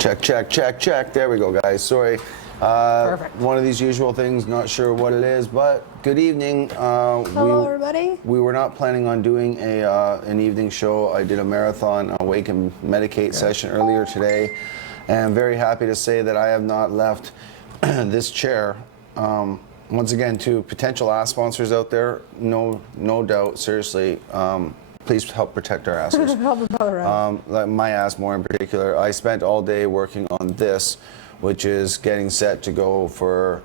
Check, check, check, check. There we go, guys. Sorry. Perfect. One of these usual things, not sure what it is, but good evening. Hello, everybody. We were not planning on doing an evening show. I did a marathon Wake and Medicate session earlier today, and I'm very happy to say that I have not left this chair. Once again, to potential ass sponsors out there, no doubt, seriously, please help protect our asses. Help a brother out. Like my ass more in particular. I spent all day working on this, which is getting set to go for,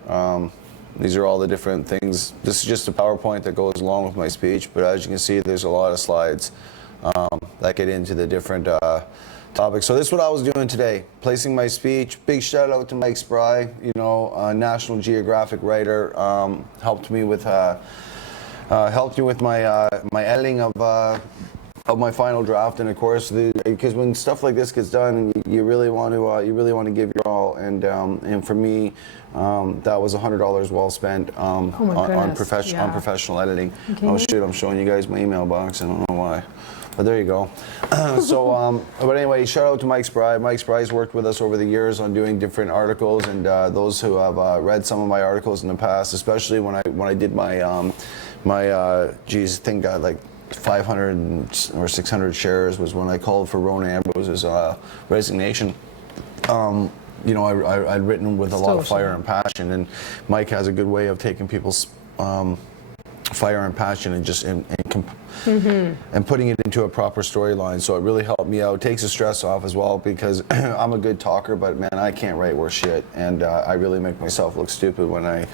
these are all the different things. This is just a PowerPoint that goes along with my speech, but as you can see, there's a lot of slides that get into the different topics. So this is what I was doing today, placing my speech. Big shout out to Mike Spry, you know, a National Geographic writer, helped me with my my editing of my final draft, and of course, because when stuff like this gets done, you really want to give your all, and for me, that was $100 well spent on professional editing. Okay. Oh shit! I'm showing you guys my email box. I don't know why. But there you go. So, but anyway, shout out to Mike Spry. Mike Spry's worked with us over the years on doing different articles, and those who have read some of my articles in the past, especially when I did my I think got like 500 or 600 shares, was when I called for Rona Ambrose's resignation. You know, I'd written with a lot of fire and passion, and Mike has a good way of taking people's fire and passion and just and putting it into a proper storyline. So it really helped me out. It takes the stress off as well, because I'm a good talker, but man, I can't write worth shit, and I really make myself look stupid when I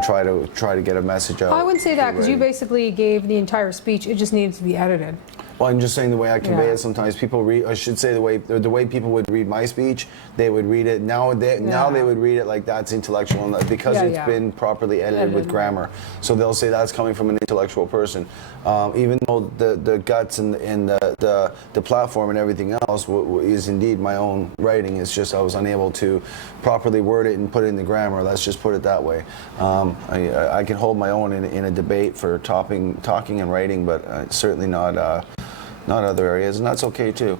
try to get a message out. I wouldn't say that, because you basically gave the entire speech. It just needs to be edited. Well, I'm just saying the way I convey it. Sometimes people read. I should say the way people would read my speech, they would read it now they would read it like that's intellectual, and because it's been properly edited with grammar. So they'll say that's coming from an intellectual person, even though the guts and the platform and everything else is indeed my own writing. It's just I was unable to properly word it and put it in the grammar. Let's just put it that way. I can hold my own in a debate for talking and writing, but certainly not other areas, and that's okay too.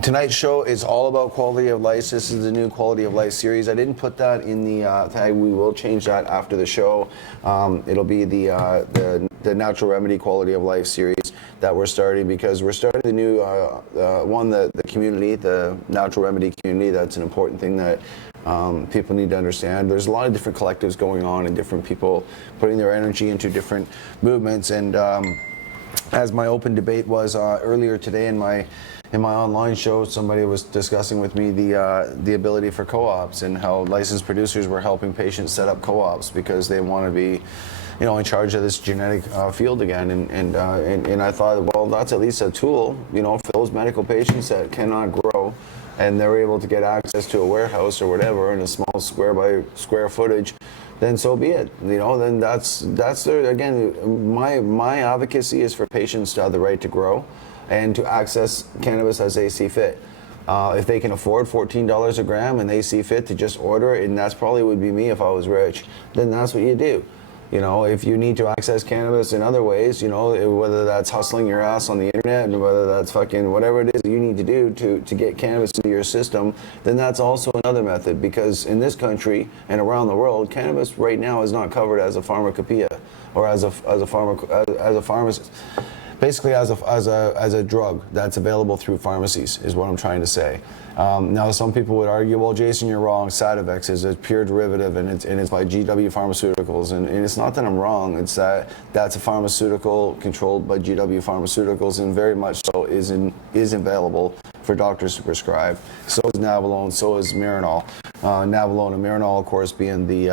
Tonight's show is all about quality of life. This is the new quality of life series. I didn't put that in the tag. We will change that after the show. It'll be the natural remedy quality of life series that we're starting, because we're starting the new the community, the natural remedy community. That's an important thing that people need to understand. There's a lot of different collectives going on, and different people putting their energy into different movements, and as my open debate was earlier today in my online show, somebody was discussing with me the ability for co-ops, and how licensed producers were helping patients set up co-ops because they want to be, you know, in charge of this genetic field again. And I thought, well, that's at least a tool, you know, for those medical patients that cannot grow, and they're able to get access to a warehouse or whatever in a small square by square footage. Then so be it. You know, then that's their, again, my advocacy is for patients to have the right to grow and to access cannabis as they see fit. If they can afford $14 a gram and they see fit to just order it, and that's probably would be me if I was rich, then that's what you do. You know, if you need to access cannabis in other ways, you know, whether that's hustling your ass on the internet, and whether that's fucking whatever it is you need to do to get cannabis into your system, then that's also another method. Because in this country and around the world, cannabis right now is not covered as a pharmacopoeia or as a pharmacist. Basically, as a drug that's available through pharmacies is what I'm trying to say. Now, some people would argue, well, Jason, you're wrong. Sativex is a pure derivative, and it's by GW Pharmaceuticals, and it's not that I'm wrong. It's that that's a pharmaceutical controlled by GW Pharmaceuticals, and very much so is available for doctors to prescribe. So is Navalone. So is Marinol. Navalone and Marinol, of course, being they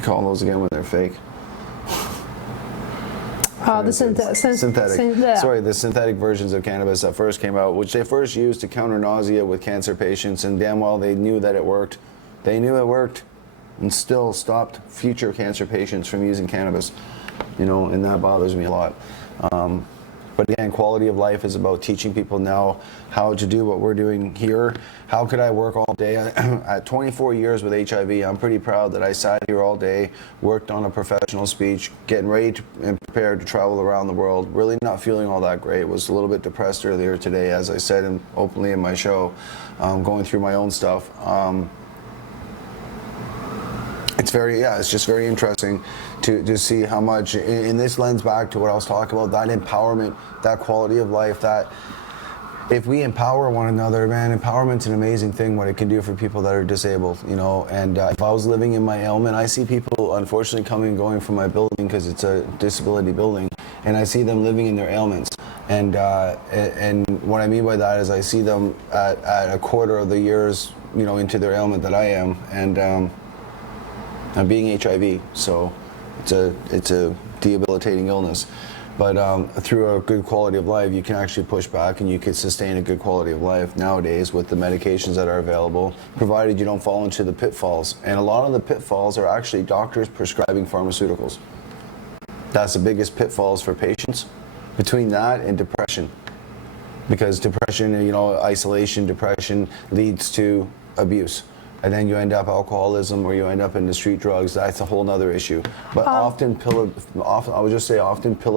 call those again when they're fake. The synthetic versions of cannabis that first came out, which they first used to counter nausea with cancer patients, and damn well they knew that it worked. They knew it worked, and still stopped future cancer patients from using cannabis. You know, and that bothers me a lot. But again, quality of life is about teaching people now how to do what we're doing here. How could I work all day? At 24 years with HIV, I'm pretty proud that I sat here all day, worked on a professional speech, getting ready and prepared to travel around the world, really not feeling all that great. Was a little bit depressed earlier today, as I said openly in my show, going through my own stuff. It's just very interesting to see how much, and this lends back to what I was talking about, that empowerment, that quality of life, that if we empower one another, man, empowerment's an amazing thing, what it can do for people that are disabled, you know. And if I was living in my ailment, I see people unfortunately coming and going from my building because it's a disability building, and I see them living in their ailments. And what I mean by that is I see them at a quarter of the years, you know, into their ailment that I am, and I'm being HIV, so it's a debilitating illness. But through a good quality of life, you can actually push back and you can sustain a good quality of life nowadays with the medications that are available, provided you don't fall into the pitfalls. And a lot of the pitfalls are actually doctors prescribing pharmaceuticals. That's the biggest pitfalls for patients, between that and depression. Because depression, you know, isolation, depression leads to abuse. And then you end up alcoholism, or you end up into street drugs. That's a whole nother issue. But often pill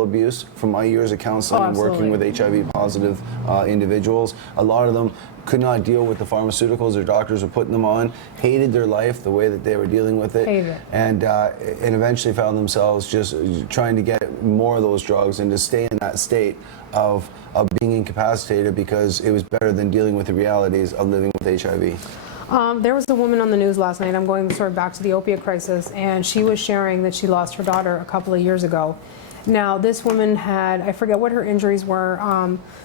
abuse. From my years of counseling and working with HIV positive individuals, a lot of them could not deal with the pharmaceuticals their doctors were putting them on, hated their life, the way that they were dealing with it, and eventually found themselves just trying to get more of those drugs and to stay in that state of being incapacitated, because it was better than dealing with the realities of living with HIV. There was a woman on the news last night, I'm going sort of back to the opiate crisis, and she was sharing that she lost her daughter a couple of years ago. Now, this woman had, I forget what her injuries were,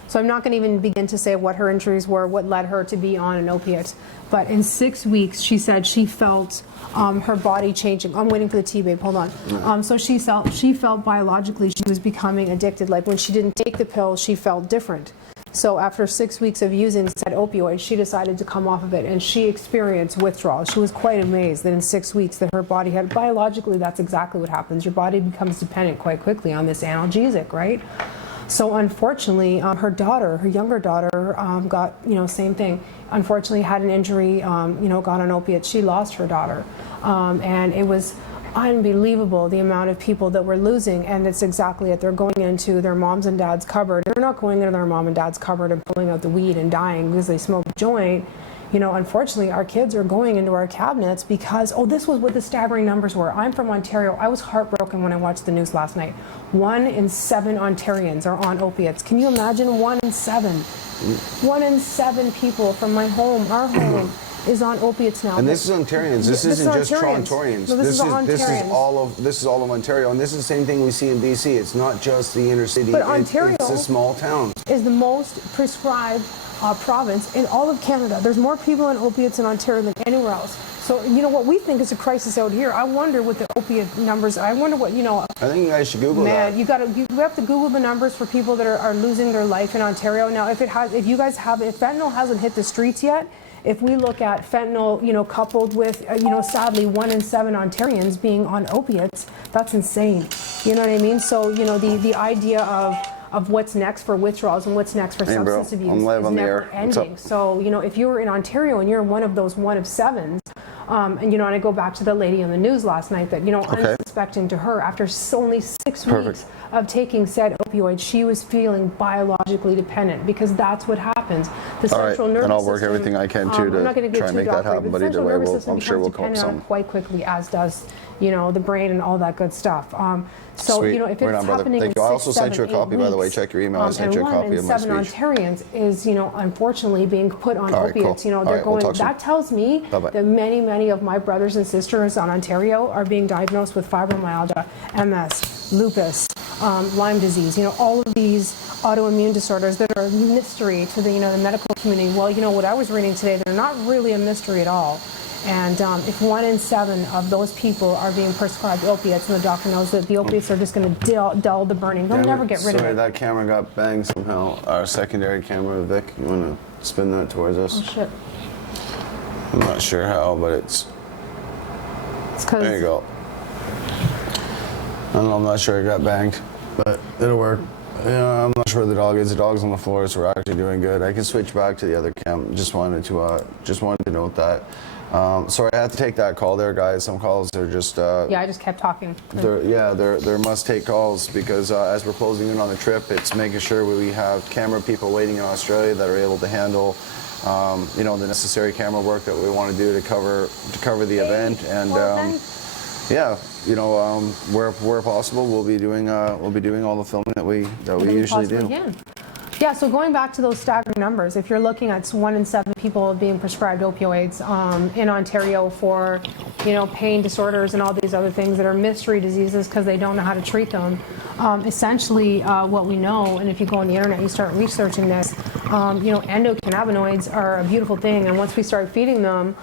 so I'm not going to even begin to say what her injuries were, what led her to be on an opiate. But in 6 weeks, she said she felt her body changing. I'm waiting for the tea, babe, hold on. So she felt biologically she was becoming addicted. Like when she didn't take the pill, she felt different. So after 6 weeks of using said opioid, she decided to come off of it, and she experienced withdrawal. She was quite amazed that in 6 weeks that her body had, biologically, that's exactly what happens. Your body becomes dependent quite quickly on this analgesic, right? So unfortunately, her daughter, her younger daughter, got, you know, same thing. Unfortunately, had an injury, you know, got on opiates. She lost her daughter, and it was unbelievable the amount of people that we're losing. And it's exactly it. They're going into their mom's and dad's cupboard. They're not going into their mom and dad's cupboard and pulling out the weed and dying because they smoke a joint. You know, unfortunately, our kids are going into our cabinets because, oh, this was what the staggering numbers were. I'm from Ontario. I was heartbroken when I watched the news last night. 1 in 7 Ontarians are on opiates. Can you imagine? 1 in 7. 1 in 7 people from my home, our home, is on opiates now. And this is Ontarians. This isn't just Torontarians. No, this is all of Ontario, and this is the same thing we see in BC. It's not just the inner city. But Ontario, it's a small town. Is the most prescribed province in all of Canada. There's more people on opiates in Ontario than anywhere else. So, you know, what we think is a crisis out here, I wonder what the opiate numbers, I wonder what, you know. I think you guys should Google that. You have to Google the numbers for people that are losing their life in Ontario. Now, if fentanyl hasn't hit the streets yet, if we look at fentanyl, you know, coupled with, you know, sadly 1 in 7 Ontarians being on opiates, that's insane. You know what I mean? So, you know, the idea of what's next for withdrawals and what's next for substance abuse is never ending. So, you know, if you're in Ontario and you're one of those 1 of 7s, and, you know, and I go back to the lady on the news last night that, you know, unsuspecting to her, after only 6 weeks of taking said opioid, she was feeling biologically dependent, because that's what happens. The central nervous system. And I'll work everything I can too to try and make that happen, but either way, I'm sure we'll come up with something. Quite quickly, as does, you know, the brain and all that good stuff. So, Sweet. you know, if it's happening in 6, 7, 8 weeks, I also sent you a copy, by the way. Check your email. I sent you a copy of my speech. 1 in 7 Ontarians is, you know, unfortunately being put on opiates. Cool. You know, they're going. That tells me that many of my brothers and sisters on Ontario are being diagnosed with fibromyalgia, MS, lupus, Lyme disease. You know, all of these autoimmune disorders that are a mystery to the, you know, the medical community. Well, you know, what I was reading today, they're not really a mystery at all. And if 1 in 7 of those people are being prescribed opiates, and the doctor knows that the opiates are just going to dull the burning, they'll never get rid of it. Sorry, that camera got banged somehow. Our secondary camera, Vic, you want to spin that towards us? Oh, shit. I'm not sure how, but it's because... There you go. I don't know, I'm not sure it got banged, but it'll work. Yeah, I'm not sure where the dog is. The dog's on the floor, so we're actually doing good. I can switch back to the other cam. Just wanted to note that. Sorry, I had to take that call there, guys. Some calls are just. Yeah, I just kept talking. They're must-take calls because as we're closing in on the trip, it's making sure we have camera people waiting in Australia that are able to handle, the necessary camera work that we want to do to cover the event. And where possible, we'll be doing all the filming that we usually do. Yeah, so going back to those staggering numbers, if you're looking at 1 in 7 people being prescribed opioids in Ontario for, pain disorders and all these other things that are mystery diseases because they don't know how to treat them. Essentially, what we know, and if you go on the internet, you start researching this, endocannabinoids are a beautiful thing, and once we start feeding them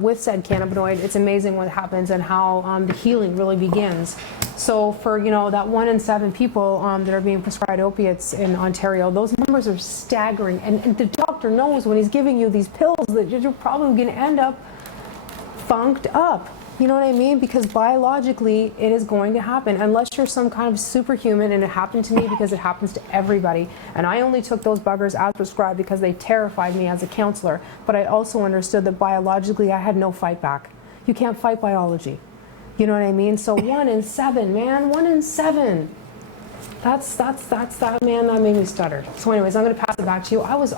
with said cannabinoid, it's amazing what happens and how the healing really begins. So for that 1 in 7 people that are being prescribed opiates in Ontario, those numbers are staggering. And the doctor knows when he's giving you these pills that you're probably going to end up funked up. You know what I mean? Because biologically, it is going to happen unless you're some kind of superhuman. And it happened to me because it happens to everybody. And I only took those buggers as prescribed because they terrified me as a counselor. But I also understood that biologically, I had no fight back. You can't fight biology. You know what I mean? So 1 in 7, man, 1 in 7. That's that, man. That made me stutter. So, anyways, I'm gonna pass it back to you. I was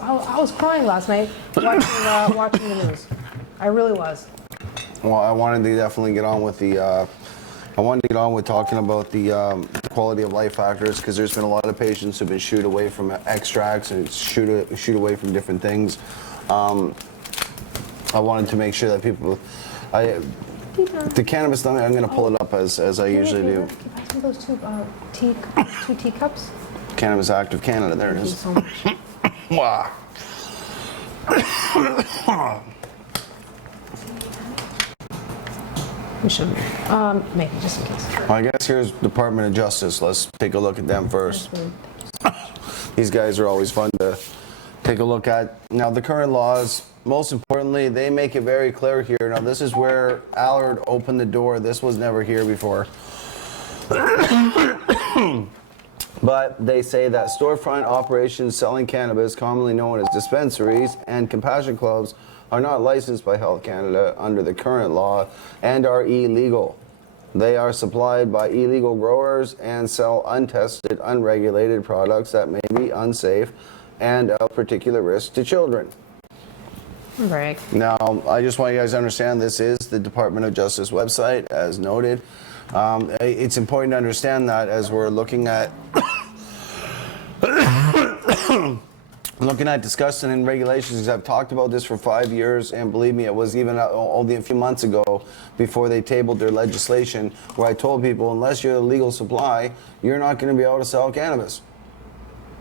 crying last night watching the news. I really was. Well, I wanted to definitely get on with talking about the quality of life factors because there's been a lot of patients who've been shooed away from extracts and shoot away from different things. I wanted to make sure that people. The cannabis, I'm going to pull it up as I usually do. Can you pass me those two teacups? Cannabis Active Canada, there it is. Thank you so much. We should maybe just in case. Well, I guess here's Department of Justice. Let's take a look at them first. These guys are always fun to take a look at. Now, the current laws. Most importantly, they make it very clear here. Now, this is where Allard opened the door. This was never here before. But they say that storefront operations selling cannabis, commonly known as dispensaries and compassion clubs, are not licensed by Health Canada under the current law and are illegal. They are supplied by illegal growers and sell untested, unregulated products that may be unsafe and of particular risk to children. Right. Now, I just want you guys to understand this is the Department of Justice website, as noted. It's important to understand that as we're looking at discussion and regulations, because I've talked about this for 5 years, and believe me, it was even only a few months ago before they tabled their legislation where I told people, unless you're a legal supply, you're not going to be able to sell cannabis.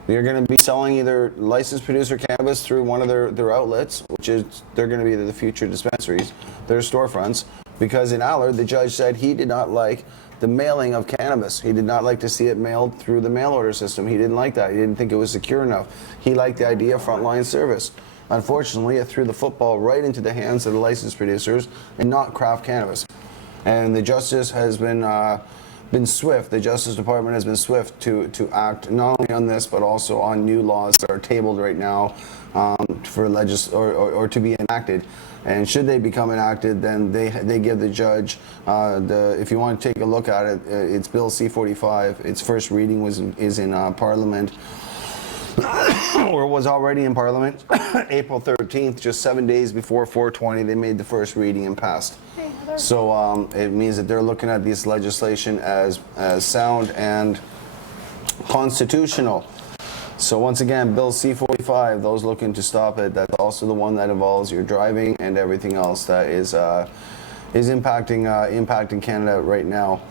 You're going to be selling either licensed producer cannabis through one of their outlets, which is they're going to be the future dispensaries, their storefronts, because in Allard, the judge said he did not like the mailing of cannabis. He did not like to see it mailed through the mail order system. He didn't like that. He didn't think it was secure enough. He liked the idea of frontline service. Unfortunately, it threw the football right into the hands of the licensed producers and not craft cannabis. And the justice has been swift. The Justice Department has been swift to act not only on this but also on new laws that are tabled right now for or to be enacted. And should they become enacted, then they give the judge if you want to take a look at it, it's Bill C-45. Its first reading is in Parliament. Or was already in Parliament, April 13th, just 7 days before 420, they made the first reading and passed. So it means that they're looking at this legislation as sound and constitutional. So once again, Bill C-45, those looking to stop it, that's also the one that involves your driving and everything else that is impacting Canada right now.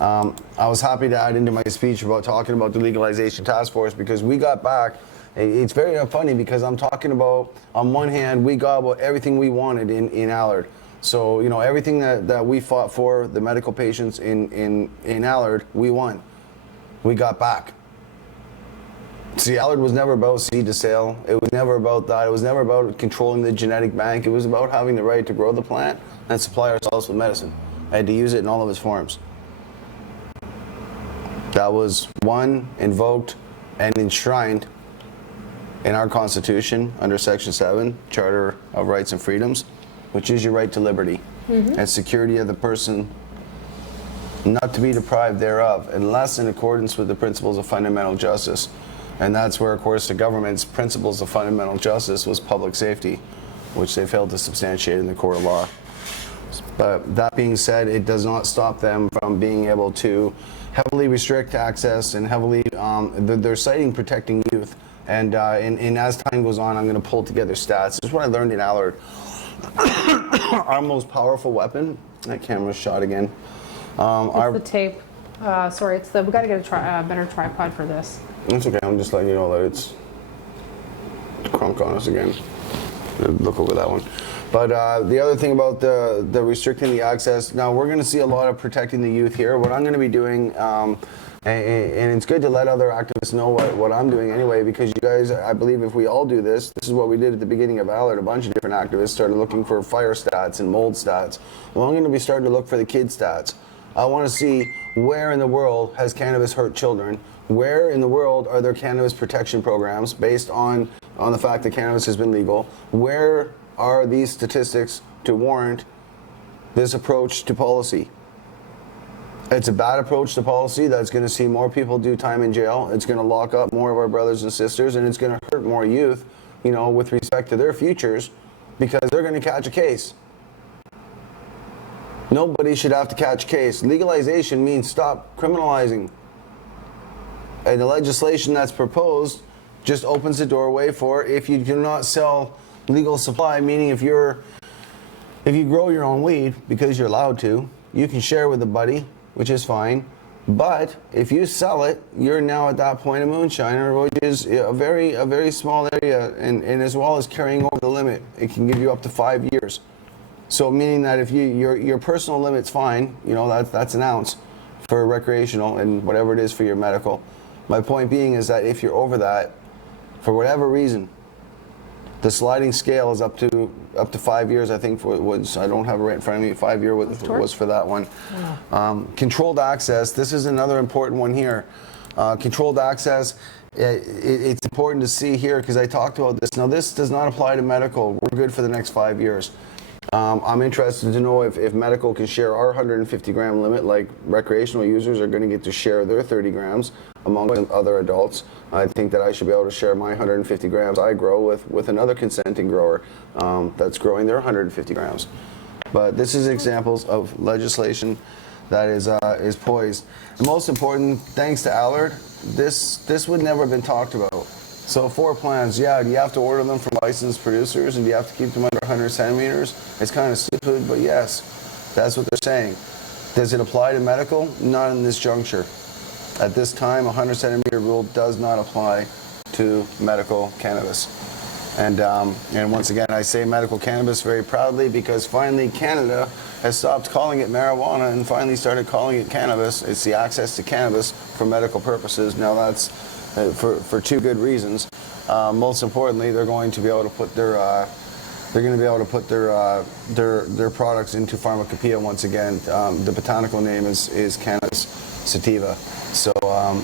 I was happy to add into my speech about talking about the legalization task force because we got back. It's very funny because I'm talking about, on one hand, we got about everything we wanted in Allard. So, everything that we fought for, the medical patients in Allard, we won. We got back. See, Allard was never about seed to sale. It was never about that. It was never about controlling the genetic bank. It was about having the right to grow the plant and supply ourselves with medicine and to use it in all of its forms. That was won, invoked, and enshrined in our Constitution under Section 7, Charter of Rights and Freedoms, which is your right to liberty and security of the person not to be deprived thereof, unless in accordance with the principles of fundamental justice. And that's where, of course, the government's principles of fundamental justice was public safety, which they failed to substantiate in the court of law. But that being said, it does not stop them from being able to heavily restrict access and heavily, they're citing protecting youth. And as time goes on, I'm going to pull together stats. This is what I learned in Allard. Our most powerful weapon, that camera's shot again. It's the tape. Sorry, we got to get a better tripod for this. It's okay, I'm just letting you know that it's crunk on us again. Look over that one. But the other thing about the restricting the access, now we're going to see a lot of protecting the youth here. What I'm going to be doing, and it's good to let other activists know what I'm doing anyway, because you guys, I believe if we all do this is what we did at the beginning of Allard. A bunch of different activists started looking for fire stats and mold stats. Well, I'm going to be starting to look for the kid stats. I want to see where in the world has cannabis hurt children. Where in the world are there cannabis protection programs based on the fact that cannabis has been legal? Where are these statistics to warrant this approach to policy? It's a bad approach to policy that's going to see more people do time in jail. It's going to lock up more of our brothers and sisters, and it's going to hurt more youth, with respect to their futures, because they're going to catch a case. Nobody should have to catch a case. Legalization means stop criminalizing. And the legislation that's proposed just opens the doorway for, if you do not sell legal supply, meaning if you grow your own weed, because you're allowed to, you can share with a buddy, which is fine. But if you sell it, you're now at that point a moonshiner, which is a very small area, and as well as carrying over the limit, it can give you up to 5 years. So meaning that if your personal limit's fine, that's an ounce for recreational and whatever it is for your medical. My point being is that if you're over that, for whatever reason, the sliding scale is up to 5 years. I think I don't have it right in front of me. 5 year was for that one. Yeah. Controlled access. This is another important one here. Controlled access. It's important to see here because I talked about this. Now this does not apply to medical. We're good for the next 5 years. I'm interested to know if medical can share our 150 gram limit, like recreational users are going to get to share their 30 grams among other adults. I think that I should be able to share my 150 grams I grow with another consenting grower that's growing their 150 grams. But this is examples of legislation that is poised. The most important, thanks to Allard, this would never have been talked about. So 4 plants, do you have to order them from licensed producers and do you have to keep them under 100 centimeters? It's kind of stupid, but yes, that's what they're saying. Does it apply to medical? Not in this juncture. At this time, 100 centimeter rule does not apply to medical cannabis. And once again, I say medical cannabis very proudly because finally Canada has stopped calling it marijuana and finally started calling it cannabis. It's the access to cannabis for medical purposes. Now that's for two good reasons. Most importantly, they're going to be able to put their products into pharmacopoeia once again. The botanical name is Cannabis sativa. So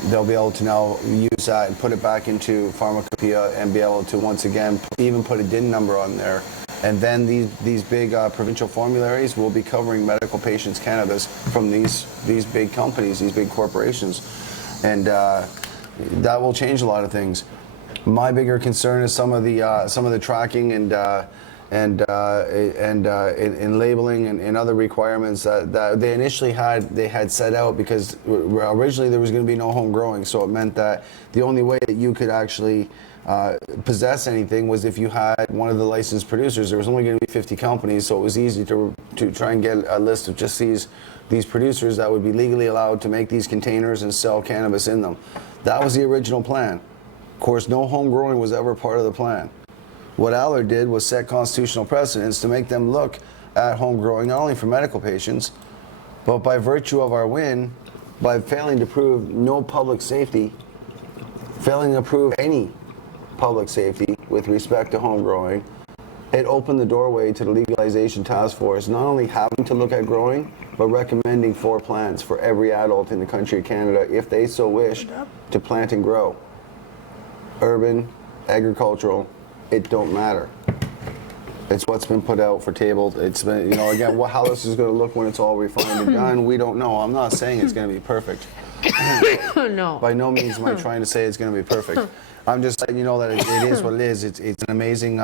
they'll be able to now use that and put it back into pharmacopoeia and be able to once again even put a DIN number on there. And then these big provincial formularies will be covering medical patients' cannabis from these big companies, these big corporations. And that will change a lot of things. My bigger concern is some of the tracking and labeling and other requirements that they initially had set out, because originally there was going to be no home growing, so it meant that the only way that you could actually possess anything was if you had one of the licensed producers. There was only going to be 50 companies, so it was easy to try and get a list of just these producers that would be legally allowed to make these containers and sell cannabis in them. That was the original plan. Of course, no home growing was ever part of the plan. What Allard did was set constitutional precedents to make them look at home growing, not only for medical patients, but by virtue of our win, by failing to prove no public safety, failing to prove any public safety with respect to home growing, it opened the doorway to the legalization task force, not only having to look at growing, but recommending 4 plants for every adult in the country of Canada, if they so wish, to plant and grow. urban, agricultural, it don't matter. It's what's been put out for table. It's been, again, how this is going to look when it's all refined and done, we don't know. I'm not saying it's going to be perfect. No. By no means am I trying to say it's going to be perfect. I'm just letting you know that it is what it is. It's an amazing.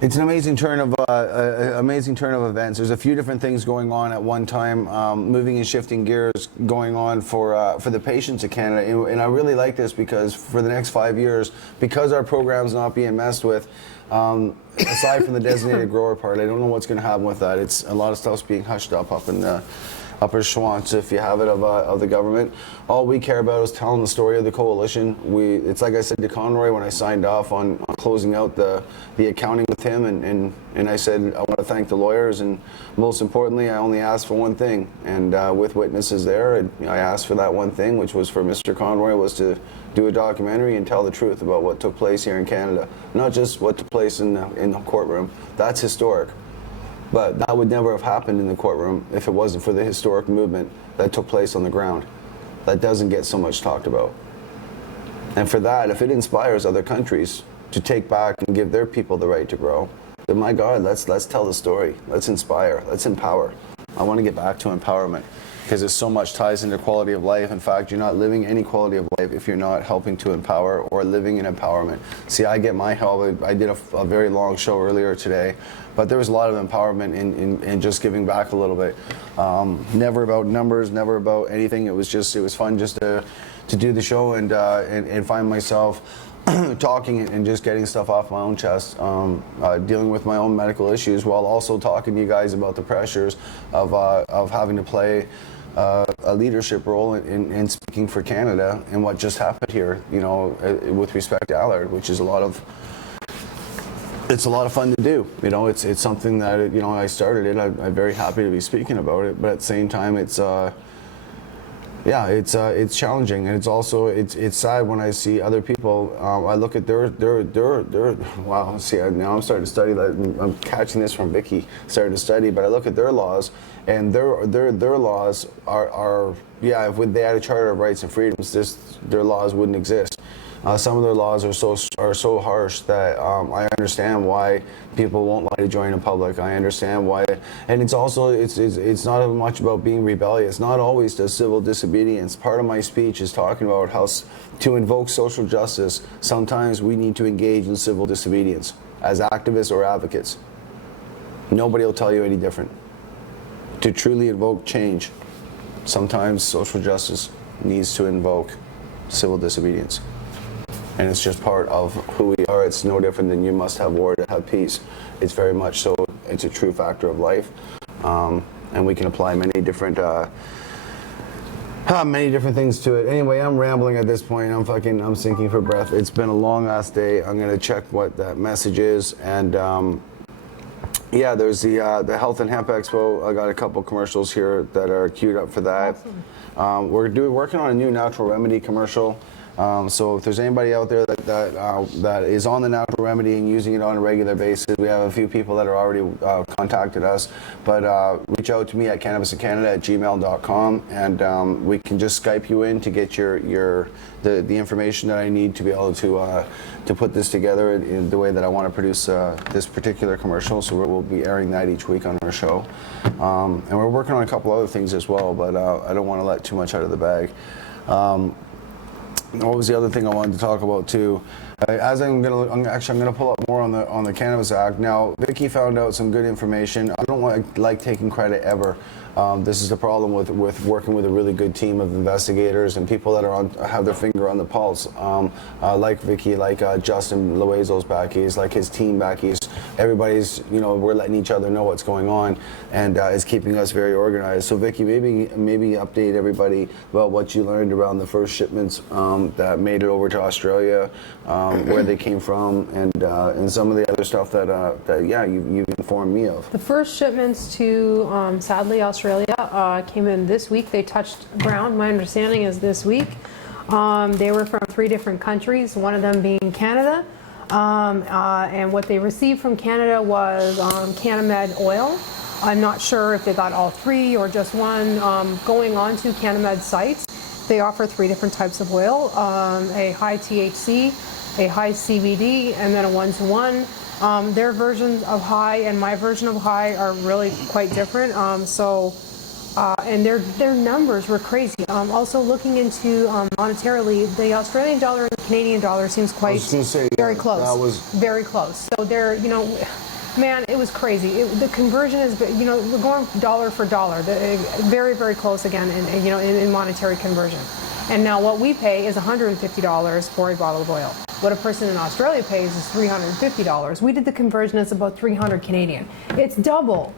It's an amazing turn of events. There's a few different things going on at one time, moving and shifting gears going on for the patients of Canada. And I really like this because for the next 5 years, because our program's not being messed with, aside from the designated grower part, I don't know what's going to happen with that. It's a lot of stuff's being hushed up in the upper Schwantz, if you have it, of the government. All we care about is telling the story of the coalition. It's like I said to Conroy when I signed off on closing out the accounting with him, and I said I want to thank the lawyers, and most importantly, I only asked for one thing, and with witnesses there, I asked for that one thing, which was for Mr. Conroy, was to do a documentary and tell the truth about what took place here in Canada, not just what took place in the courtroom. That's historic. But that would never have happened in the courtroom if it wasn't for the historic movement that took place on the ground. That doesn't get so much talked about. And for that, if it inspires other countries to take back and give their people the right to grow, then my God, let's tell the story. Let's inspire. Let's empower. I want to get back to empowerment because there's so much ties into quality of life. In fact, you're not living any quality of life if you're not helping to empower or living in empowerment. See, I get my help. I did a very long show earlier today, but there was a lot of empowerment in just giving back a little bit. Never about numbers, never about anything. It was fun just to do the show and find myself talking and just getting stuff off my own chest, dealing with my own medical issues while also talking to you guys about the pressures of having to play a leadership role in speaking for Canada and what just happened here, with respect to Allard, which is it's a lot of fun to do. It's something that, I started it. I'm very happy to be speaking about it, but at the same time, it's challenging, and it's sad when I see other people. I look at their wow. See, now I'm starting to study that. I'm catching this from Vicky. Starting to study, but I look at their laws, and their laws are if they had a Charter of Rights and Freedoms, their laws wouldn't exist. Some of their laws are so harsh that I understand why people won't lie to join in public. I understand why, and it's also it's not much about being rebellious. Not always does civil disobedience. Part of my speech is talking about how to invoke social justice, sometimes we need to engage in civil disobedience as activists or advocates. Nobody will tell you any different. To truly invoke change, sometimes social justice needs to invoke civil disobedience. And it's just part of who we are. It's no different than you must have war to have peace. It's very much so. It's a true factor of life, and we can apply many different things to it. Anyway, I'm rambling at this point. I'm sinking for breath. It's been a long ass day. I'm gonna check what that message is, and there's the Health and Hemp Expo. I got a couple commercials here that are queued up for that. Awesome. We're working on a new natural remedy commercial. So if there's anybody out there that is on the natural remedy and using it on a regular basis, we have a few people that are already contacted us. But reach out to me at cannabisofcanada@gmail.com, and we can just Skype you in to get the information that I need to be able to put this together in the way that I want to produce this particular commercial. So we'll be airing that each week on our show, and we're working on a couple other things as well. But I don't want to let too much out of the bag. What was the other thing I wanted to talk about too? I'm gonna pull up more on the Cannabis Act. Now, Vicky found out some good information. I don't like taking credit ever. This is the problem with working with a really good team of investigators and people that have their finger on the pulse. Like Vicky, like Justin Loazo's back east, like his team back east. Everybody's, we're letting each other know what's going on, and it's keeping us very organized. So Vicky, maybe update everybody about what you learned around the first shipments that made it over to Australia, where they came from, and some of the other stuff that you've informed me of. The first shipments to sadly Australia came in this week. They touched ground. My understanding is this week. They were from 3 different countries, one of them being Canada. And what they received from Canada was Canamed oil. I'm not sure if they got all 3 or just one. Going on to Canamed sites, They offer 3 different types of oil, a high THC, a high CBD, and then a 1-to-1. Their versions of high and my version of high are really quite different. And their numbers were crazy. Also looking into monetarily, the Australian dollar and the Canadian dollar seems quite very close. That was very close. So they're, man, it was crazy. The conversion is, we're going dollar for dollar. Very, very close again in monetary conversion. And now what we pay is $150 for a bottle of oil. What a person in Australia pays is $350. We did the conversion, it's about 300 Canadian. It's double.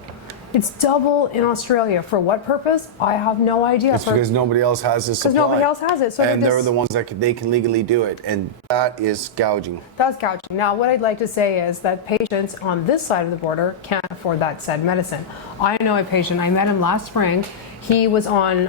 It's double in Australia. For what purpose? I have no idea. It's because nobody else has this supply. Because nobody else has it. So and they're the ones that they can legally do it. And that is gouging. That's gouging. Now, what I'd like to say is that patients on this side of the border can't afford that said medicine. I know a patient, I met him last spring. He was on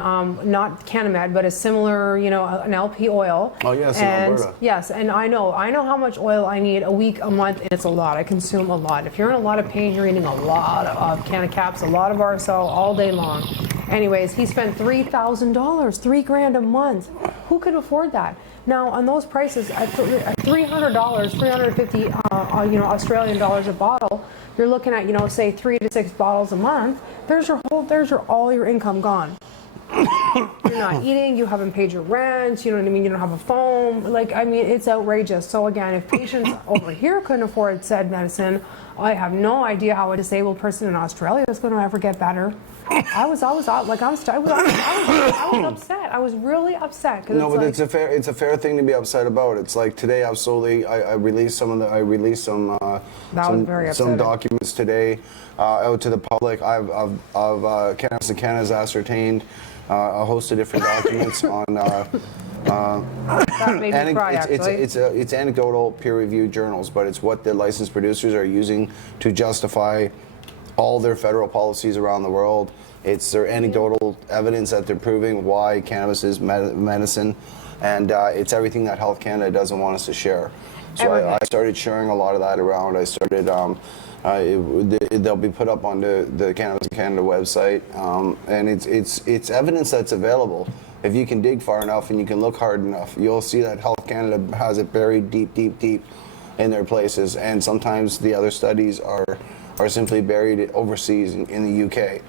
not Cannabis, but a similar, an LP oil. Oh yes, in Alberta. Yes, and I know how much oil I need a week, a month, and it's a lot. I consume a lot. If you're in a lot of pain, you're eating a lot of can of caps, a lot of RSO all day long. Anyways, he spent $3,000, $3,000 a month. Who could afford that? Now, on those prices, at $300, $350, Australian dollars a bottle, you're looking at, say 3 to 6 bottles a month. There's all your income gone. You're not eating, you haven't paid your rent, you know what I mean? You don't have a phone. It's outrageous. So again, if patients over here couldn't afford said medicine, I have no idea how a disabled person in Australia is going to ever get better. I was upset. I was really upset. No, but it's a fair thing to be upset about. It's like today, I released some documents today out to the public. I've Cannabis and Canada has ascertained a host of different documents on. That made me cry, actually. It's anecdotal, peer-reviewed journals, but it's what the licensed producers are using to justify all their federal policies around the world. It's their anecdotal evidence that they're proving why cannabis is medicine, and it's everything that Health Canada doesn't want us to share. So I started sharing a lot of that around. I started, they'll be put up on the Cannabis Canada website, and it's evidence that's available. If you can dig far enough and you can look hard enough, you'll see that Health Canada has it buried deep, deep, deep in their places, and sometimes the other studies are simply buried overseas in the UK.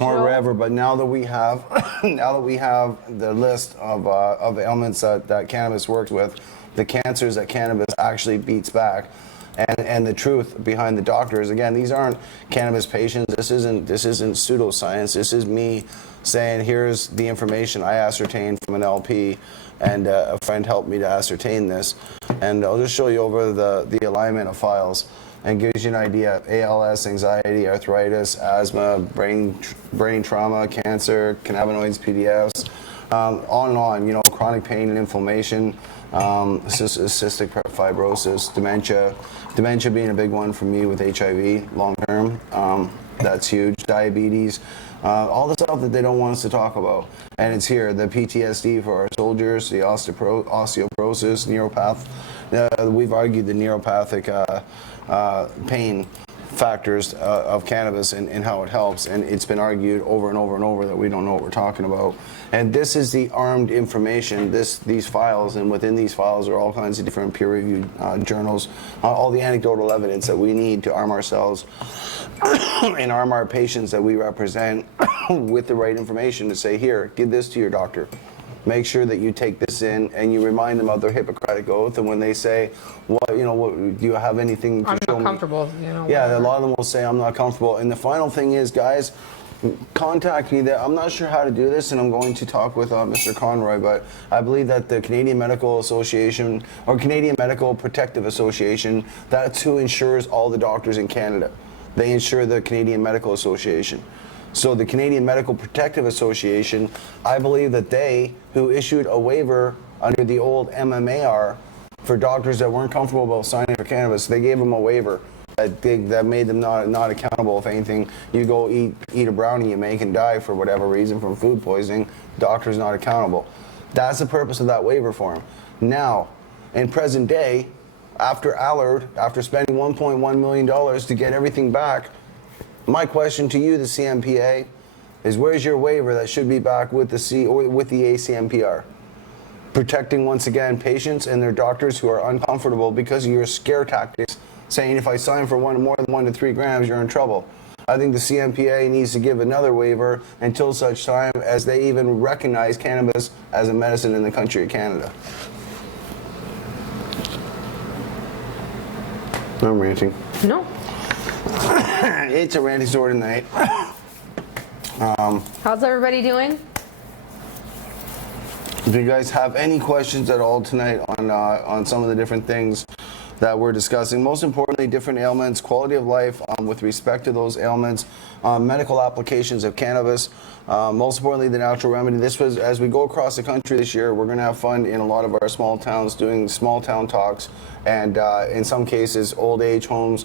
Or wherever. But now that we have the list of ailments that cannabis works with, the cancers that cannabis actually beats back, and the truth behind the doctors. Again, these aren't cannabis patients. This isn't pseudoscience. This is me saying, here's the information I ascertained from an LP, and a friend helped me to ascertain this. And I'll just show you over the alignment of files, and gives you an idea. ALS, anxiety, arthritis, asthma, brain trauma, cancer, cannabinoids, PDFs, on and on. Chronic pain and inflammation, cystic fibrosis, dementia being a big one for me with HIV long term. That's huge. Diabetes, all the stuff that they don't want us to talk about. And it's here, the PTSD for our soldiers, the osteoporosis, neuropath. We've argued the neuropathic pain factors of cannabis and how it helps, and it's been argued over and over and over that we don't know what we're talking about. And this is the armed information, these files, and within these files are all kinds of different peer-reviewed journals, all the anecdotal evidence that we need to arm ourselves and arm our patients that we represent with the right information to say, here, give this to your doctor. Make sure that you take this in, and you remind them of their Hippocratic oath. And when they say, "What do you have anything to show me?" I'm not comfortable. Yeah, a lot of them will say, "I'm not comfortable." And the final thing is, guys, contact me. I'm not sure how to do this, and I'm going to talk with Mr. Conroy. But I believe that the Canadian Medical Association or Canadian Medical Protective Association, that's who insures all the doctors in Canada. They insure the Canadian Medical Association. So the Canadian Medical Protective Association, I believe that who issued a waiver under the old MMAR for doctors that weren't comfortable about signing for cannabis, they gave them a waiver that made them not accountable. If anything, you go eat a brownie you make and die for whatever reason from food poisoning, doctor's not accountable. That's the purpose of that waiver form. Now, in present day, after Allard, after spending $1.1 million to get everything back, my question to you, the CMPA, is where's your waiver that should be back with with the ACMPR? Protecting, once again, patients and their doctors who are uncomfortable because of your scare tactics, saying if I sign for more than 1 to 3 grams, you're in trouble. I think the CMPA needs to give another waiver until such time as they even recognize cannabis as a medicine in the country of Canada. I'm ranting. No. It's a ranting story tonight. How's everybody doing? If you guys have any questions at all tonight on some of the different things that we're discussing, most importantly, different ailments, quality of life with respect to those ailments, medical applications of cannabis, most importantly, the natural remedy. This was, as we go across the country this year, we're going to have fun in a lot of our small towns doing small town talks, and in some cases, old age homes,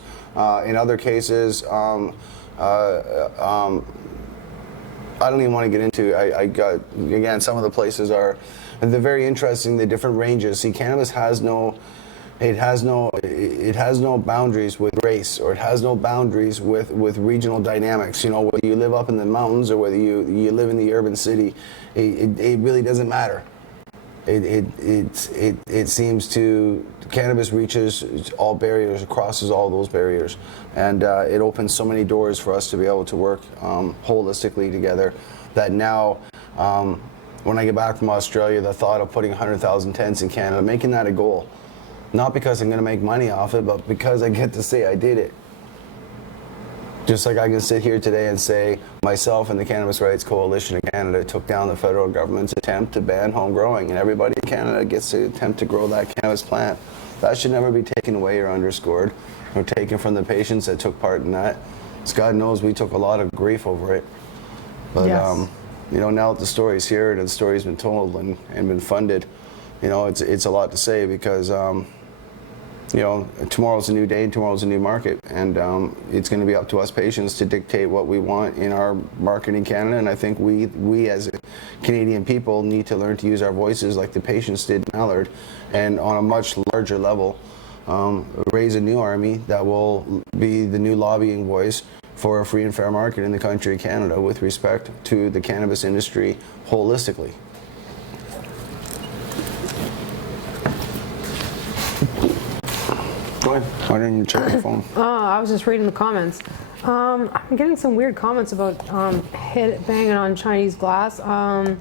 in other cases, I don't even want to get into. I got, again, some of the places are, they're very interesting. The different ranges. See, cannabis has no, it has no boundaries with race, or it has no boundaries with regional dynamics. You know, whether you live up in the mountains or whether you live in the urban city, it really doesn't matter. It seems to, cannabis reaches all barriers, crosses all those barriers, and it opens so many doors for us to be able to work holistically together, that now when I get back from Australia, the thought of putting 100,000 tents in Canada, making that a goal, not because I'm going to make money off it, but because I get to say I did it. Just like I can sit here today and say myself and the Cannabis Rights Coalition of Canada took down the federal government's attempt to ban home growing, and everybody in Canada gets to attempt to grow that cannabis plant. That should never be taken away or underscored or taken from the patients that took part in that. As God knows, we took a lot of grief over it. But yes. You know, now that the story's here and the story's been told and been funded, you know, it's a lot to say, because you know, tomorrow's a new day, tomorrow's a new market, and it's going to be up to us patients to dictate what we want in our market in Canada. And I think we as Canadian people need to learn to use our voices like the patients did in Allard, and on a much larger level, raise a new army that will be the new lobbying voice for a free and fair market in the country of Canada with respect to the cannabis industry holistically. Go ahead. Why didn't you check your phone? I was just reading the comments. I'm getting some weird comments about banging on Chinese glass. I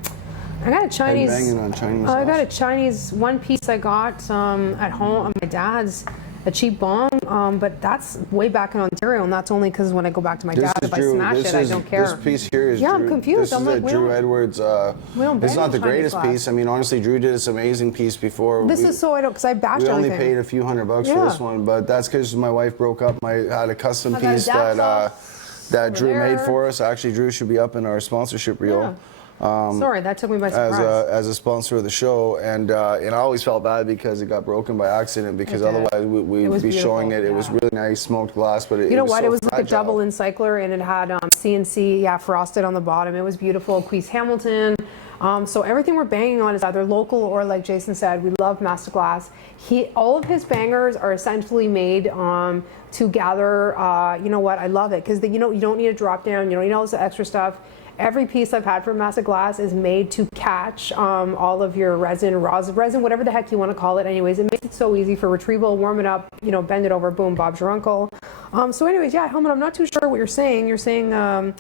got a Chinese. Banging on Chinese I got glass? a Chinese one piece I got at home. My dad's a cheap bong, but that's way back in Ontario, and that's only because when I go back to my dad, if I smash it, I don't care. This piece here is yeah, Drew, I'm confused. This I'm is like, a Drew Edwards. It's not the greatest piece. I mean, honestly, Drew did this amazing piece before. This is so I don't, because I bashed We only everything. paid a few $100 for this one, but that's because my wife broke up. I had a custom piece that Drew made for us. Actually, Drew should be up in our sponsorship reel. Yeah. Sorry, that took me by surprise. As a sponsor of the show, and I always felt bad because it got broken by accident, because otherwise we'd be showing it. It was really nice smoked glass, but you know what? It was like a double encycler, and it had CinC, frosted on the bottom. It was beautiful. Queese Hamilton. So everything we're banging on is either local or, like Jason said, we love Master Glass. All of his bangers are essentially made to gather. You know what? I love it because you don't need a drop down. You don't need all this extra stuff. Every piece I've had from Master Glass is made to catch all of your resin, resin, whatever the heck you want to call it. Anyways, it makes it so easy for retrieval. Warm it up, bend it over, boom, Bob's your uncle. So anyways, yeah, Helmut, I'm not too sure what you're saying. You're saying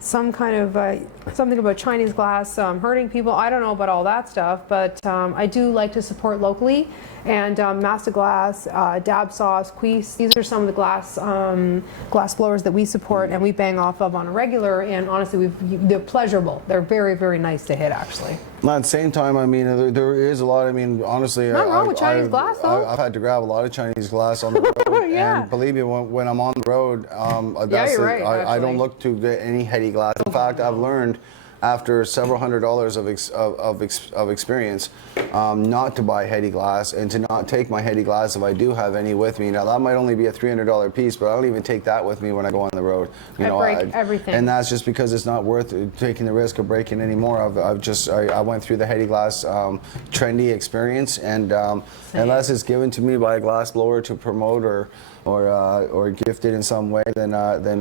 some kind of something about Chinese glass hurting people. I don't know about all that stuff, but I do like to support locally. And Master Glass, Dab Sauce, Queese, these are some of the glass blowers that we support and we bang off of on a regular. And honestly, they're pleasurable. They're very, very nice to hit, actually. At the same time, I mean, there is a lot. I mean, honestly, nothing wrong with Chinese glass, though. I've had to grab a lot of Chinese glass on the road, yeah. And believe me, when I'm on the road, you're right, I don't look to get any heady glass. In fact, I've learned after several $100s of experience, not to buy heady glass and to not take my heady glass if I do have any with me. Now that might only be a $300 piece, but I don't even take that with me when I go on the road. I break everything. And that's just because it's not worth taking the risk of breaking any more. I went through the heady glass trendy experience, and unless it's given to me by a glass blower to promote or gifted in some way, then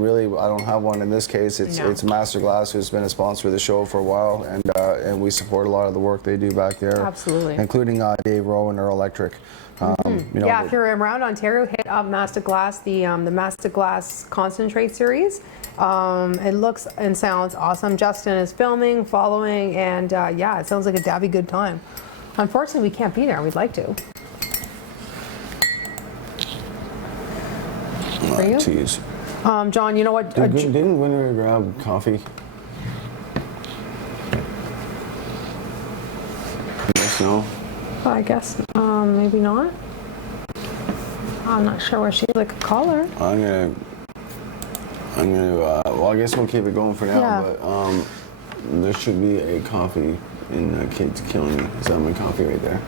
really I don't have one. In this case, it's Master Glass, who's been a sponsor of the show for a while, and we support a lot of the work they do back there. Absolutely. Including Dave Rowe and Earl Electric. If you're around Ontario, hit up Master Glass, the Master Glass Concentrate series. It looks and sounds awesome. Justin is filming, following, and it sounds like a dabby good time. Unfortunately, we can't be there. We'd like to. For you? Cheese. John, you know what? Didn't Winter grab coffee? No. I guess maybe not. I'm not sure where she is. I could call her. I'm gonna. Well, I guess we'll keep it going for now. Yeah. But there should be a coffee in Kids Killing Me. Is that my coffee right there?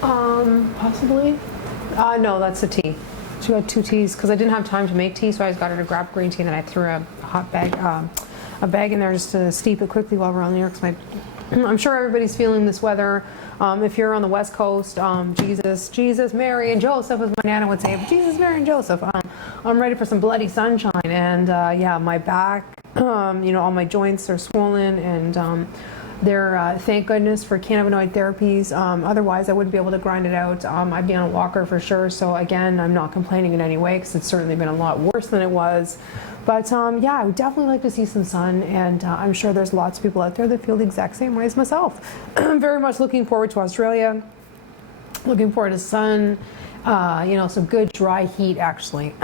Possibly. No, that's a tea. She got 2 teas because I didn't have time to make tea, so I just got her to grab green tea, and then I threw a hot bag, a bag in there just to steep it quickly while we're on the air. Because I'm sure everybody's feeling this weather. If you're on the West Coast, Jesus, Mary, and Joseph, as my Nana would say, Jesus, Mary, and Joseph. I'm ready for some bloody sunshine, and my back, all my joints are swollen, and they're thank goodness for cannabinoid therapies. Otherwise, I wouldn't be able to grind it out. I'd be on a walker for sure. So again, I'm not complaining in any way because it's certainly been a lot worse than it was. But I would definitely like to see some sun, and I'm sure there's lots of people out there that feel the exact same way as myself. I'm very much looking forward to Australia, looking forward to sun, some good dry heat actually.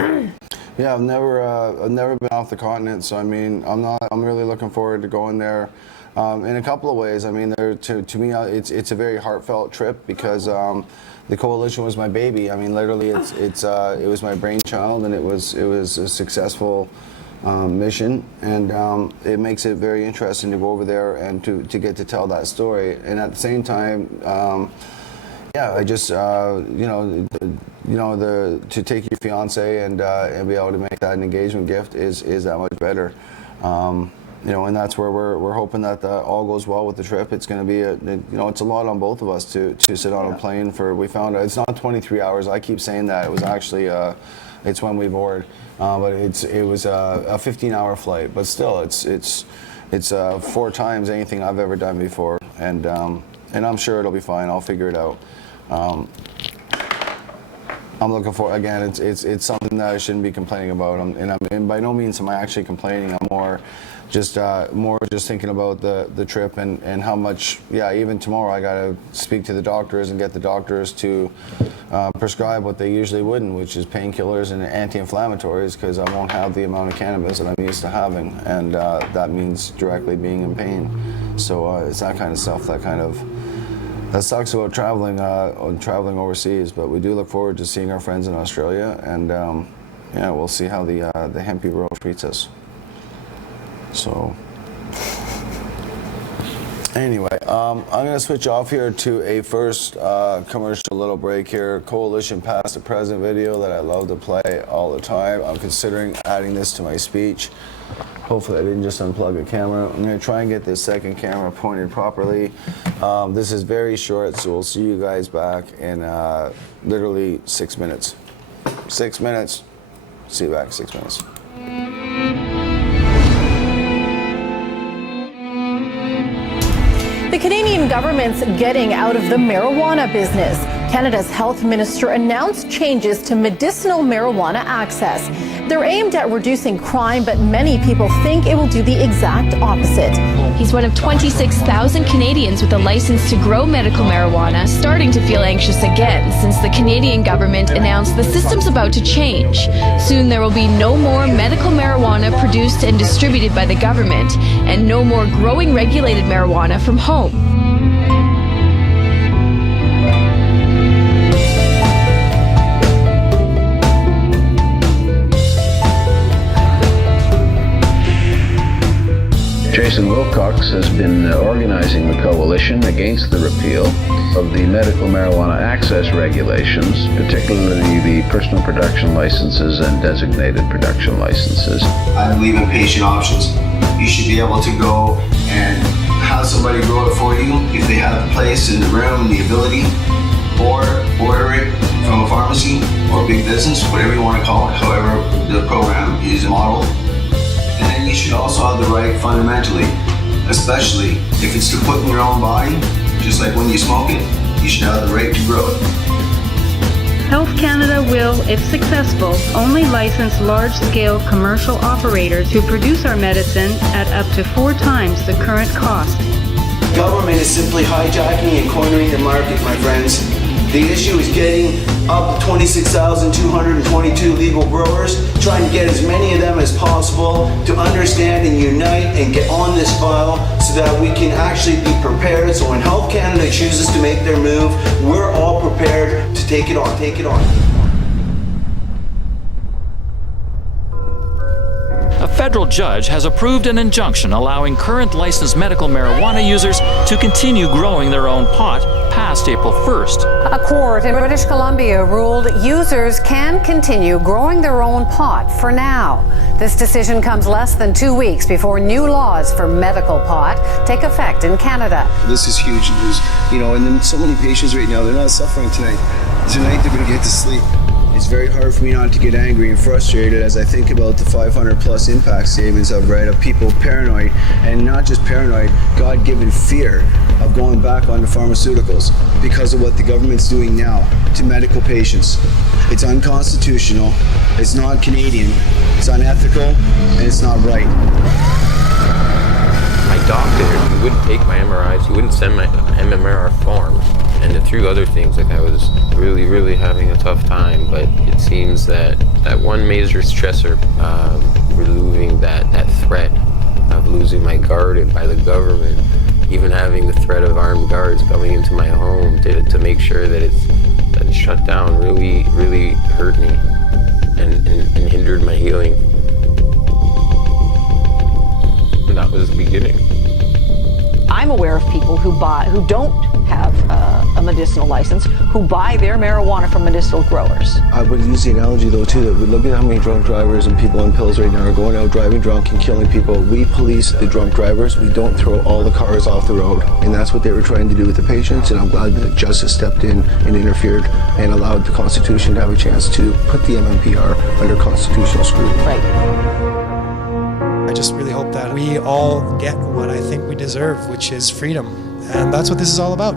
Yeah, I've never been off the continent, so I mean, I'm really looking forward to going there. In a couple of ways. I mean, to me, it's a very heartfelt trip because the coalition was my baby. I mean, literally, it was my brainchild, and it was a successful mission, and it makes it very interesting to go over there and to get to tell that story. And at the same time, I just to take your fiance and be able to make that an engagement gift is that much better. And that's where we're hoping that all goes well with the trip. It's going to be it's a lot on both of us to sit on a plane for. We found out it's not 23 hours. I keep saying that it was actually it's when we board, but it was a 15-hour flight. But still, it's 4 times anything I've ever done before, and I'm sure it'll be fine. I'll figure it out. I'm looking for, again, it's something that I shouldn't be complaining about, and by no means am I actually complaining. I'm more just thinking about the trip and how much. Even tomorrow I gotta speak to the doctors and get the doctors to prescribe what they usually wouldn't, which is painkillers and anti-inflammatories, because I won't have the amount of cannabis that I'm used to having, and that means directly being in pain. So it's that kind of stuff that sucks about traveling overseas, but we do look forward to seeing our friends in Australia, and we'll see how the hempy world treats us. So anyway, I'm going to switch off here to a first commercial little break here. Coalition Past the Present video that I love to play all the time. I'm considering adding this to my speech. Hopefully I didn't just unplug a camera. I'm going to try and get this second camera pointed properly. This is very short, so we'll see you guys back in literally 6 minutes. 6 minutes. See you back in 6 minutes. The Canadian government's getting out of the marijuana business. Canada's health minister announced changes to medicinal marijuana access. They're aimed at reducing crime, but many people think it will do the exact opposite. He's one of 26,000 Canadians with a license to grow medical marijuana, starting to feel anxious again since the Canadian government announced the system's about to change. Soon there will be no more medical marijuana produced and distributed by the government, and no more growing regulated marijuana from home. Jason Wilcox has been organizing the coalition against the repeal of the medical marijuana access regulations, particularly the personal production licenses and designated production licenses. I believe in patient options. You should be able to go and have somebody grow it for you if they have the place and the room and the ability, or order it from a pharmacy or a big business, whatever you want to call it, however the program is modeled. And then you should also have the right fundamentally, especially if it's to put in your own body, just like when you smoke it, you should have the right to grow it. Health Canada will, if successful, only license large-scale commercial operators who produce our medicine at up to 4 times the current cost. Government is simply hijacking and cornering the market, my friends. The issue is getting up 26,222 legal growers, trying to get as many of them as possible to understand and unite and get on this file so that we can actually be prepared. So when Health Canada chooses to make their move, we're all prepared to take it on. A federal judge has approved an injunction allowing current licensed medical marijuana users to continue growing their own pot past April 1st. A court in British Columbia ruled users can continue growing their own pot for now. This decision comes less than 2 weeks before new laws for medical pot take effect in Canada. This is huge news, and then so many patients right now, they're not suffering tonight. Tonight they're going to get to sleep. It's very hard for me not to get angry and frustrated as I think about the 500 plus impact statements I've read of people paranoid, and not just paranoid, God-given fear of going back onto pharmaceuticals because of what the government's doing now to medical patients. It's unconstitutional, it's not Canadian, it's unethical, and it's not right. My doctor, he wouldn't take my MRIs, he wouldn't send my MMR form. And through other things, I was really having a tough time. But it seems that one major stressor, removing that threat of losing my guarded by the government, even having the threat of armed guards coming into my home to make sure that it's shut down, really hurt me and hindered my healing. And that was the beginning. I'm aware of people who don't have a medicinal license, who buy their marijuana from medicinal growers. I would use the analogy though too, that we look at how many drunk drivers and people on pills right now are going out driving drunk and killing people. We police the drunk drivers, we don't throw all the cars off the road. And that's what they were trying to do with the patients, and I'm glad that justice stepped in and interfered and allowed the Constitution to have a chance to put the MMPR under constitutional scrutiny. Right. I just really hope that we all get what I think we deserve, which is freedom. And that's what this is all about.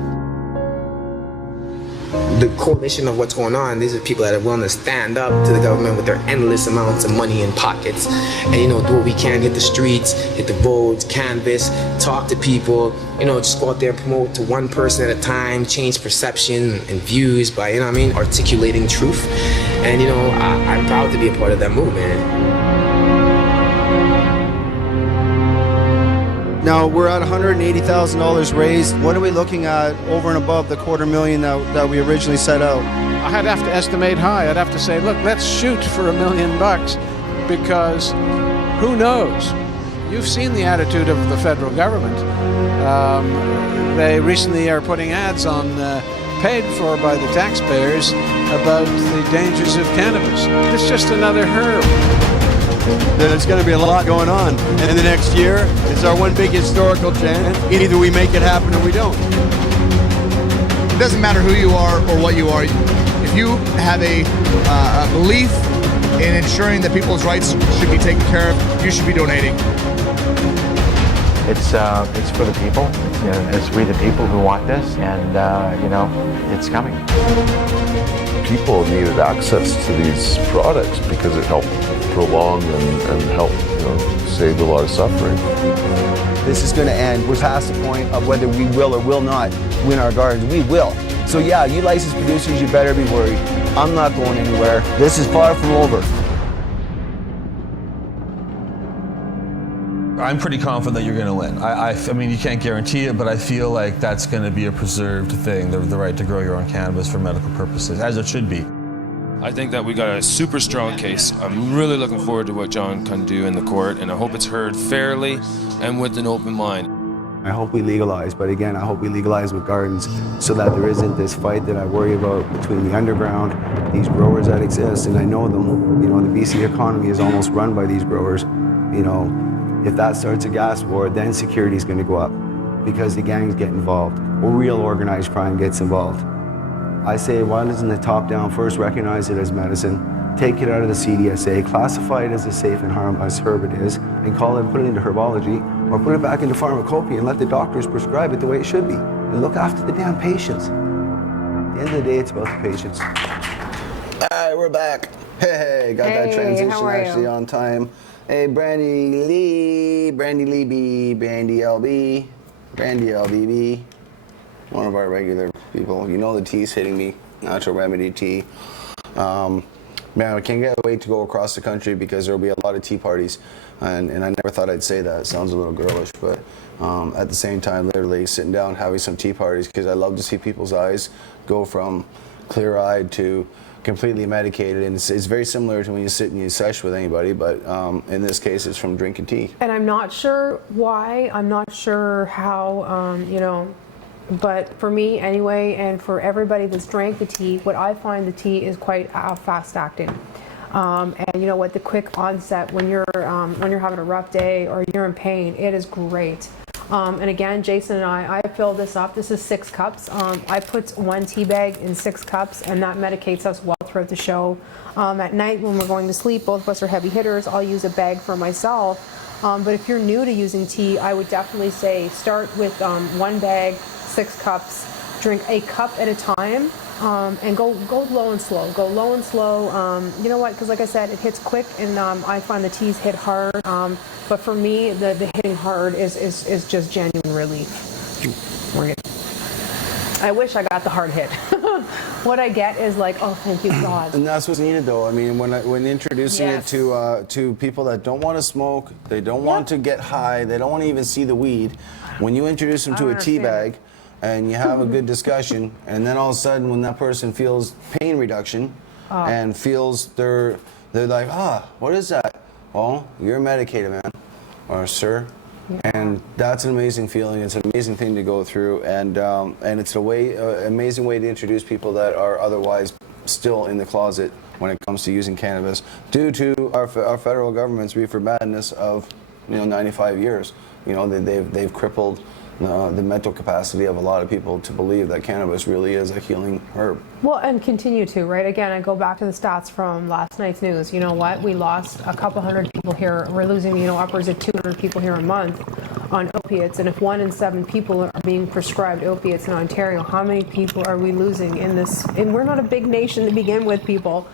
The coalition of what's going on, these are people that are willing to stand up to the government with their endless amounts of money in pockets and, do what we can, hit the streets, hit the roads, canvas, talk to people, just go out there and promote to one person at a time, change perception and views by, articulating truth. And, I'm proud to be a part of that movement. Now we're at $180,000 raised. What are we looking at over and above the $250,000 that we originally set out? I'd have to estimate high. I'd have to say, look, let's shoot for $1 million because who knows? You've seen the attitude of the federal government. They recently are putting ads on paid for by the taxpayers about the dangers of cannabis. It's just another herb. There's going to be a lot going on in the next year. It's our one big historical chance. Either we make it happen or we don't. It doesn't matter who you are or what you are. If you have a belief in ensuring that people's rights should be taken care of, you should be donating. It's for the people. It's we the people who want this, and it's coming. People needed access to these products because it helped prolong and help save a lot of suffering. This is going to end. We're past the point of whether we will or will not win our gardens. We will. So yeah, you licensed producers, you better be worried. I'm not going anywhere. This is far from over. I'm pretty confident that you're going to win. I mean, you can't guarantee it, but I feel like that's going to be a preserved thing, the right to grow your own cannabis for medical purposes, as it should be. I think that we got a super strong case. I'm really looking forward to what John can do in the court, and I hope it's heard fairly and with an open mind. I hope we legalize, but again, I hope we legalize with gardens so that there isn't this fight that I worry about between the underground, these growers that exist, and I know them. You know, the BC economy is almost run by these growers. You know, if that starts a gas war, then security is going to go up because the gangs get involved or real organized crime gets involved. I say, why doesn't the top down first recognize it as medicine, take it out of the CDSA, classify it as a safe and harmless herb it is, and call it, put it into herbology, or put it back into pharmacopoeia and let the doctors prescribe it the way it should be, and look after the damn patients. At the end of the day, it's about the patients. All right, we're back. Hey, got that transition actually on time. Hey, Brandy Lee B, Brandy LBB, one of our regular people. You know the tea's hitting me, natural remedy tea. Man, I can't wait to go across the country because there'll be a lot of tea parties. And I never thought I'd say that. It sounds a little girlish, but at the same time, literally sitting down, having some tea parties, because I love to see people's eyes go from clear-eyed to completely medicated. And it's very similar to when you sit and you sesh with anybody, but in this case, it's from drinking tea. And I'm not sure why, I'm not sure how, you know, but for me anyway, and for everybody that's drank the tea, what I find the tea is quite fast acting. And you know what, the quick onset when you're having a rough day or you're in pain, it is great. And again, Jason and I filled this up. This is 6 cups. I put 1 tea bag in 6 cups, and that medicates us well throughout the show. At night when we're going to sleep, both of us are heavy hitters. I'll use a bag for myself. But if you're new to using tea, I would definitely say start with 1 bag, 6 cups, drink a cup at a time, and go low and slow. Go low and slow. You know what? Because like I said, it hits quick, and I find the teas hit hard. But for me, the hitting hard is just genuine relief. I wish I got the hard hit. What I get is like, oh, thank you, God. And that's what's needed, though. I mean, when introducing it to people that don't want to smoke, they don't want to get high, they don't want to even see the weed. When you introduce them to a tea bag, and you have a good discussion, and then all of a sudden when that person feels pain reduction and feels they're like, what is that? Well, you're medicated, man, or sir. And that's an amazing feeling. It's an amazing thing to go through, and it's amazing way to introduce people that are otherwise still in the closet when it comes to using cannabis due to our federal government's reefer madness of 95 years. You know, they've crippled the mental capacity of a lot of people to believe that cannabis really is a healing herb. Well, and continue to, right? Again, I go back to the stats from last night's news. You know what? We lost a couple hundred people here. We're losing, upwards of 200 people here a month on opiates. And if 1 in 7 people are being prescribed opiates in Ontario, how many people are we losing in this? And we're not a big nation to begin with, people.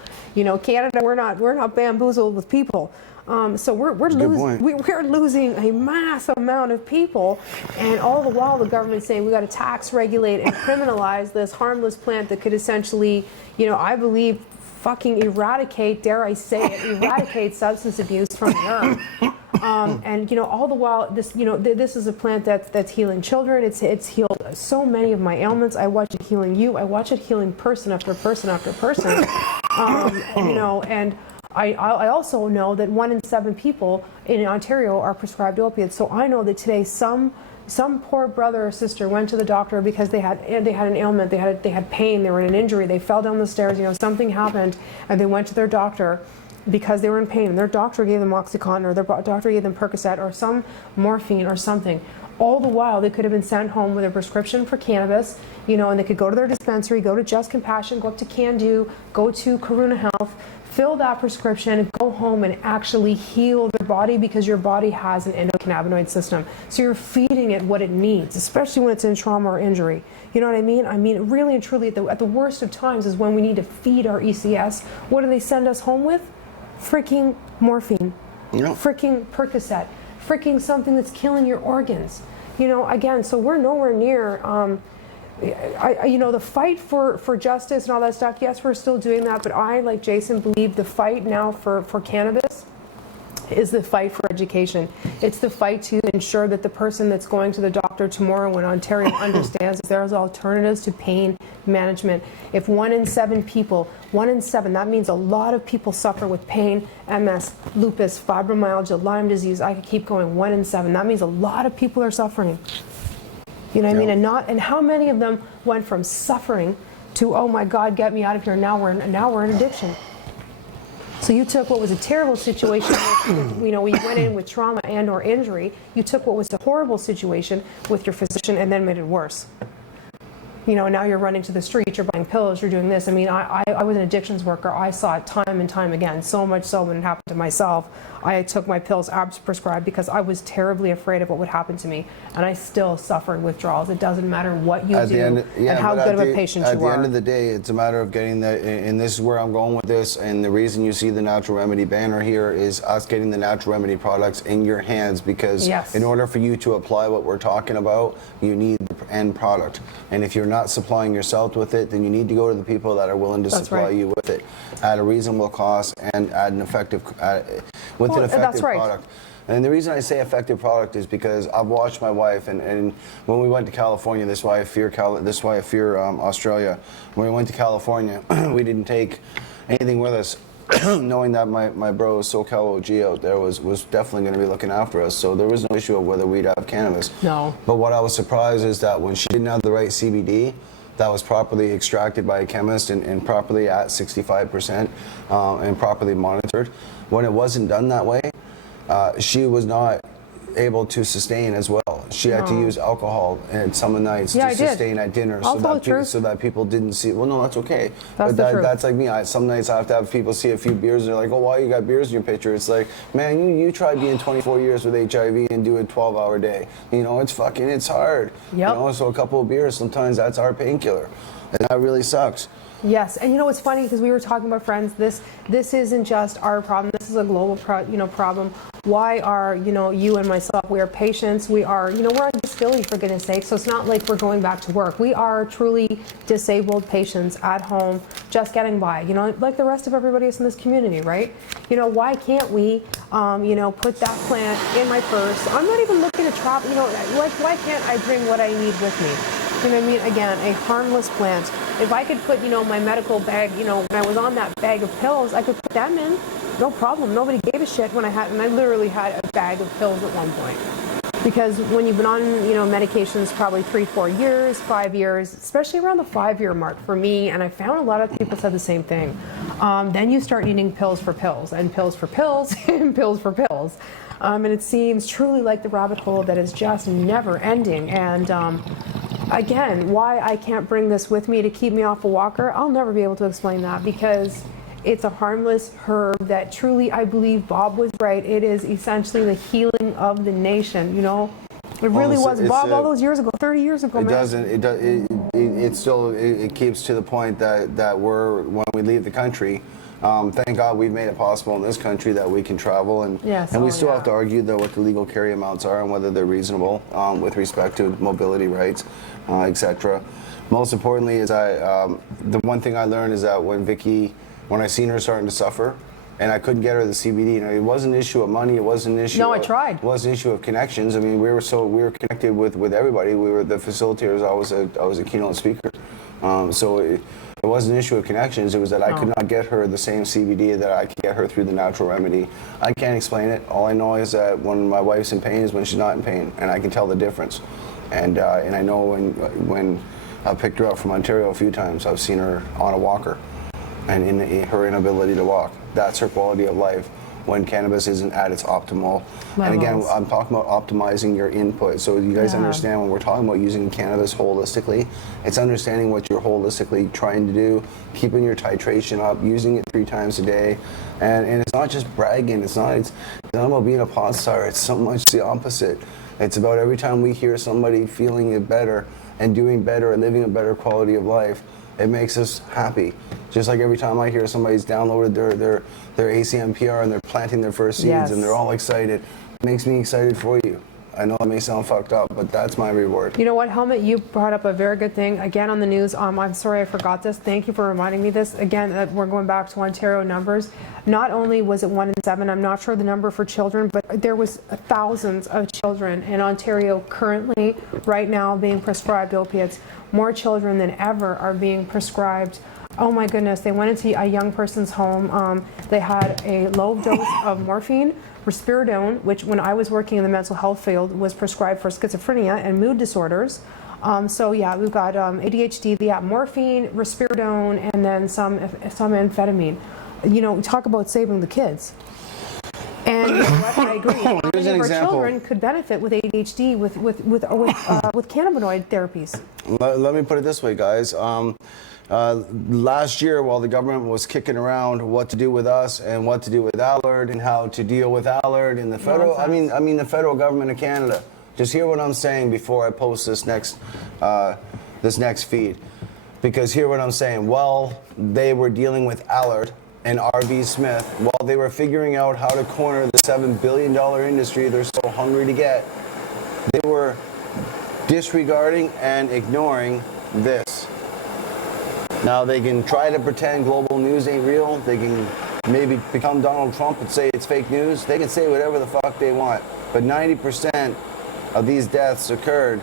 Canada, we're not bamboozled with people. So we're losing a mass amount of people, and all the while the government's saying we got to tax, regulate, and criminalize this harmless plant that could essentially, I believe, fucking eradicate, dare I say it, eradicate substance abuse from the earth. And all the while, this this is a plant that's healing children. It's healed so many of my ailments. I watch it healing you. I watch it healing person after person after person. And I also know that 1 in 7 people in Ontario are prescribed opiates. So I know that today some poor brother or sister went to the doctor because they had an ailment, they had pain, they were in an injury, they fell down the stairs, something happened, and they went to their doctor because they were in pain, and their doctor gave them Oxycontin, or their doctor gave them Percocet, or some morphine or something. All the while, they could have been sent home with a prescription for cannabis, and they could go to their dispensary, go to Just Compassion, go up to Can Do, go to Karuna Health, fill that prescription, go home and actually heal their body, because your body has an endocannabinoid system. So you're feeding it what it needs, especially when it's in trauma or injury. You know what I mean? I mean, really and truly, at the worst of times is when we need to feed our ECS. What do they send us home with? Freaking morphine, freaking Percocet, freaking something that's killing your organs. Again, so we're nowhere near, the fight for justice and all that stuff, yes, we're still doing that, but I, like Jason, believe the fight now for cannabis is the fight for education. It's the fight to ensure that the person that's going to the doctor tomorrow in Ontario understands that there's alternatives to pain management. If 1 in 7 people, 1 in 7, that means a lot of people suffer with pain, MS, lupus, fibromyalgia, Lyme disease. I could keep going. 1 in 7. That means a lot of people are suffering. You know what I mean? And how many of them went from suffering to, oh my God, get me out of here. Now we're in addiction. So you took what was a terrible situation, you know, we went in with trauma and or injury. You took what was a horrible situation with your physician and then made it worse. You know, now you're running to the street, you're buying pills, you're doing this. I mean, I was an addictions worker. I saw it time and time again, so much so when it happened to myself, I took my pills as prescribed because I was terribly afraid of what would happen to me. And I still suffered withdrawals. It doesn't matter what you do and how good of a patient you are. At the end of the day, it's a matter of getting the, and this is where I'm going with this, and the reason you see the Natural Remedy banner here is us getting the Natural Remedy products in your hands, because in order for you to apply what we're talking about, you need the end product. And if you're not supplying yourself with it, then you need to go to the people that are willing to supply you with it at a reasonable cost and at an effective, with an effective product. And the reason I say effective product is because I've watched my wife, and when we went to California, this is why I fear Australia. When we went to California, we didn't take anything with us, knowing that my bro SoCal OG out there was definitely going to be looking after us. So there was no issue of whether we'd have cannabis. No. But what I was surprised is that when she didn't have the right CBD, that was properly extracted by a chemist and properly at 65% and properly monitored. When it wasn't done that way, she was not able to sustain as well. She had to use alcohol at some nights to sustain at dinner so that people didn't see. Well, no, that's okay. That's like me. Some nights I have to have people see a few beers and they're like, oh, why you got beers in your picture? It's like, man, you tried being 24 years with HIV and do a 12-hour day. You know, it's hard. You know, so a couple of beers, sometimes that's our painkiller. And that really sucks. Yes, and you know what's funny, because we were talking about, friends, this isn't just our problem. This is a global problem. Why are, you know, you and myself, we are patients, we are, you know, we're on disability, for goodness sake, so it's not like we're going back to work. We are truly disabled patients at home, just getting by, you know, like the rest of everybody else in this community, right? You know, why can't we, you know, put that plant in my purse? I'm not even looking to travel, you know, like, why can't I bring what I need with me? You know what I mean? Again, a harmless plant. If I could put, you know, my medical bag, you know, when I was on that bag of pills, I could put them in. No problem. Nobody gave a shit when and I literally had a bag of pills at one point. Because when you've been on, you know, medications probably 3-4 years, 5 years, especially around the 5-year mark for me, and I found a lot of people said the same thing. Then you start needing pills for pills, and pills for pills, and pills for pills. And it seems truly like the rabbit hole that is just never ending. And again, why I can't bring this with me to keep me off a walker, I'll never be able to explain that, because it's a harmless herb that truly, I believe Bob was right. It is essentially the healing of the nation, you know? It really was, Bob, all those years ago, 30 years ago, man. It keeps to the point that when we leave the country, thank God we've made it possible in this country that we can travel, and we still have to argue though what the legal carry amounts are and whether they're reasonable with respect to mobility rights, etc. Most importantly is the one thing I learned is that when I seen her starting to suffer, and I couldn't get her the CBD. You know, it wasn't an issue of money. It wasn't an issue. No, I tried. It wasn't an issue of connections. I mean, we were connected with everybody. We were the facilitators. I was a keynote speaker. So it wasn't an issue of connections. It was that I could not get her the same CBD that I could get her through the Natural Remedy. I can't explain it. All I know is that when my wife's in pain is when she's not in pain, and I can tell the difference. And I know when I picked her up from Ontario a few times, I've seen her on a walker. And in her inability to walk. That's her quality of life when cannabis isn't at its optimal. And again, I'm talking about optimizing your input. So you guys understand when we're talking about using cannabis holistically, it's understanding what you're holistically trying to do, keeping your titration up, using it 3 times a day. And it's not just bragging, it's not about being a pot star, it's so much the opposite. It's about every time we hear somebody feeling it better and doing better and living a better quality of life, it makes us happy. Just like every time I hear somebody's downloaded their ACMPR and they're planting their first seeds and they're all excited, it makes me excited for you. I know it may sound fucked up, but that's my reward. You know what, Helmut, you brought up a very good thing. Again, on the news, I'm sorry I forgot this. Thank you for reminding me this. Again, we're going back to Ontario numbers. Not only was it 1 in 7, I'm not sure the number for children, but there was thousands of children in Ontario currently, right now, being prescribed opiates. More children than ever are being prescribed. Oh my goodness, they went into a young person's home. They had a low dose of morphine, risperidone, which when I was working in the mental health field was prescribed for schizophrenia and mood disorders. So yeah, we've got ADHD, morphine, risperidone, and then some amphetamine. You know, talk about saving the kids. And you know what, I agree. How many of our children could benefit with ADHD with cannabinoid therapies? Let me put it this way, guys. Last year, while the government was kicking around what to do with us and what to do with Allard and how to deal with Allard and the federal, I mean the federal government of Canada. Just hear what I'm saying before I post this next feed, because hear what I'm saying. While they were dealing with Allard and R.B. Smith, while they were figuring out how to corner the $7 billion industry they're so hungry to get, they were disregarding and ignoring this. Now they can try to pretend global news ain't real. They can maybe become Donald Trump and say it's fake news. They can say whatever the fuck they want. But 90% of these deaths occurred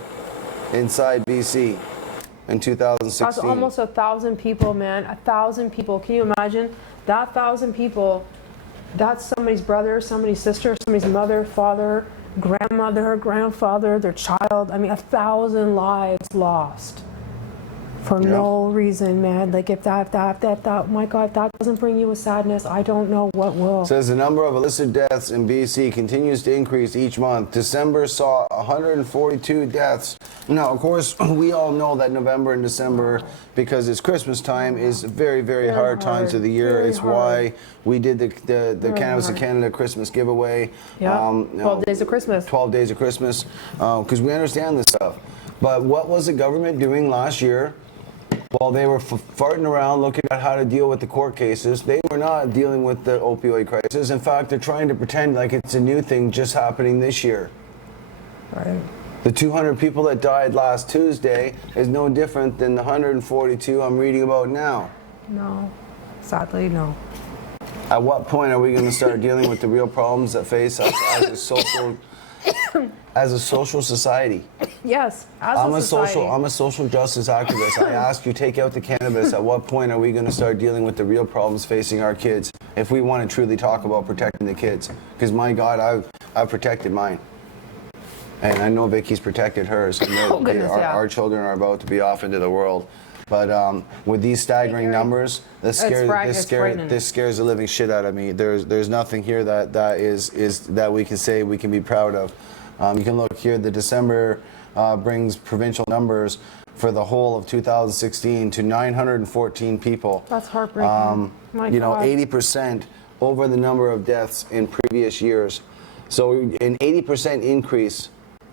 inside BC in 2016. That's almost 1,000 people, man. 1,000 people. Can you imagine? That 1,000 people, that's somebody's brother, somebody's sister, somebody's mother, father, grandmother, grandfather, their child. I mean, 1,000 lives lost. For no reason, man. Like if that, my God, if that doesn't bring you a sadness, I don't know what will. Says the number of illicit deaths in BC continues to increase each month. December saw 142 deaths. Now, of course, we all know that November and December, because it's Christmas time, is very, very hard times of the year. It's why we did the Cannabis in Canada Christmas giveaway. Yeah, 12 days of Christmas. 12 days of Christmas, because we understand this stuff. But what was the government doing last year? While they were farting around looking at how to deal with the court cases, they were not dealing with the opioid crisis. In fact, they're trying to pretend like it's a new thing just happening this year. Right. The 200 people that died last Tuesday is no different than the 142 I'm reading about now. No, sadly, no. At what point are we going to start dealing with the real problems that face us as a social society? Yes, as a society. I'm a social justice activist. I ask you, take out the cannabis. At what point are we going to start dealing with the real problems facing our kids? If we want to truly talk about protecting the kids, because my God, I've protected mine, and I know Vicky's protected hers. And our children are about to be off into the world. But with these staggering numbers, this scares the living shit out of me. There's nothing here that we can say we can be proud of. You can look here. The December brings provincial numbers for the whole of 2016 to 914 people. That's heartbreaking. 80% over the number of deaths in previous years. So an 80% increase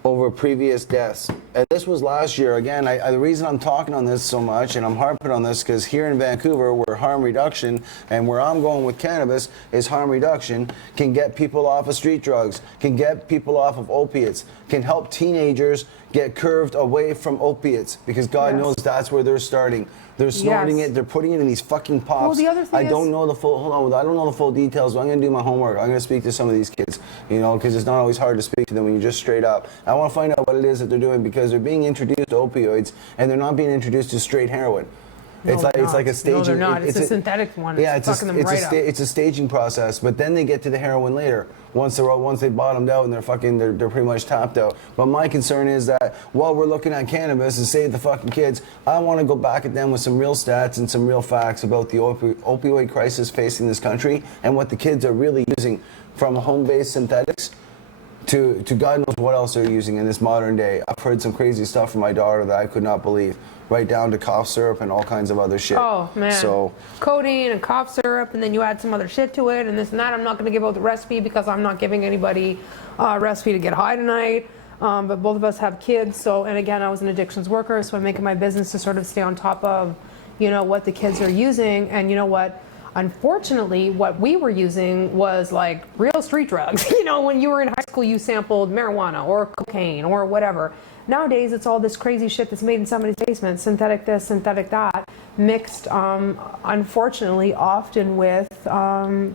over previous deaths. And this was last year. Again, the reason I'm talking on this so much and I'm harping on this because here in Vancouver, where harm reduction and where I'm going with cannabis is harm reduction, can get people off of street drugs, can get people off of opiates, can help teenagers get curved away from opiates, because God knows that's where they're starting. They're snorting it. They're putting it in these fucking pops. Well, the other thing I don't know the full details, but I'm going to do my homework. I'm going to speak to some of these kids, because it's not always hard to speak to them when you're just straight up. I want to find out what it is that they're doing, because they're being introduced to opioids and they're not being introduced to straight heroin. It's like a staging. No, they're not. It's a synthetic one. Yeah, it's a staging process. But then they get to the heroin later. Once they bottomed out and they're pretty much tapped out. But my concern is that while we're looking at cannabis and save the fucking kids, I want to go back at them with some real stats and some real facts about the opioid crisis facing this country and what the kids are really using, from home-based synthetics to God knows what else they're using in this modern day. I've heard some crazy stuff from my daughter that I could not believe, right down to cough syrup and all kinds of other shit. Oh, man. So, codeine and cough syrup, and then you add some other shit to it, and this and that. I'm not going to give out the recipe because I'm not giving anybody a recipe to get high tonight. But both of us have kids, and again, I was an addictions worker, so I'm making my business to sort of stay on top of, what the kids are using. And you know what? Unfortunately, what we were using was like real street drugs. You know, when you were in high school, you sampled marijuana or cocaine or whatever. Nowadays, it's all this crazy shit that's made in somebody's basement, synthetic this, synthetic that, mixed, unfortunately, often with a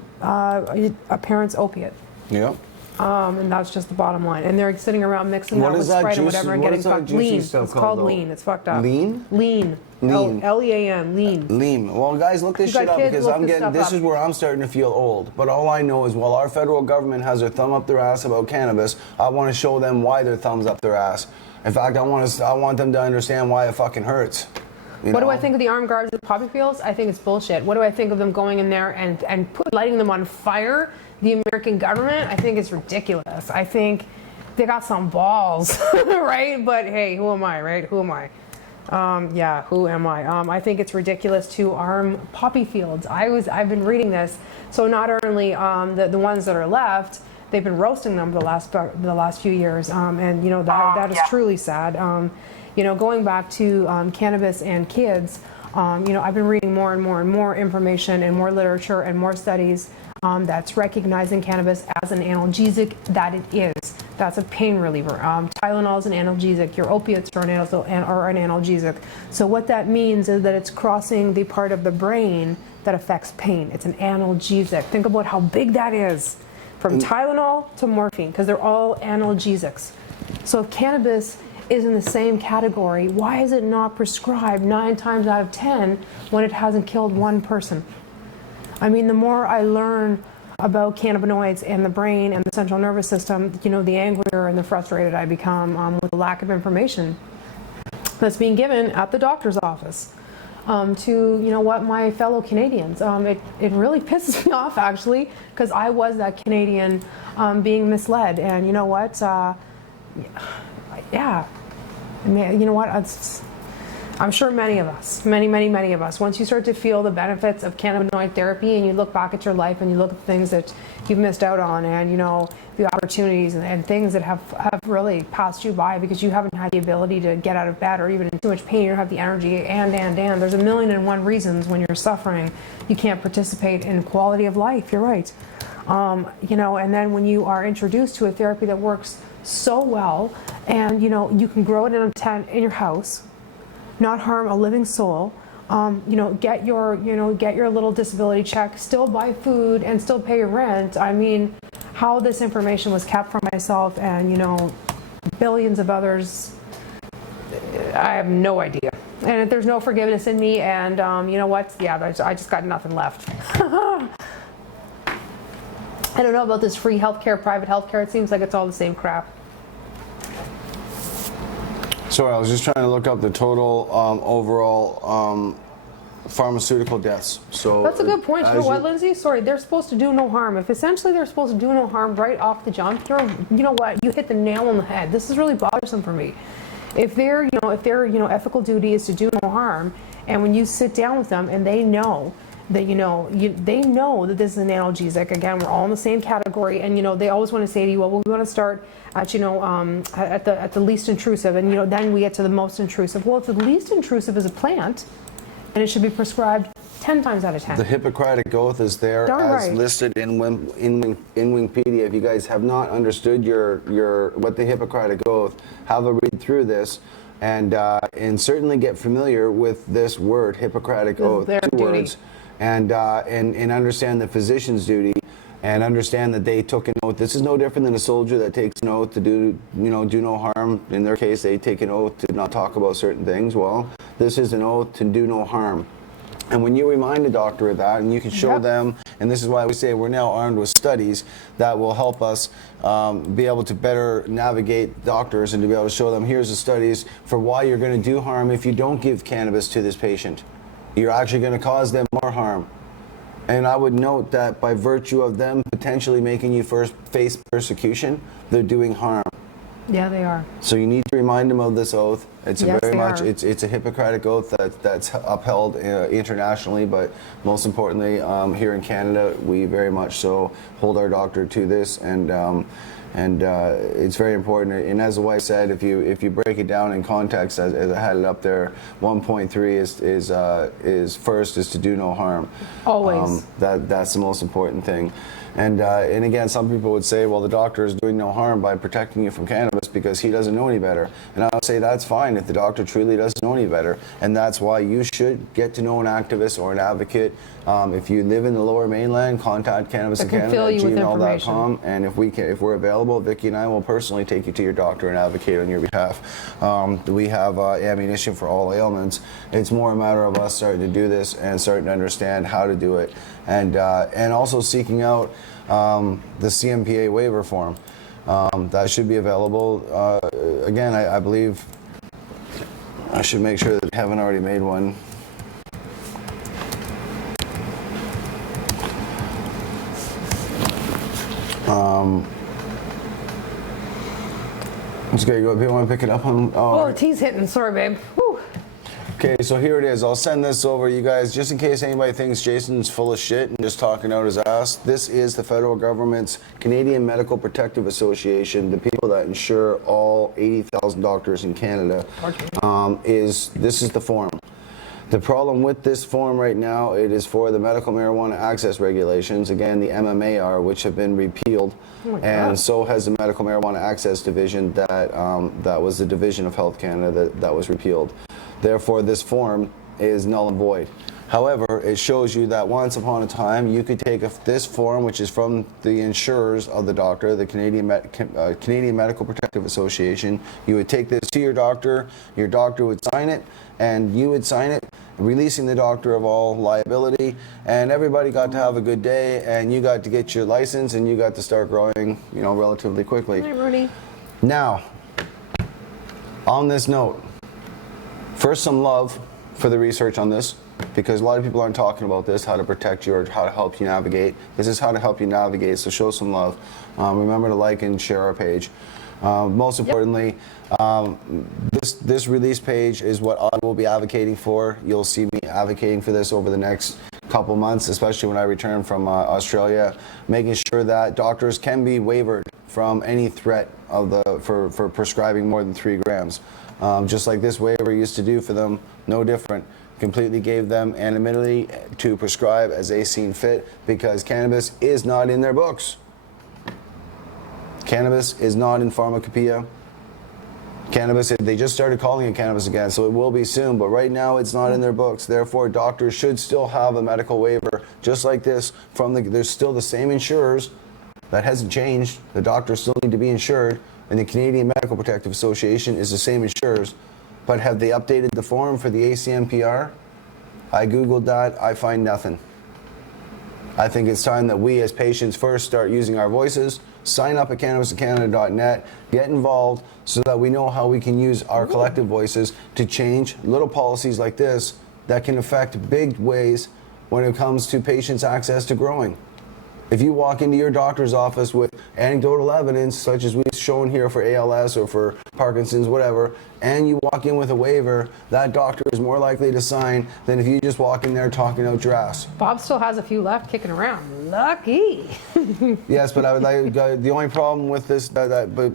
parent's opiate. Yeah. And that's just the bottom line. And they're sitting around mixing that with Sprite and whatever and getting fucked. Lean. It's called lean. It's fucked up. Lean? Lean. Lean. L-E-A-N. Lean. Lean. Well, guys, look this You shit got up kids, because look I'm this getting. stuff This up. is where I'm starting to feel old. But all I know is, while our federal government has their thumb up their ass about cannabis, I want to show them why their thumbs up their ass. In fact, I want them to understand why it fucking hurts. What do I think of the armed guards at the poppy fields? I think it's bullshit. What do I think of them going in there and lighting them on fire? The American government? I think it's ridiculous. I think they got some balls, right? But hey, who am I, right? Who am I? Yeah, who am I? I think it's ridiculous to arm poppy fields. I've been reading this. So not only the ones that are left, they've been roasting them the last few years, and you know that is truly sad. You know, going back to cannabis and kids, you know, I've been reading more and more information and more literature and more studies that's recognizing cannabis as an analgesic that it is. That's a pain reliever. Tylenol is an analgesic. Your opiates are an analgesic. So what that means is that it's crossing the part of the brain that affects pain. It's an analgesic. Think about how big that is. From Tylenol to morphine, because they're all analgesics. So if cannabis is in the same category, why is it not prescribed 9 times out of 10 when it hasn't killed one person? I mean, the more I learn about cannabinoids and the brain and the central nervous system, you know, the angrier and the frustrated I become with the lack of information that's being given at the doctor's office. To, you know what, my fellow Canadians. It really pisses me off, actually, because I was that Canadian being misled. And you know what? Yeah. I mean, you know what? I'm sure many of us, many of us, once you start to feel the benefits of cannabinoid therapy and you look back at your life and you look at the things that you've missed out on and, you know, the opportunities and things that have really passed you by because you haven't had the ability to get out of bed or even in too much pain, you don't have the energy and there's 1,000,001 reasons when you're suffering you can't participate in quality of life. You're right. You know, and then when you are introduced to a therapy that works so well and, you know, you can grow it in a tent in your house, not harm a living soul, you know, get your little disability check, still buy food and still pay your rent. I mean, how this information was kept from myself and, you know, billions of others, I have no idea. And if there's no forgiveness in me and, you know what, yeah, I just got nothing left. I don't know about this free healthcare, private healthcare. It seems like it's all the same crap. Sorry, I was just trying to look up the total overall pharmaceutical deaths. So that's a good point. You know what, Lindsay? Sorry, they're supposed to do no harm. If essentially they're supposed to do no harm right off the jump, you know what? You hit the nail on the head. This is really bothersome for me. If their ethical duty is to do no harm, and when you sit down with them and they know that they know that this is an analgesic. Again, we're all in the same category, and they always want to say to you, well, we want to start at at the least intrusive, and then we get to the most intrusive. Well, if the least intrusive is a plant, and it should be prescribed 10 times out of 10. The Hippocratic Oath is there as listed in Wikipedia. If you guys have not understood what the Hippocratic Oath, have a read through this. And certainly get familiar with this word, Hippocratic Oath, 2 words, and understand the physician's duty, and understand that they took an oath. This is no different than a soldier that takes an oath to do no harm. In their case, they take an oath to not talk about certain things. Well, this is an oath to do no harm. And when you remind a doctor of that, and you can show them, and this is why we say we're now armed with studies that will help us be able to better navigate doctors and to be able to show them, here's the studies for why you're going to do harm if you don't give cannabis to this patient. You're actually going to cause them more harm. And I would note that by virtue of them potentially making you first face persecution, they're doing harm. Yeah, they are. So you need to remind them of this oath. It's it's a Hippocratic oath that's upheld internationally, but most importantly here in Canada, we very much so hold our doctor to this, and And it's very important. And as the wife said, if you break it down in context, as I had it up there, 1.3 is first is to do no harm. Always. That's the most important thing. And again, some people would say, well, the doctor is doing no harm by protecting you from cannabis because he doesn't know any better. And I'll say that's fine if the doctor truly doesn't know any better. And that's why you should get to know an activist or an advocate. If you live in the Lower Mainland, contact cannabisincanada@gmail.com. And if we're available, Vicki and I will personally take you to your doctor and advocate on your behalf. We have ammunition for all ailments. It's more a matter of us starting to do this and starting to understand how to do it. And also seeking out the CMPA waiver form. That should be available. Again, I believe I should make sure that I haven't already made one. Let's go. You want to pick it up on? Oh, the tea's hitting. Sorry, babe. Whew. Okay, so here it is. I'll send this over, you guys, just in case anybody thinks Jason's full of shit and just talking out his ass. This is the federal government's Canadian Medical Protective Association, the people that insure all 80,000 doctors in Canada. This is the form. The problem with this form right now, it is for the medical marijuana access regulations, again, the MMAR, which have been repealed, and so has the medical marijuana access division that was the division of Health Canada that was repealed. Therefore, this form is null and void. However, it shows you that once upon a time, you could take this form, which is from the insurers of the doctor, the Canadian Medical Protective Association. You would take this to your doctor would sign it, and you would sign it, releasing the doctor of all liability, and everybody got to have a good day, and you got to get your license, and you got to start growing, relatively quickly. Hi, Rudy. Now, on this note, first, some love for the research on this, because a lot of people aren't talking about this, how to protect you or how to help you navigate. This is how to help you navigate, so show some love. Remember to like and share our page. Most importantly, this release page is what I will be advocating for. You'll see me advocating for this over the next couple months, especially when I return from Australia, making sure that doctors can be waived from any threat of for prescribing more than 3 grams. Just like this waiver used to do for them, no different. Completely gave them anonymity to prescribe as they seen fit, because cannabis is not in their books. Cannabis is not in pharmacopoeia. Cannabis, they just started calling it cannabis again, so it will be soon, but right now it's not in their books. Therefore, doctors should still have a medical waiver, just like this, there's still the same insurers. That hasn't changed. The doctors still need to be insured, and the Canadian Medical Protective Association is the same insurers. But have they updated the form for the ACMPR? I Googled that, I find nothing. I think it's time that we as patients first start using our voices, sign up at cannabisincanada.net, get involved so that we know how we can use our collective voices to change little policies like this that can affect big ways when it comes to patients' access to growing. If you walk into your doctor's office with anecdotal evidence, such as we've shown here for ALS or for Parkinson's, whatever, and you walk in with a waiver, that doctor is more likely to sign than if you just walk in there talking out your ass. Bob still has a few left kicking around. Lucky. Yes, but I would like the only problem with this, but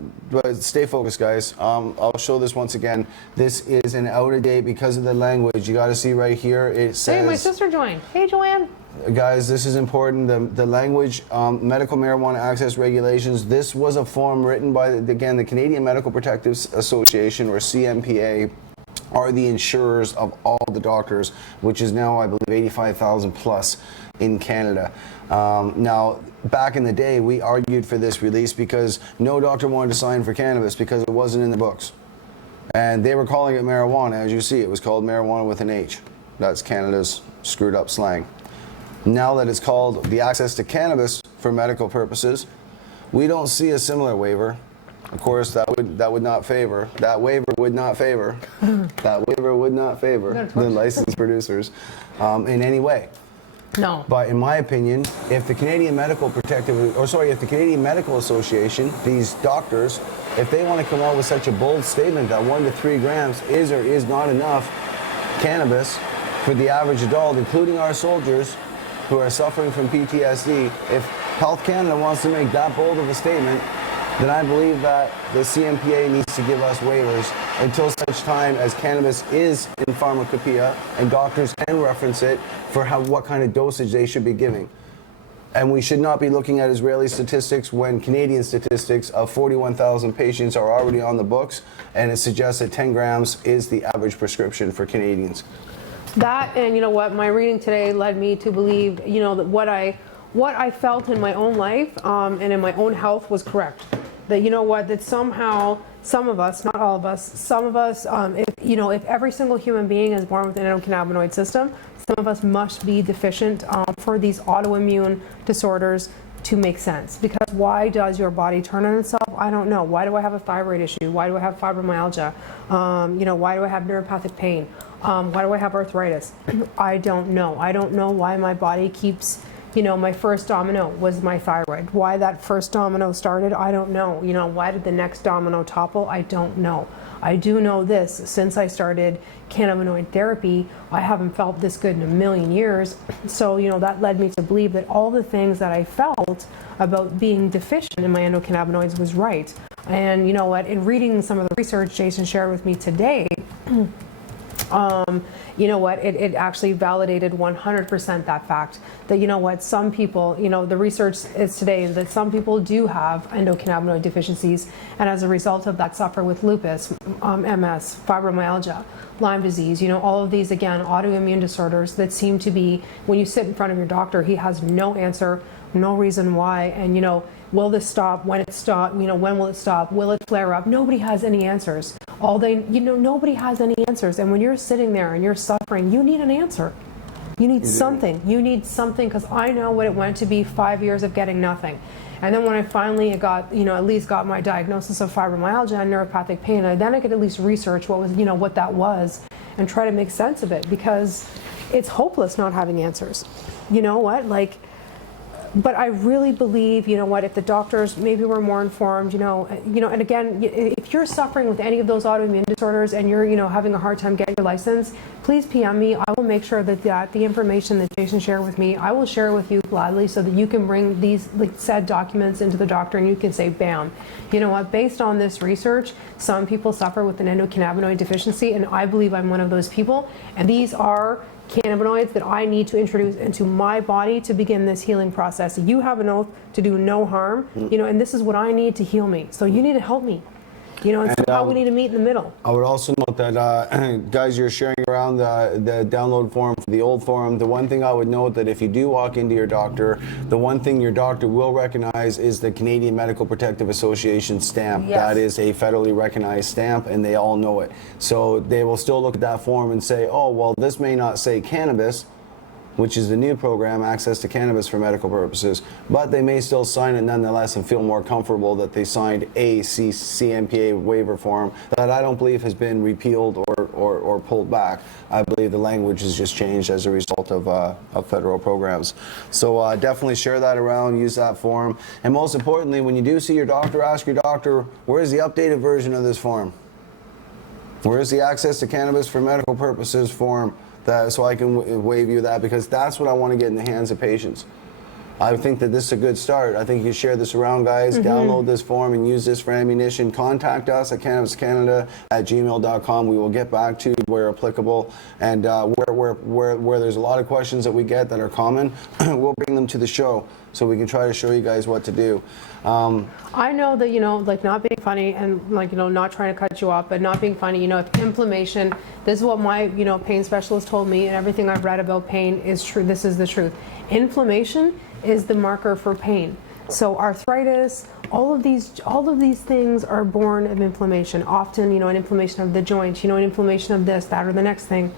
stay focused, guys. I'll show this once again. This is an out of date because of the language. You got to see right here. It says. Hey, my sister joined. Hey, Joanne. Guys, this is important. The language, medical marijuana access regulations. This was a form written by, again, the Canadian Medical Protective Association, or CMPA, are the insurers of all the doctors, which is now, I believe, 85,000 plus in Canada. Now, back in the day, we argued for this release because no doctor wanted to sign for cannabis because it wasn't in the books. And they were calling it marijuana. As you see, it was called marijuana with an H. That's Canada's screwed up slang. Now that it's called the access to cannabis for medical purposes, we don't see a similar waiver. Of course, that would not favor, that waiver would not favor the licensed producers in any way. No. But in my opinion, if the Canadian Medical Association, these doctors, if they want to come out with such a bold statement that 1 to 3 grams is or is not enough cannabis for the average adult, including our soldiers who are suffering from PTSD, if Health Canada wants to make that bold of a statement, then I believe that the CMPA needs to give us waivers until such time as cannabis is in pharmacopoeia and doctors can reference it for what kind of dosage they should be giving. And we should not be looking at Israeli statistics when Canadian statistics of 41,000 patients are already on the books, and it suggests that 10 grams is the average prescription for Canadians. That, and you know what, my reading today led me to believe, you know, that what I felt in my own life and in my own health was correct. That, you know what, that somehow some of us, not all of us, some of us, if every single human being is born with an endocannabinoid system, some of us must be deficient for these autoimmune disorders to make sense. Because why does your body turn on itself? I don't know. Why do I have a thyroid issue? Why do I have fibromyalgia? Why do I have neuropathic pain? Why do I have arthritis? I don't know. I don't know why my body keeps, my first domino was my thyroid. Why that first domino started, I don't know. Why did the next domino topple? I don't know. I do know this, since I started cannabinoid therapy, I haven't felt this good in a million years. So, that led me to believe that all the things that I felt about being deficient in my endocannabinoids was right. And you know what, in reading some of the research Jason shared with me today, it actually validated 100% that fact that, some people, the research is today that some people do have endocannabinoid deficiencies, and as a result of that suffer with lupus, MS, fibromyalgia, Lyme disease, all of these, again, autoimmune disorders that seem to be, when you sit in front of your doctor, he has no answer, no reason why, and will this stop? When it stop? When will it stop? Will it flare up? Nobody has any answers. Nobody has any answers. And when you're sitting there and you're suffering, you need an answer. You need something. You need something, because I know what it went to be 5 years of getting nothing. And then when I finally got, at least got my diagnosis of fibromyalgia and neuropathic pain, then I could at least research what was, what that was and try to make sense of it, because it's hopeless not having answers. You know what? But I really believe, if the doctors maybe were more informed, and again, if you're suffering with any of those autoimmune disorders and you're, having a hard time getting your license, please PM me. I will make sure that the information that Jason shared with me, I will share with you gladly, so that you can bring these said documents into the doctor and you can say, bam, you know what, based on this research, some people suffer with an endocannabinoid deficiency, and I believe I'm one of those people, and these are cannabinoids that I need to introduce into my body to begin this healing process. You have an oath to do no harm, and this is what I need to heal me. So you need to help me, and somehow we need to meet in the middle. I would also note that, guys, you're sharing around the download form for the old form. The one thing I would note that if you do walk into your doctor, the one thing your doctor will recognize is the Canadian Medical Protective Association stamp. Yes. That is a federally recognized stamp, and they all know it. So they will still look at that form and say, oh, well, this may not say cannabis, which is the new program, access to cannabis for medical purposes, but they may still sign it nonetheless and feel more comfortable that they signed a CMPA waiver form that I don't believe has been repealed or pulled back. I believe the language has just changed as a result of federal programs. So definitely share that around, use that form, and most importantly, when you do see your doctor, ask your doctor, where's the updated version of this form? Where's the access to cannabis for medical purposes form? So I can waive you that, because that's what I want to get in the hands of patients. I think that this is a good start. I think you share this around, guys. Download this form and use this for ammunition. Contact us at cannabiscanada@gmail.com. We will get back to you where applicable, and where there's a lot of questions that we get that are common, we'll bring them to the show so we can try to show you guys what to do. I know that, not being funny and not trying to cut you off, but not being funny, if inflammation, this is what my, pain specialist told me, and everything I've read about pain is true. This is the truth. Inflammation is the marker for pain. So arthritis, all of these things are born of inflammation. Often, an inflammation of the joint, an inflammation of this, that, or the next thing.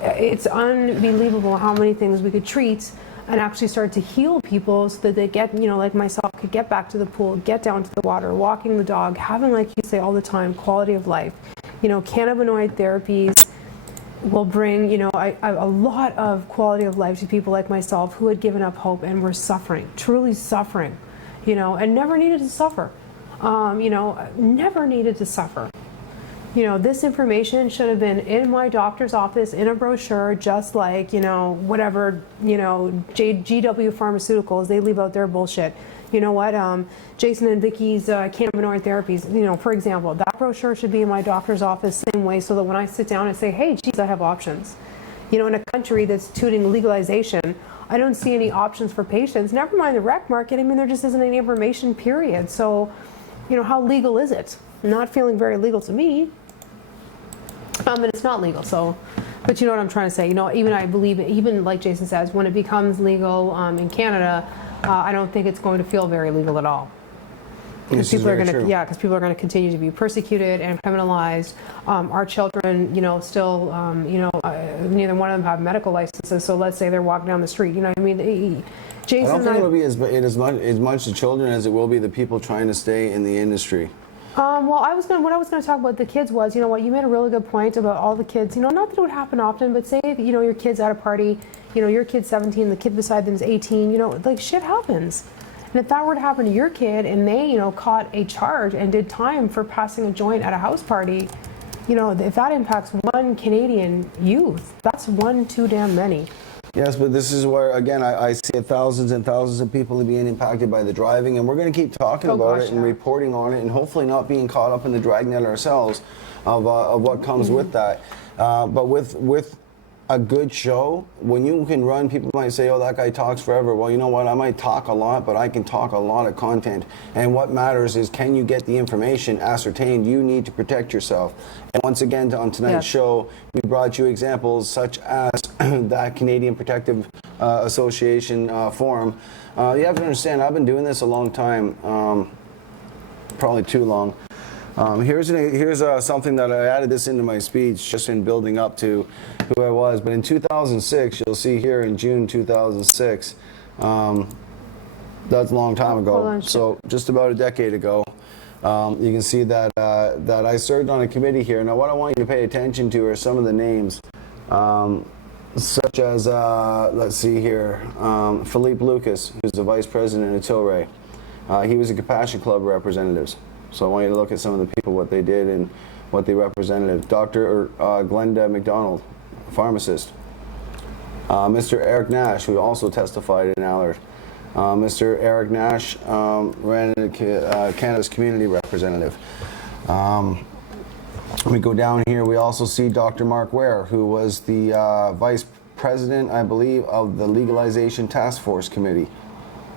It's unbelievable how many things we could treat and actually start to heal people so that they get, like myself, could get back to the pool, get down to the water, walking the dog, having, like you say all the time, quality of life. Cannabinoid therapies will bring, a lot of quality of life to people like myself who had given up hope and were suffering, truly suffering, and never needed to suffer, never needed to suffer. You know, this information should have been in my doctor's office in a brochure, just like, you know, whatever, you know, GW Pharmaceuticals, they leave out their bullshit. You know what, Jason and Vicky's cannabinoid therapies, you know, for example, that brochure should be in my doctor's office same way, so that when I sit down and say, hey, geez, I have options. You know, in a country that's tooting legalization, I don't see any options for patients. Never mind the rec market, I mean, there just isn't any information, period. So, you know, how legal is it? Not feeling very legal to me. And it's not legal, so, but you know what I'm trying to say. You know, even I believe, even like Jason says, when it becomes legal in Canada, I don't think it's going to feel very legal at all. Because people are going to, because people are going to continue to be persecuted and criminalized. Our children, you know, still, you know, neither one of them have medical licenses. So let's say they're walking down the street. You know what I mean? Jason, I don't think it'll be as much the children as it will be the people trying to stay in the industry. Well, what I was going to talk about the kids was, you know what, you made a really good point about all the kids. You know, not that it would happen often, but say, you know, your kid's at a party, you know, your kid's 17, the kid beside them is 18, you know, like shit happens. And if that were to happen to your kid and they, you know, caught a charge and did time for passing a joint at a house party, you know, if that impacts one Canadian youth, that's one too damn many. Yes, but this is where, again, I see thousands and thousands of people being impacted by the driving, and we're going to keep talking about it and reporting on it, and hopefully not being caught up in the dragnet ourselves of what comes with that. But with a good show, when you can run, people might say, oh, that guy talks forever. Well, you know what? I might talk a lot, but I can talk a lot of content. And what matters is, can you get the information ascertained? You need to protect yourself. And once again, on tonight's show, we brought you examples such as that Canadian Protective Association forum. You have to understand, I've been doing this a long time, probably too long. Here's something that I added this into my speech just in building up to who I was. But in 2006, you'll see here in June 2006, that's a long time ago. So just about a decade ago, you can see that that I served on a committee here. Now, what I want you to pay attention to are some of the names, such as let's see here, Philippe Lucas, who's the vice president of Tilray. He was a Compassion Club representative. So I want you to look at some of the people, what they did and what they represented. Dr. Glenda McDonald, pharmacist. Mr. Eric Nash, who also testified in Allard. Mr. Eric Nash ran a Cannabis community representative. We go down here, we also see Dr. Mark Ware, who was the vice president, I believe, of the Legalization Task Force Committee.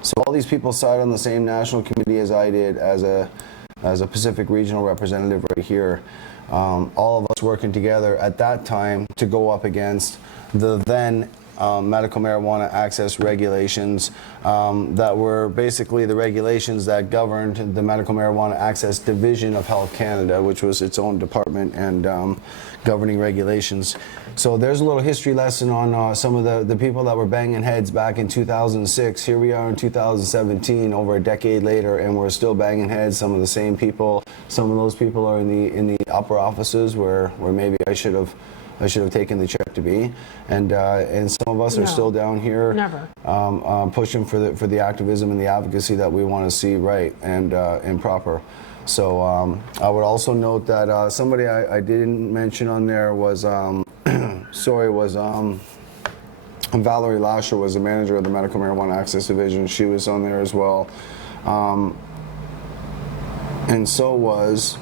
So all these people sat on the same national committee as I did as a Pacific Regional representative right here. All of us working together at that time to go up against the then medical marijuana access regulations that were basically the regulations that governed the Medical Marijuana Access Division of Health Canada, which was its own department and governing regulations. So there's a little history lesson on some of the people that were banging heads back in 2006. Here we are in 2017, over a decade later, and we're still banging heads. Some of the same people. Some of those people are in the upper offices where maybe I should have taken the check to be, and some of us are still down here, pushing for the activism and the advocacy that we want to see right and proper. So I would also note that somebody I didn't mention on there was Valerie Lasher was the manager of the Medical Marijuana Access Division. She was on there as well, and so was.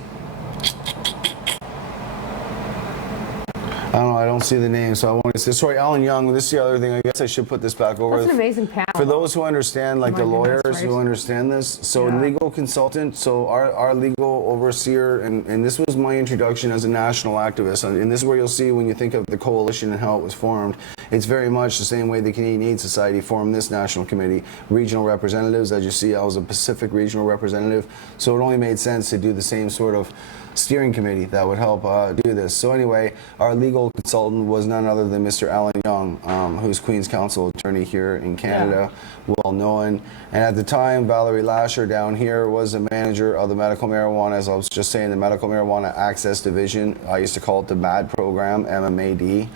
I don't know, I don't see the name, so I want to say, sorry, Alan Young. This is the other thing, I guess I should put this back over. That's an amazing panel. For those who understand, like the lawyers who understand this, so legal consultant, so our legal overseer, and this was my introduction as a national activist, and this is where you'll see when you think of the coalition and how it was formed. It's very much the same way the Canadian AIDS Society formed this national committee. Regional representatives, as you see, I was a Pacific regional representative, so it only made sense to do the same sort of steering committee that would help do this. So anyway, our legal consultant was none other than Mr. Alan Young, who's Queen's Counsel attorney here in Canada, well known. And at the time, Valerie Lasher down here was the manager of the medical marijuana, as I was just saying, the Medical Marijuana Access Division. I used to call it the MAD program, MMAD.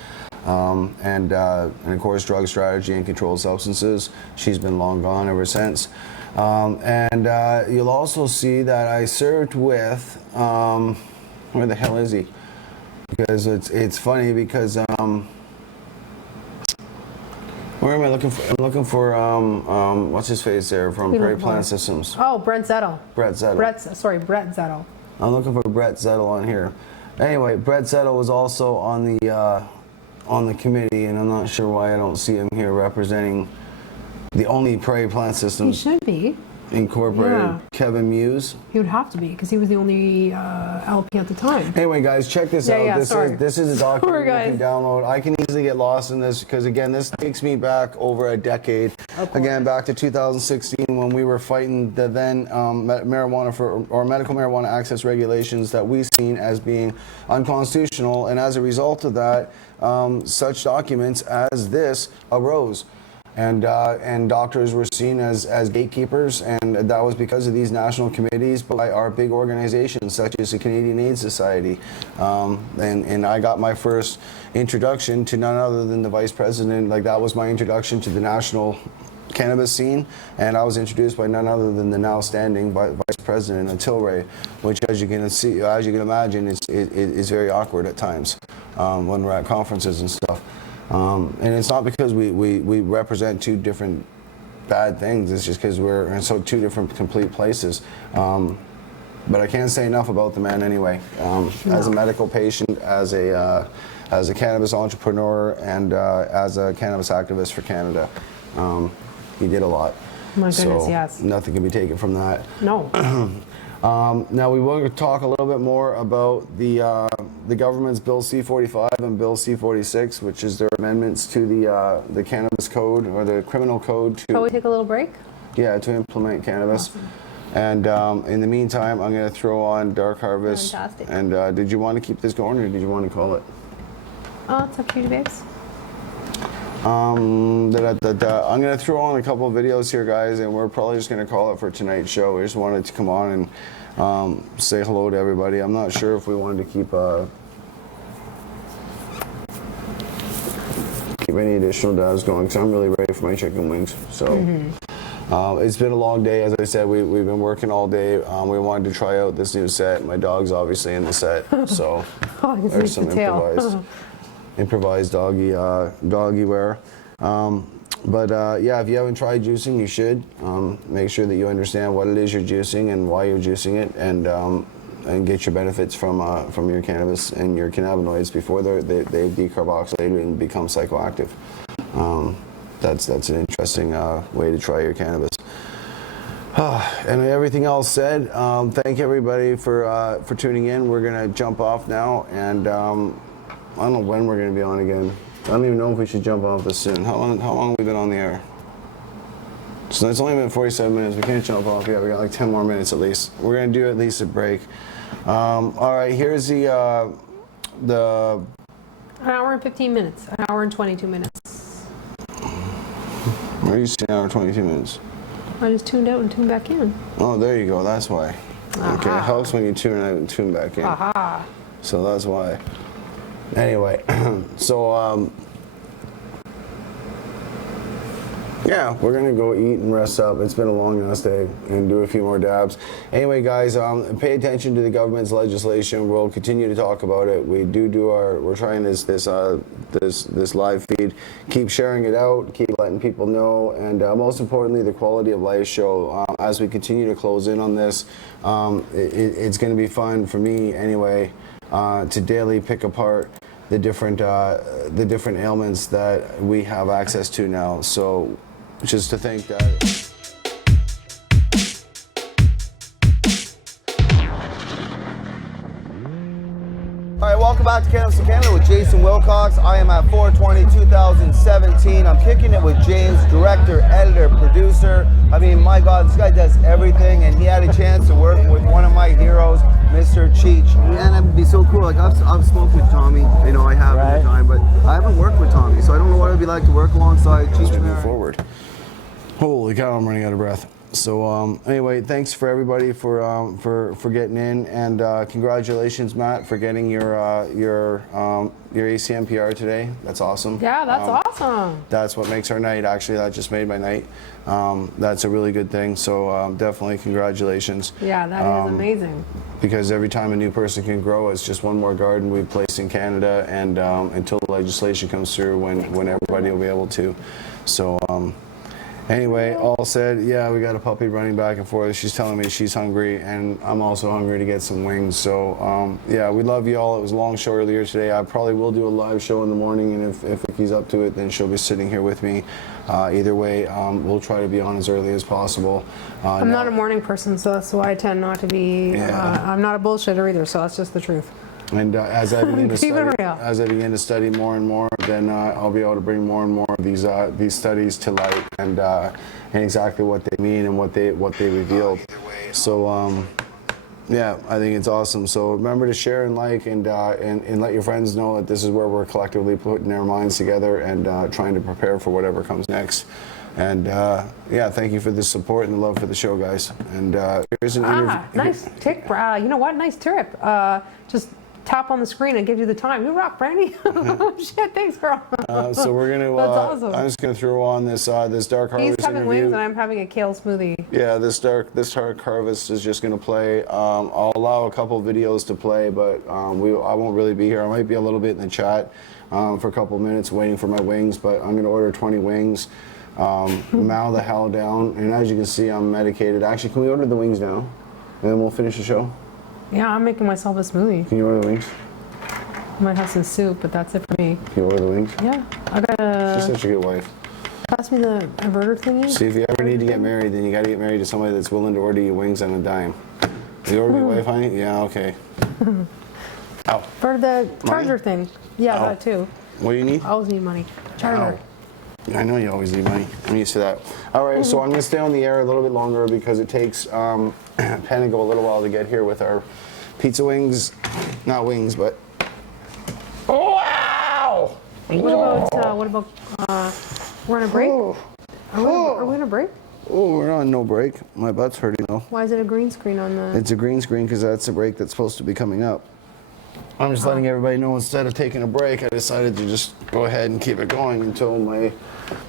And of course, drug strategy and controlled substances. She's been long gone ever since. And you'll also see that I served with, Where the hell is he? Because it's funny because where am I looking for? I'm looking for what's his face there from Prairie Plant Systems. Oh, Brett Zettel. Brett Zettel. Brett Zettel. I'm looking for Brett Zettel on here. Anyway, Brett Zettel was also on the committee, and I'm not sure why I don't see him here representing the only Prairie Plant Systems. He should be. Incorporated. Yeah. Kevin Muse. He would have to be because he was the only LP at the time. Anyway, guys, check this out. This is a document you can download. I can easily get lost in this because, again, this takes me back over a decade. Again, back to 2016 when we were fighting the then medical marijuana access regulations that we seen as being unconstitutional, and as a result of that, such documents as this arose. And doctors were seen as gatekeepers, and that was because of these national committees by our big organizations such as the Canadian AIDS Society. And I got my first introduction to none other than the vice president. Like, that was my introduction to the national cannabis scene, and I was introduced by none other than the now standing vice president of Tilray, which, as you can imagine, is very awkward at times when we're at conferences and stuff. And it's not because we represent two different bad things. It's just because we're in two different complete places. But I can't say enough about the man anyway. As a medical patient, as a cannabis entrepreneur, and as a cannabis activist for Canada, he did a lot. My goodness, yes. Nothing can be taken from that. No. Now we will talk a little bit more about the government's Bill C-45 and Bill C-46, which is their amendments to the cannabis code or the criminal code. Shall we take a little break? Yeah, to implement cannabis. Awesome. And in the meantime, I'm going to throw on Dark Harvest. Fantastic. And did you want to keep this going, or did you want to call it? It's up to you, babes. I'm going to throw on a couple of videos here, guys, and we're probably just going to call it for tonight's show. We just wanted to come on and say hello to everybody. I'm not sure if we wanted to keep any additional dabs going, because I'm really ready for my chicken wings. So it's been a long day. As I said, we've been working all day. We wanted to try out this new set. My dog's obviously in the set, so there's some improvised doggy wear. Yeah, if you haven't tried juicing, you should. Make sure that you understand what it is you're juicing and why you're juicing it, and get your benefits from your cannabis and your cannabinoids before they decarboxylate and become psychoactive. That's an interesting way to try your cannabis. And everything else said, thank everybody for tuning in. We're gonna jump off now, and I don't know when we're going to be on again. I don't even know if we should jump off this soon. How long have we been on the air? So it's only been 47 minutes. We can't jump off yet. We got like 10 more minutes at least. We're going to do at least a break. All right, here's the An hour and 15 minutes. An hour and 22 minutes. Where do you see an hour and 22 minutes? I just tuned out and tuned back in. Oh, there you go. That's why. Okay, it helps when you tune out and tune back in. Aha. So that's why. Anyway, so yeah, we're gonna go eat and rest up. It's been a long ass day, and do a few more dabs. Anyway, guys, pay attention to the government's legislation. We'll continue to talk about it. We're trying this live feed. Keep sharing it out. Keep letting people know, and most importantly, the quality of life show. As we continue to close in on this, it's going to be fun for me anyway. To daily pick apart the different ailments that we have access to now. So just to think that. All right, welcome back to Cannabis in Canada with Jason Wilcox. I am at 4/20/2017. I'm kicking it with James, director, editor, producer. I mean, my God, this guy does everything, and he had a chance to work with one of my heroes, Mr. Cheech. And it'd be so cool. Like, I've smoked with Tommy, you know, I have at the time, but I haven't worked with Tommy, so I don't know what it'd be like to work alongside Cheech. Move forward. Holy cow, I'm running out of breath. So anyway, thanks for everybody for getting in, and congratulations, Matt, for getting your ACMPR today. That's awesome. Yeah, that's awesome. That's what makes our night. Actually, that just made my night. That's a really good thing. So definitely congratulations. Yeah, that is amazing. Because every time a new person can grow, it's just one more garden we've placed in Canada, and until the legislation comes through, when everybody will be able to. So. Anyway, all said, yeah, we got a puppy running back and forth. She's telling me she's hungry, and I'm also hungry to get some wings. So, yeah, we love you all. It was a long show earlier today. I probably will do a live show in the morning, and if Vicky's up to it, then she'll be sitting here with me. Either way, we'll try to be on as early as possible. I'm not a morning person, so that's why I tend not to be. Yeah. I'm not a bullshitter either, so that's just the truth. And as I begin to study more and more, then I'll be able to bring more and more of these studies to light, and exactly what they mean and what they revealed. So yeah, I think it's awesome. So remember to share and like, and let your friends know that this is where we're collectively putting our minds together and trying to prepare for whatever comes next. And yeah, thank you for the support and the love for the show, guys. And here's an interview. Nice tip. You know what? Nice tip. Just tap on the screen and give you the time. You rock, Brandy. Oh, shit, thanks, girl. So we're gonna. That's awesome. I'm just gonna throw on this this Dark Harvest He's having interview. wings and I'm having a kale smoothie. Yeah, this Dark Harvest is just gonna play. I'll allow a couple videos to play, but I won't really be here. I might be a little bit in the chat for a couple minutes waiting for my wings, but I'm gonna order 20 wings. Mow the hell down, and as you can see, I'm medicated. Actually, can we order the wings now, and then we'll finish the show? Yeah, I'm making myself a smoothie. Can you order the wings? I might have some soup, but that's it for me. Can you order the wings? Yeah, I gotta. She's such a good wife. Pass me the inverter thingy. See, if you ever need to get married, then you got to get married to somebody that's willing to order you wings on a dime. You order your wife, honey? Yeah, okay. Ow. For the charger thing. Yeah, that too. What do you need? I always need money. Charger. I know you always need money. I'm used to that. All right, so I'm going to stay on the air a little bit longer because it takes Penn and Go a little while to get here with our pizza wings. Not wings, but... Wow! What about we're on a break? Are we on a break? Oh, we're on no break. My butt's hurting though. Why is it a green screen on the... It's a green screen because that's the break that's supposed to be coming up. I'm just letting everybody know instead of taking a break, I decided to just go ahead and keep it going until my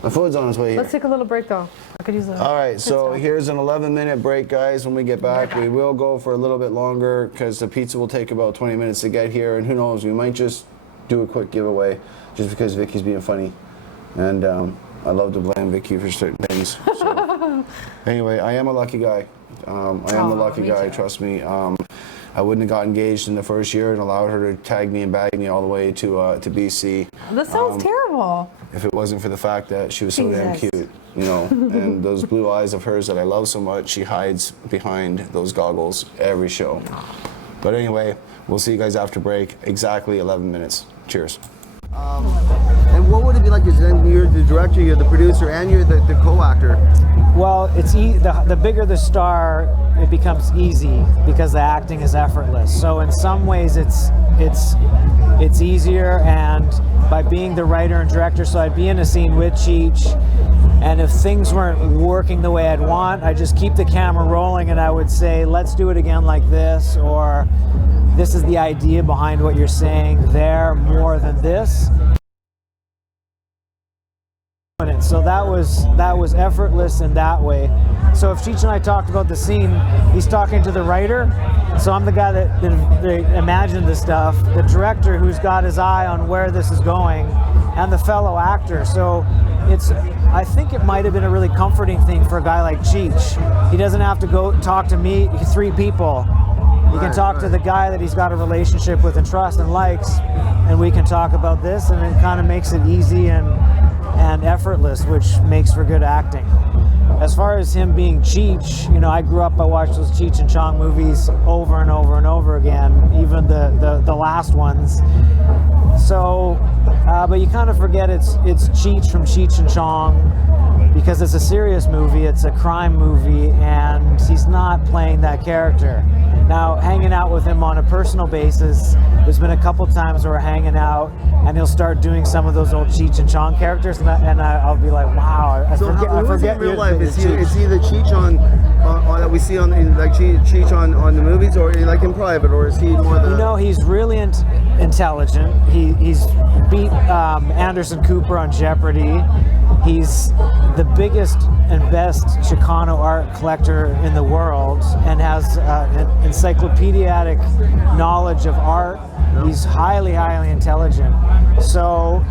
food's on its way here. Let's take a little break though. I could use a... All right, so here's an 11-minute break, guys. When we get back, we will go for a little bit longer because the pizza will take about 20 minutes to get here, and who knows, we might just do a quick giveaway just because Vicky's being funny. And I love to blame Vicky for certain things. So. Anyway, I am a lucky guy. I am the lucky guy, trust me. I wouldn't have got engaged in the first year and allowed her to tag me and bag me all the way to BC. That sounds terrible. If it wasn't for the fact that she was so damn cute, you know, and those blue eyes of hers that I love so much, she hides behind those goggles every show. But anyway, we'll see you guys after break. Exactly 11 minutes. Cheers. And what would it be like? You're the director, you're the producer, and you're the co-actor. Well, it's the bigger the star, it becomes easy because the acting is effortless. So in some ways, it's easier, and by being the writer and director, so I'd be in a scene with Cheech, and if things weren't working the way I'd want, I'd just keep the camera rolling, and I would say, "Let's do it again like this," or "This is the idea behind what you're saying there, more than this." So that was effortless in that way. So if Cheech and I talked about the scene, he's talking to the writer, so I'm the guy that imagined this stuff, the director who's got his eye on where this is going, and the fellow actor. So I think it might have been a really comforting thing for a guy like Cheech. He doesn't have to go talk to me, three people. He can talk to the guy that he's got a relationship with and trust and likes, and we can talk about this, and it kind of makes it easy and effortless, which makes for good acting. As far as him being Cheech, you know, I grew up, I watched those Cheech and Chong movies over and over and over again, even the last ones. So, but you kind of forget it's Cheech from Cheech and Chong because it's a serious movie, it's a crime movie, and he's not playing that character. Now, hanging out with him on a personal basis, there's been a couple times where we're hanging out and he'll start doing some of those old Cheech and Chong characters, and I'll be like, wow, I forget in real life. Is he the Cheech on that we see on like Cheech on the movies, or like in private, or is he more the? You know, he's really intelligent. He's beat Anderson Cooper on Jeopardy. He's the biggest and best Chicano art collector in the world and has an encyclopedic knowledge of art. He's highly intelligent. So,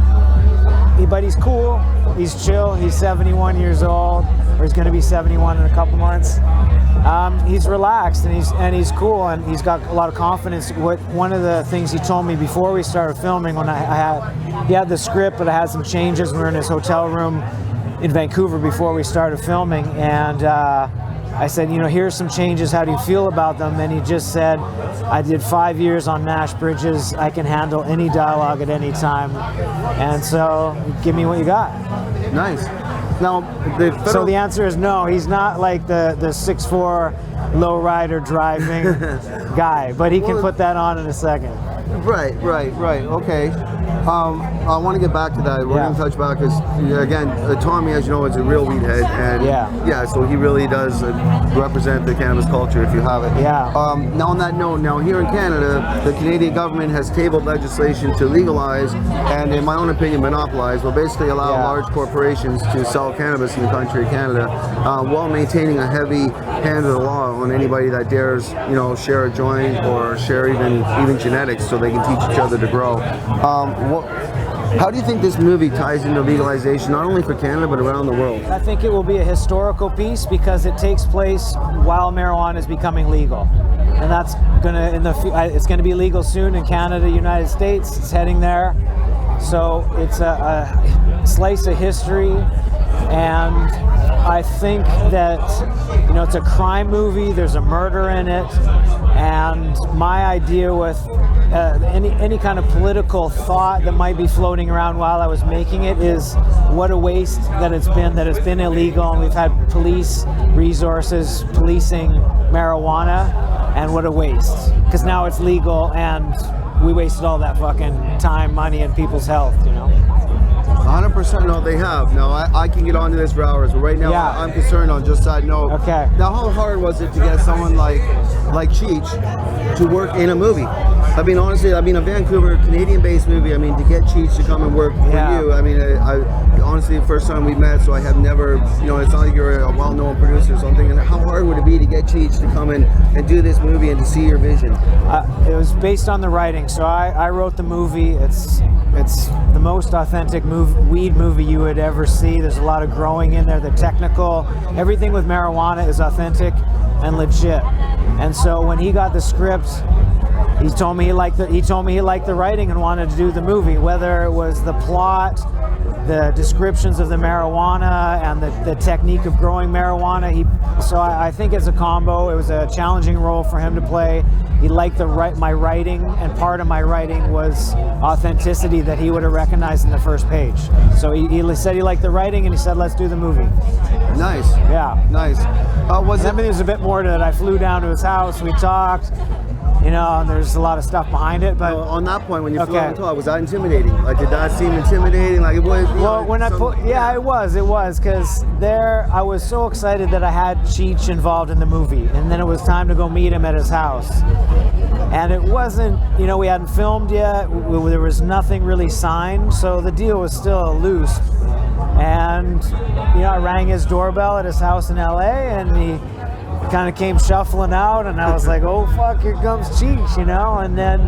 but he's cool, he's chill, he's 71 years old, or he's going to be 71 in a couple months. He's relaxed and he's cool, and he's got a lot of confidence. One of the things he told me before we started filming, when he had the script, but I had some changes. We were in his hotel room in Vancouver before we started filming, and I said, you know, here's some changes, how do you feel about them? And he just said, I did 5 years on Nash Bridges, I can handle any dialogue at any time, and so give me what you got. Nice. Now, so the answer is no, he's not like the 6'4" lowrider driving guy, but he can put that on in a second. Right, okay. I want to get back to that. We're going to touch back because, again, Tommy, as you know, is a real weed head, and so he really does represent the cannabis culture, if you have it. Yeah. Now, on that note, now here in Canada, the Canadian government has tabled legislation to legalize and, in my own opinion, monopolize, will basically allow large corporations to sell cannabis in the country of Canada, while maintaining a heavy hand of the law on anybody that dares, you know, share a joint or share even genetics, so they can teach each other to grow. How do you think this movie ties into legalization, not only for Canada but around the world? I think it will be a historical piece because it takes place while marijuana is becoming legal, and that's it's gonna be legal soon in Canada, United States. It's heading there, so it's a slice of history, and I think that, you know, it's a crime movie. There's a murder in it, and my idea with any kind of political thought that might be floating around while I was making it is what a waste that it's been illegal, and we've had police resources policing marijuana, and what a waste, because now it's legal and we wasted all that fucking time, money, and people's health, you know. 100%. No, they have. Now, I can get onto this for hours, but right now I'm concerned on just that note. Okay. Now, how hard was it to get someone like Cheech to work in a movie? I mean, honestly, a Vancouver, Canadian-based movie, I mean, to get Cheech to come and work for you, I mean, I honestly, the first time we met, so I have never, you know, it's not like you're a well-known producer or something, and how hard would it be to get Cheech to come in and do this movie and to see your vision? It was based on the writing, so I wrote the movie. It's the most authentic weed movie you would ever see. There's a lot of growing in there, the technical, everything with marijuana is authentic and legit. And so when he got the script, he told me he liked the writing and wanted to do the movie, whether it was the plot, the descriptions of the marijuana, and the technique of growing marijuana. So I think it's a combo. It was a challenging role for him to play. He liked my writing, and part of my writing was authenticity that he would have recognized in the first page. So he said he liked the writing, and he said, let's do the movie. Nice. Yeah. Nice. There's a bit more to it. I flew down to his house, we talked, you know, and there's a lot of stuff behind it. But on that point, when you flew out and talked, was that intimidating? Like, did that seem intimidating? Like, it was. It was, because there I was so excited that I had Cheech involved in the movie, and then it was time to go meet him at his house, and it wasn't, you know, we hadn't filmed yet. There was nothing really signed, so the deal was still loose. And you know, I rang his doorbell at his house in LA, and he kind of came shuffling out, and I was like, oh fuck, here comes Cheech, you know. And then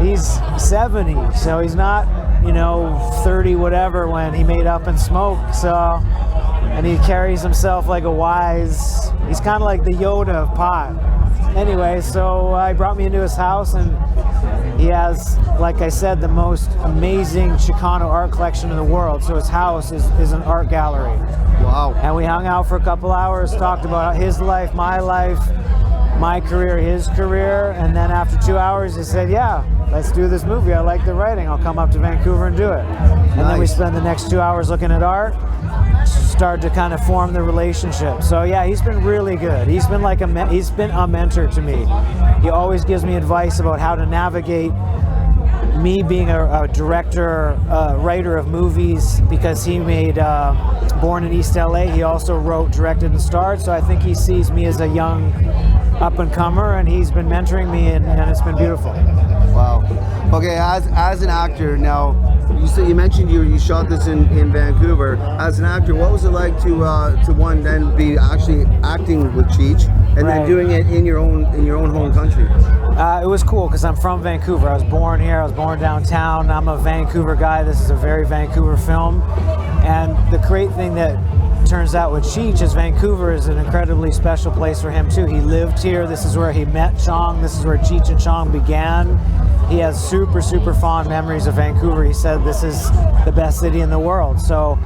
he's 70, so he's not, you know, 30 whatever when he made Up and Smoke. So, and he carries himself like he's kind of like the Yoda of pot. Anyway, so he brought me into his house, and he has, like I said, the most amazing Chicano art collection in the world. So his house is an art gallery. Wow. And we hung out for a couple hours, talked about his life, my my career, his career, and then after 2 hours he said, yeah, let's do this movie. I like the writing. I'll come up to Vancouver and do it. And then we spend the next 2 hours looking at art, start to kind of form the relationship. So yeah, he's been really good. He's been like he's been a mentor to me. He always gives me advice about how to navigate me being a director, writer of movies, because he made Born in East LA. He also wrote, directed, and starred. So I think he sees me as a young up-and-comer, and he's been mentoring me, and it's been beautiful. Wow. Okay, as an actor now, you mentioned you shot this in Vancouver. As an actor, what was it like to one then be actually acting with Cheech and then doing it in your own home country? It was cool because I'm from Vancouver. I was born here. I was born downtown. I'm a Vancouver guy. This is a very Vancouver film, and the great thing that turns out with Cheech is Vancouver is an incredibly special place for him too. He lived here. This is where he met Chong. This is where Cheech and Chong began. He has super, super fond memories of Vancouver. He said this is the best city in the world. So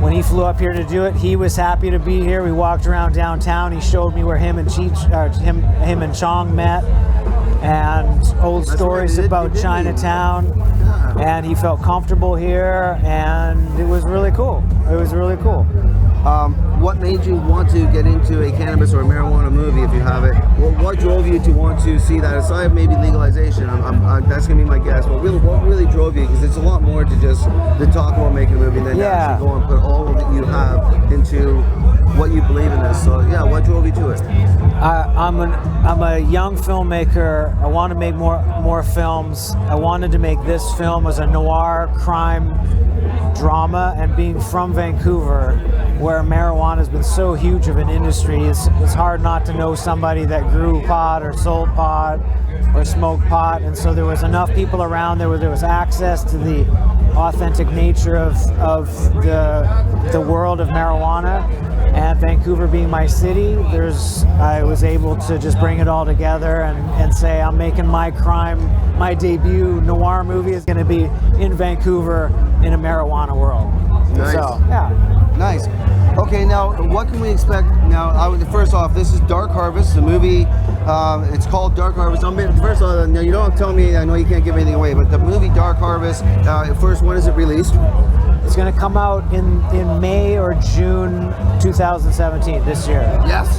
when he flew up here to do it, he was happy to be here. We walked around downtown. He showed me where him and him and Chong met, and old stories about Chinatown. And he felt comfortable here, and it was really cool. It was really cool. What made you want to get into a cannabis or a marijuana movie, if you have it? What drove you to want to see that? Aside maybe legalization, that's going to be my guess. But what really drove you? Because it's a lot more to just talk about making a movie than to actually go and put all that you have into what you believe in this. So yeah, what drove you to it? I'm a young filmmaker. I want to make more films. I wanted to make this film as a noir crime drama, and being from Vancouver, where marijuana has been so huge of an industry, it's hard not to know somebody that grew pot or sold pot or smoked pot. And so there was enough people around there where there was access to the authentic nature of the world of marijuana. And Vancouver being my city, I was able to just bring it all together and say, I'm making my debut noir movie is going to be in Vancouver in a marijuana world. Nice. So, yeah. Nice. Okay, now what can we expect? Now, first off, this is Dark Harvest, the movie. It's called Dark Harvest. First of all, now you don't have to tell me, I know you can't give anything away, but the movie Dark Harvest, first, when is it released? It's going to come out in May or June 2017, this year. Yes.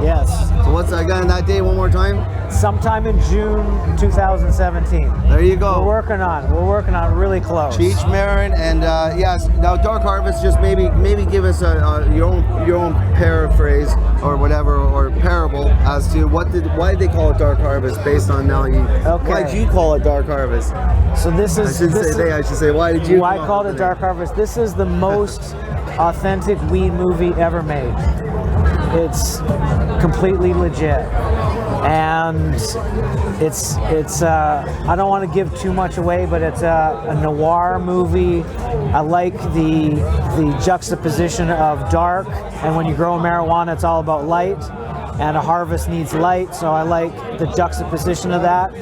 Yes. So what's again that date one more time? Sometime in June 2017. There you go. We're working on it. We're working on it really close. Cheech Marin, and yes. Now Dark Harvest, just maybe give us your own paraphrase or whatever, or parable as to why did they call it Dark Harvest based on now you. Okay. Why did you call it Dark Harvest? So this is. I should say why did you? Why I called it Dark Harvest? This is the most authentic weed movie ever made. It's completely legit, and it's I don't want to give too much away, but it's a noir movie. I like the juxtaposition of dark, and when you grow marijuana, it's all about light, and a harvest needs light, so I like the juxtaposition of that.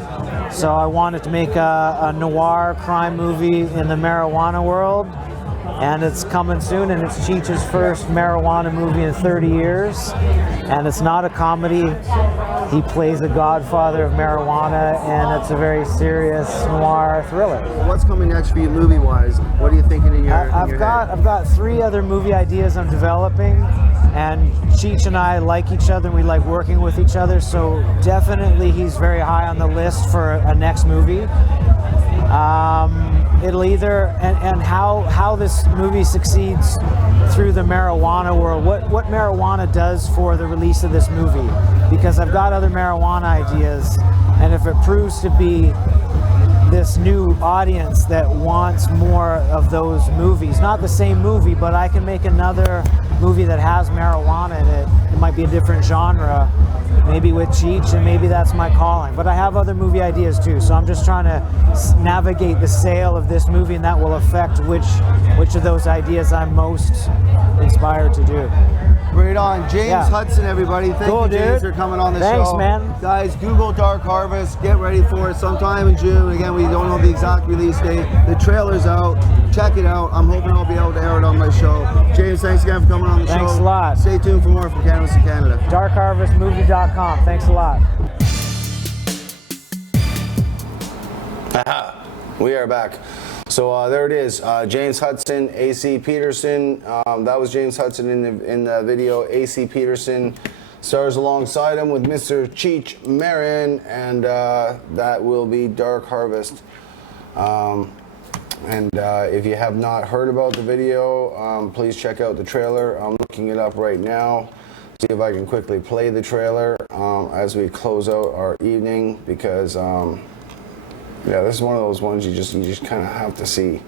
So I wanted to make a noir crime movie in the marijuana world. And it's coming soon, and it's Cheech's first marijuana movie in 30 years. And it's not a comedy. He plays the godfather of marijuana, and it's a very serious noir thriller. What's coming next for you movie-wise? What are you thinking in your I've got 3 other movie ideas I'm developing, and Cheech and I like each other, and we like working with each other, so definitely he's very high on the list for a next movie. It'll either, and how this movie succeeds through the marijuana world, what marijuana does for the release of this movie, because I've got other marijuana ideas, and if it proves to be this new audience that wants more of those movies, not the same movie, but I can make another movie that has marijuana in it. It might be a different genre, maybe with Cheech, and maybe that's my calling. But I have other movie ideas too, so I'm just trying to navigate the sale of this movie, and that will affect which of those ideas I'm most inspired to do. Right on. James Hudson, everybody. Thank you, James, for coming on the show. Thanks, man. Guys, Google Dark Harvest. Get ready for it sometime in June. Again, we don't know the exact release date. The trailer's out. Check it out. I'm hoping I'll be able to air it on my show. James, thanks again for coming on the show. Thanks a lot. Stay tuned for more from Cannabis in Canada. DarkHarvestMovie.com. Thanks a lot. Aha. We are back. So there it is. James Hudson, AC Peterson. That was James Hudson in the video. AC Peterson stars alongside him with Mr. Cheech Marin, and that will be Dark Harvest. If you have not heard about the video, please check out the trailer. I'm looking it up right now. See if I can quickly play the trailer as we close out our evening, because yeah, this is one of those ones you just kind of have to see.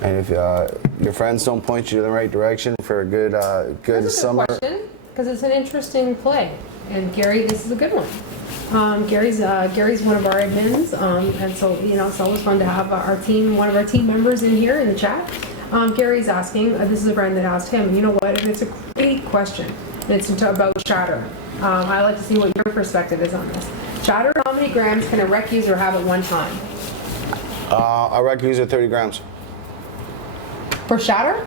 And if your friends don't point you in the right direction for a good summer. Because it's an interesting play, and Gary, this is a good one. Gary's one of our admins, and so it's always fun to have one of our team members in here in the chat. Gary's asking, this is a friend that asked him, you know what? It's a great question. And it's about shatter. I'd like to see what your perspective is on this. Shatter, how many grams can a rec user have at one time? A rec user 30 grams. For shatter?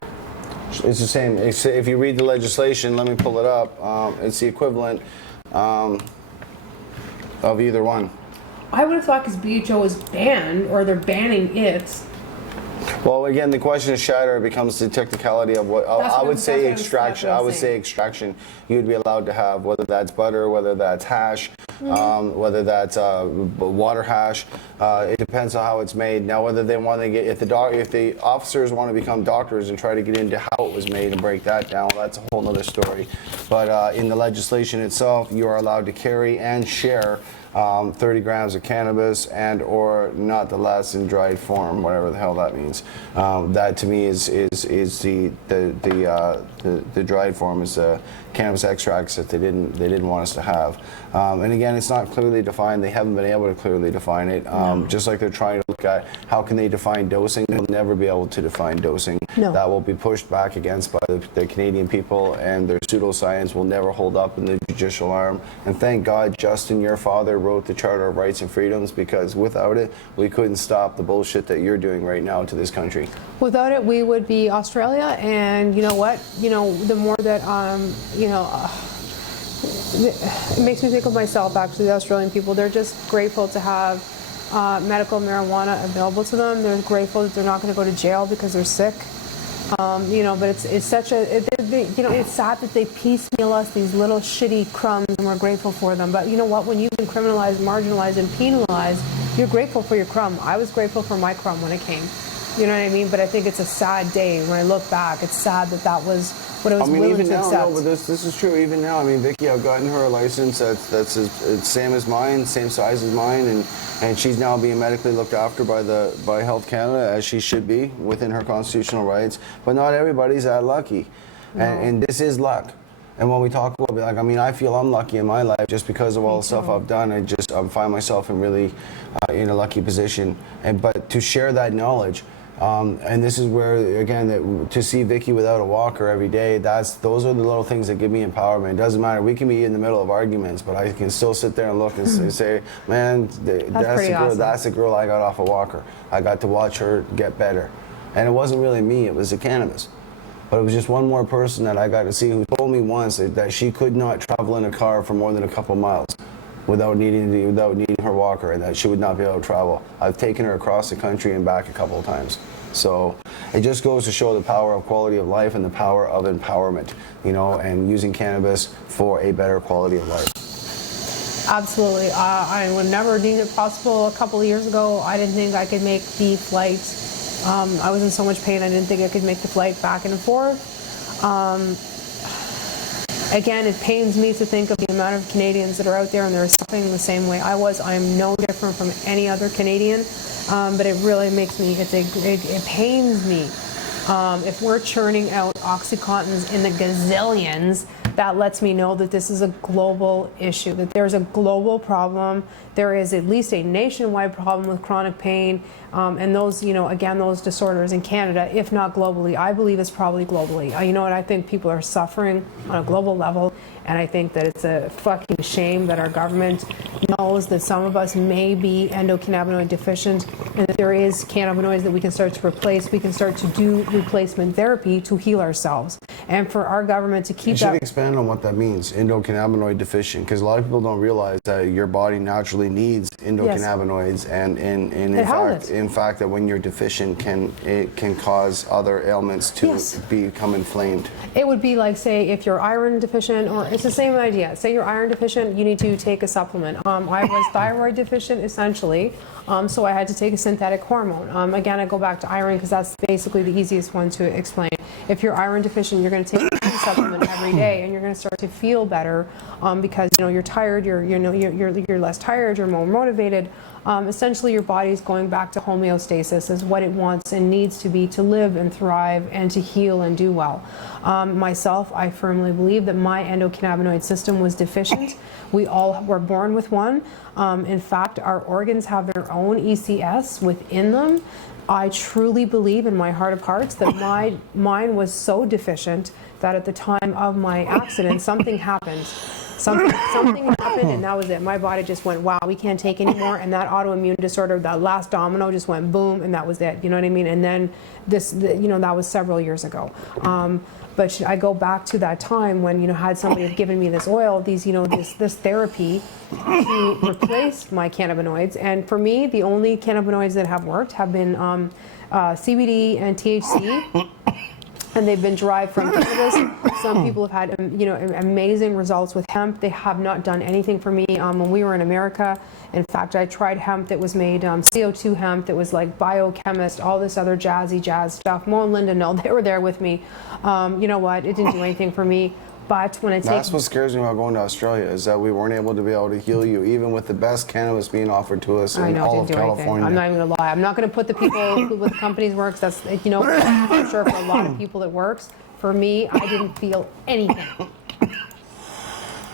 It's the same. If you read the legislation, let me pull it up. It's the equivalent of either one. I would have thought because BHO is banned, or they're banning it. Well, again, the question of shatter becomes the technicality of what I would say extraction. I would say extraction. You'd be allowed to have, whether that's butter, whether that's hash, whether that's water hash. It depends on how it's made. Now, whether they want to get, if the officers want to become doctors and try to get into how it was made and break that down, that's a whole other story. But in the legislation itself, you are allowed to carry and share 30 grams of cannabis and or not the less in dried form, whatever the hell that means. That to me is the dried form is the cannabis extracts that they didn't want us to have. And again, it's not clearly defined. They haven't been able to clearly define it. Just like they're trying to look at how can they define dosing. They'll never be able to define dosing. No. That will be pushed back against by the Canadian people, and their pseudoscience will never hold up in the judicial arm. And thank God Justin, your father, wrote the Charter of Rights and Freedoms, because without it, we couldn't stop the bullshit that you're doing right now to this country. Without it, we would be Australia, and you know what? The more that it makes me think of myself, actually, the Australian people. They're just grateful to have medical marijuana available to them. They're grateful that they're not going to go to jail because they're sick. But it's such a, it's sad that they piecemeal us these little shitty crumbs, and we're grateful for them. But you know what? When you've been criminalized, marginalized, and penalized, you're grateful for your crumb. I was grateful for my crumb when it came. You know what I mean? But I think it's a sad day when I look back. It's sad that was what I was willing to accept. No, but this is true. Even now, I mean, Vicky, I've gotten her a license that's it's same as mine, same size as mine, and she's now being medically looked after by Health Canada, as she should be within her constitutional rights. But not everybody's that lucky, and this is luck. And when we talk about, like, I mean, I feel I'm lucky in my life just because of all the stuff I've done. I find myself in really in a lucky position, but to share that knowledge. And this is where, again, to see Vicky without a walker every day, those are the little things that give me empowerment. It doesn't matter. We can be in the middle of arguments, but I can still sit there and look and say, man, that's the girl I got off a walker. I got to watch her get better. And it wasn't really me, it was the cannabis. But it was just one more person that I got to see who told me once that she could not travel in a car for more than a couple miles without needing her walker, and that she would not be able to travel. I've taken her across the country and back a couple of times. So it just goes to show the power of quality of life and the power of empowerment, and using cannabis for a better quality of life. Absolutely. I would never deem it possible. A couple of years ago, I didn't think I could make the flight. I was in so much pain, I didn't think I could make the flight back and forth. Again, it pains me to think of the amount of Canadians that are out there and they're suffering the same way I was. I am no different from any other Canadian, but it really makes me, it pains me. If we're churning out Oxycontins in the gazillions, that lets me know that this is a global issue, that there's a global problem. There is at least a nationwide problem with chronic pain, and those, again, those disorders in Canada, if not globally. I believe it's probably globally. And I think people are suffering on a global level, and I think that it's a fucking shame that our government knows that some of us may be endocannabinoid deficient, and that there is cannabinoids that we can start to replace. We can start to do replacement therapy to heal ourselves. And for our government to keep You should that... expand on what that means, endocannabinoid deficient, because a lot of people don't realize that your body naturally needs endocannabinoids, and in fact that when you're deficient, it can cause other ailments to become inflamed. It would be like, say, if you're iron deficient, or it's the same idea. Say you're iron deficient, you need to take a supplement. I was thyroid deficient, essentially, so I had to take a synthetic hormone. Again, I go back to iron because that's basically the easiest one to explain. If you're iron deficient, you're going to take a supplement every day, and you're going to start to feel better because you're tired, you're less tired, you're more motivated. Essentially, your body's going back to homeostasis, is what it wants and needs to be to live and thrive and to heal and do well. Myself, I firmly believe that my endocannabinoid system was deficient. We all were born with one. In fact, our organs have their own ECS within them. I truly believe in my heart of hearts that mine was so deficient that at the time of my accident, something happened. Something happened, and that was it. My body just went, wow, we can't take anymore, and that autoimmune disorder, that last domino just went boom, and that was it. You know what I mean? And then that was several years ago. But I go back to that time when had somebody had given me this oil, this therapy to replace my cannabinoids. And for me, the only cannabinoids that have worked have been CBD and THC. And they've been derived from cannabis. Some people have had, amazing results with hemp. They have not done anything for me when we were in America. In fact, I tried hemp that was made, CO2 hemp that was like biochemist, all this other jazz stuff. Mo and Linda know, they were there with me. You know what? It didn't do anything for me. But when that's what scares me about going to Australia, is that we weren't able to be able to heal you, even with the best cannabis being offered to us in all of California. I'm not even gonna lie. I'm not gonna put the people who with companies works. That's I'm sure for a lot of people it works. For me, I didn't feel anything.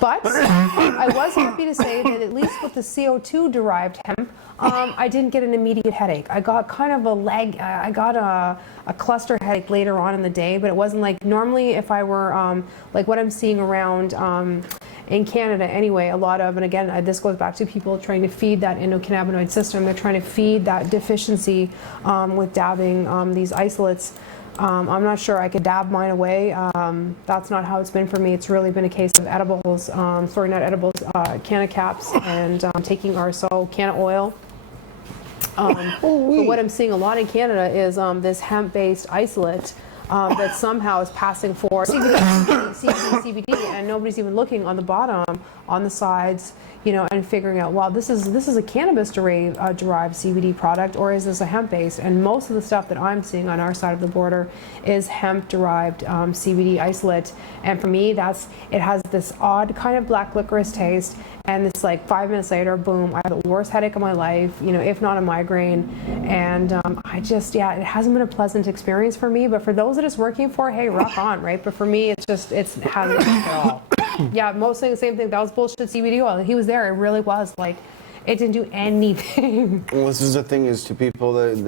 But I was happy to say that at least with the CO2 derived hemp, I didn't get an immediate headache. I got kind of I got a cluster headache later on in the day, but it wasn't like normally if I were like what I'm seeing around in Canada anyway, a lot of, and again, this goes back to people trying to feed that endocannabinoid system. They're trying to feed that deficiency with dabbing these isolates. I'm not sure I could dab mine away. That's not how it's been for me. It's really been a case of edibles, sorry, not edibles, canna caps, and taking RSO, canna oil. But what I'm seeing a lot in Canada is this hemp-based isolate that somehow is passing for CBD, and nobody's even looking on the bottom, on the sides, and figuring out, well, this is a cannabis derived CBD product, or is this a hemp-based? And most of the stuff that I'm seeing on our side of the border is hemp-derived CBD isolate. And for me, it has this odd kind of black licorice taste, and it's like 5 minutes later, boom, I have the worst headache of my life, if not a migraine. And it hasn't been a pleasant experience for me, but for those that it's working for, hey, rock on, right? But for me, it hasn't worked at all. Yeah, mostly the same thing. That was bullshit CBD oil. He was there. It really was. Like, it didn't do anything. Well, this is the thing is to people and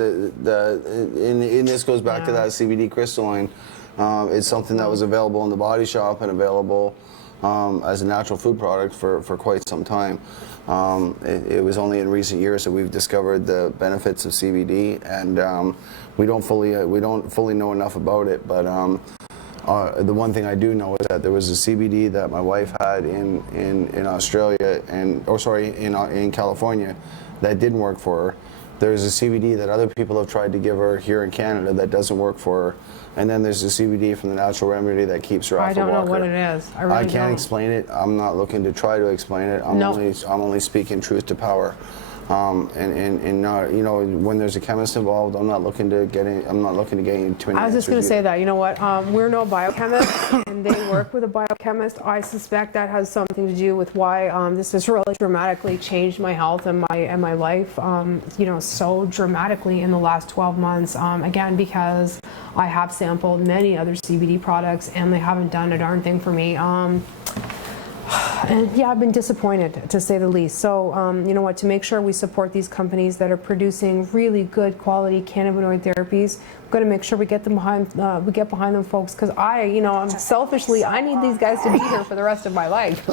this goes back to that CBD crystalline. It's something that was available in the Body Shop and available as a natural food product for quite some time. It was only in recent years that we've discovered the benefits of CBD, and we don't fully know enough about it. But the one thing I do know is that there was a CBD that my wife had in Australia in California that didn't work for her. There's a CBD that other people have tried to give her here in Canada that doesn't work for her. And then there's the CBD from the Natural Remedy that keeps her off I the walker. don't know what it is. I can't explain it. I'm not looking to try to explain it. I'm only speaking truth to power. And not, when there's a chemist involved, I'm not looking to get into any I was just going to say that, we're no biochemists, and they work with a biochemist. I suspect that has something to do with why this has really dramatically changed my health and my life, so dramatically in the last 12 months. Again, because I have sampled many other CBD products, and they haven't done a darn thing for me. And yeah, I've been disappointed, to say the least. So, you know what, to make sure we support these companies that are producing really good quality cannabinoid therapies, we've got to make sure we get behind them, folks, because I'm selfishly, I need these guys to be here for the rest of my life.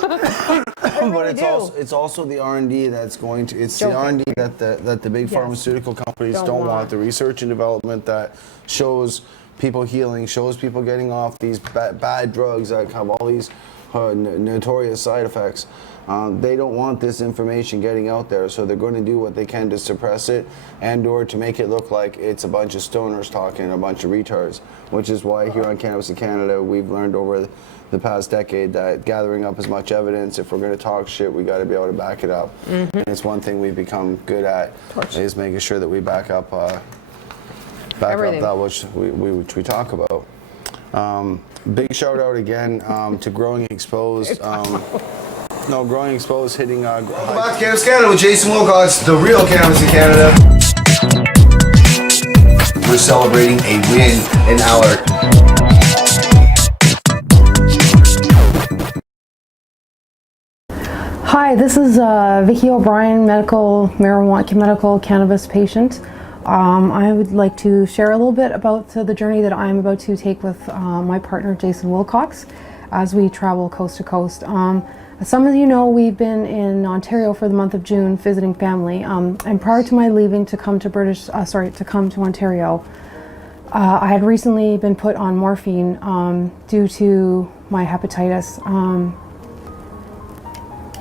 But it's also the R&D that's going to, it's the R&D that the big pharmaceutical companies don't want. The research and development that shows people healing, shows people getting off these bad drugs that have all these notorious side effects. They don't want this information getting out there, so they're going to do what they can to suppress it and or to make it look like it's a bunch of stoners talking, a bunch of retards, which is why here on Cannabis in Canada we've learned over the past decade that gathering up as much evidence, if we're going to talk shit, we got to be able to back it up. And it's one thing we've become good at, is making sure that we back up that which we talk about. Big shout out again to Growing Exposed. Growing Exposed hitting. Welcome back to Cannabis Canada with Jason Wilcox, the real Cannabis in Canada. We're celebrating a win in our. Hi, this is Vicki O'Brien, medical cannabis patient. I would like to share a little bit about the journey that I'm about to take with my partner Jason Wilcox as we travel coast to coast. As some of you know, we've been in Ontario for the month of June visiting family, and prior to my leaving to come to Ontario, I had recently been put on morphine due to my hepatitis.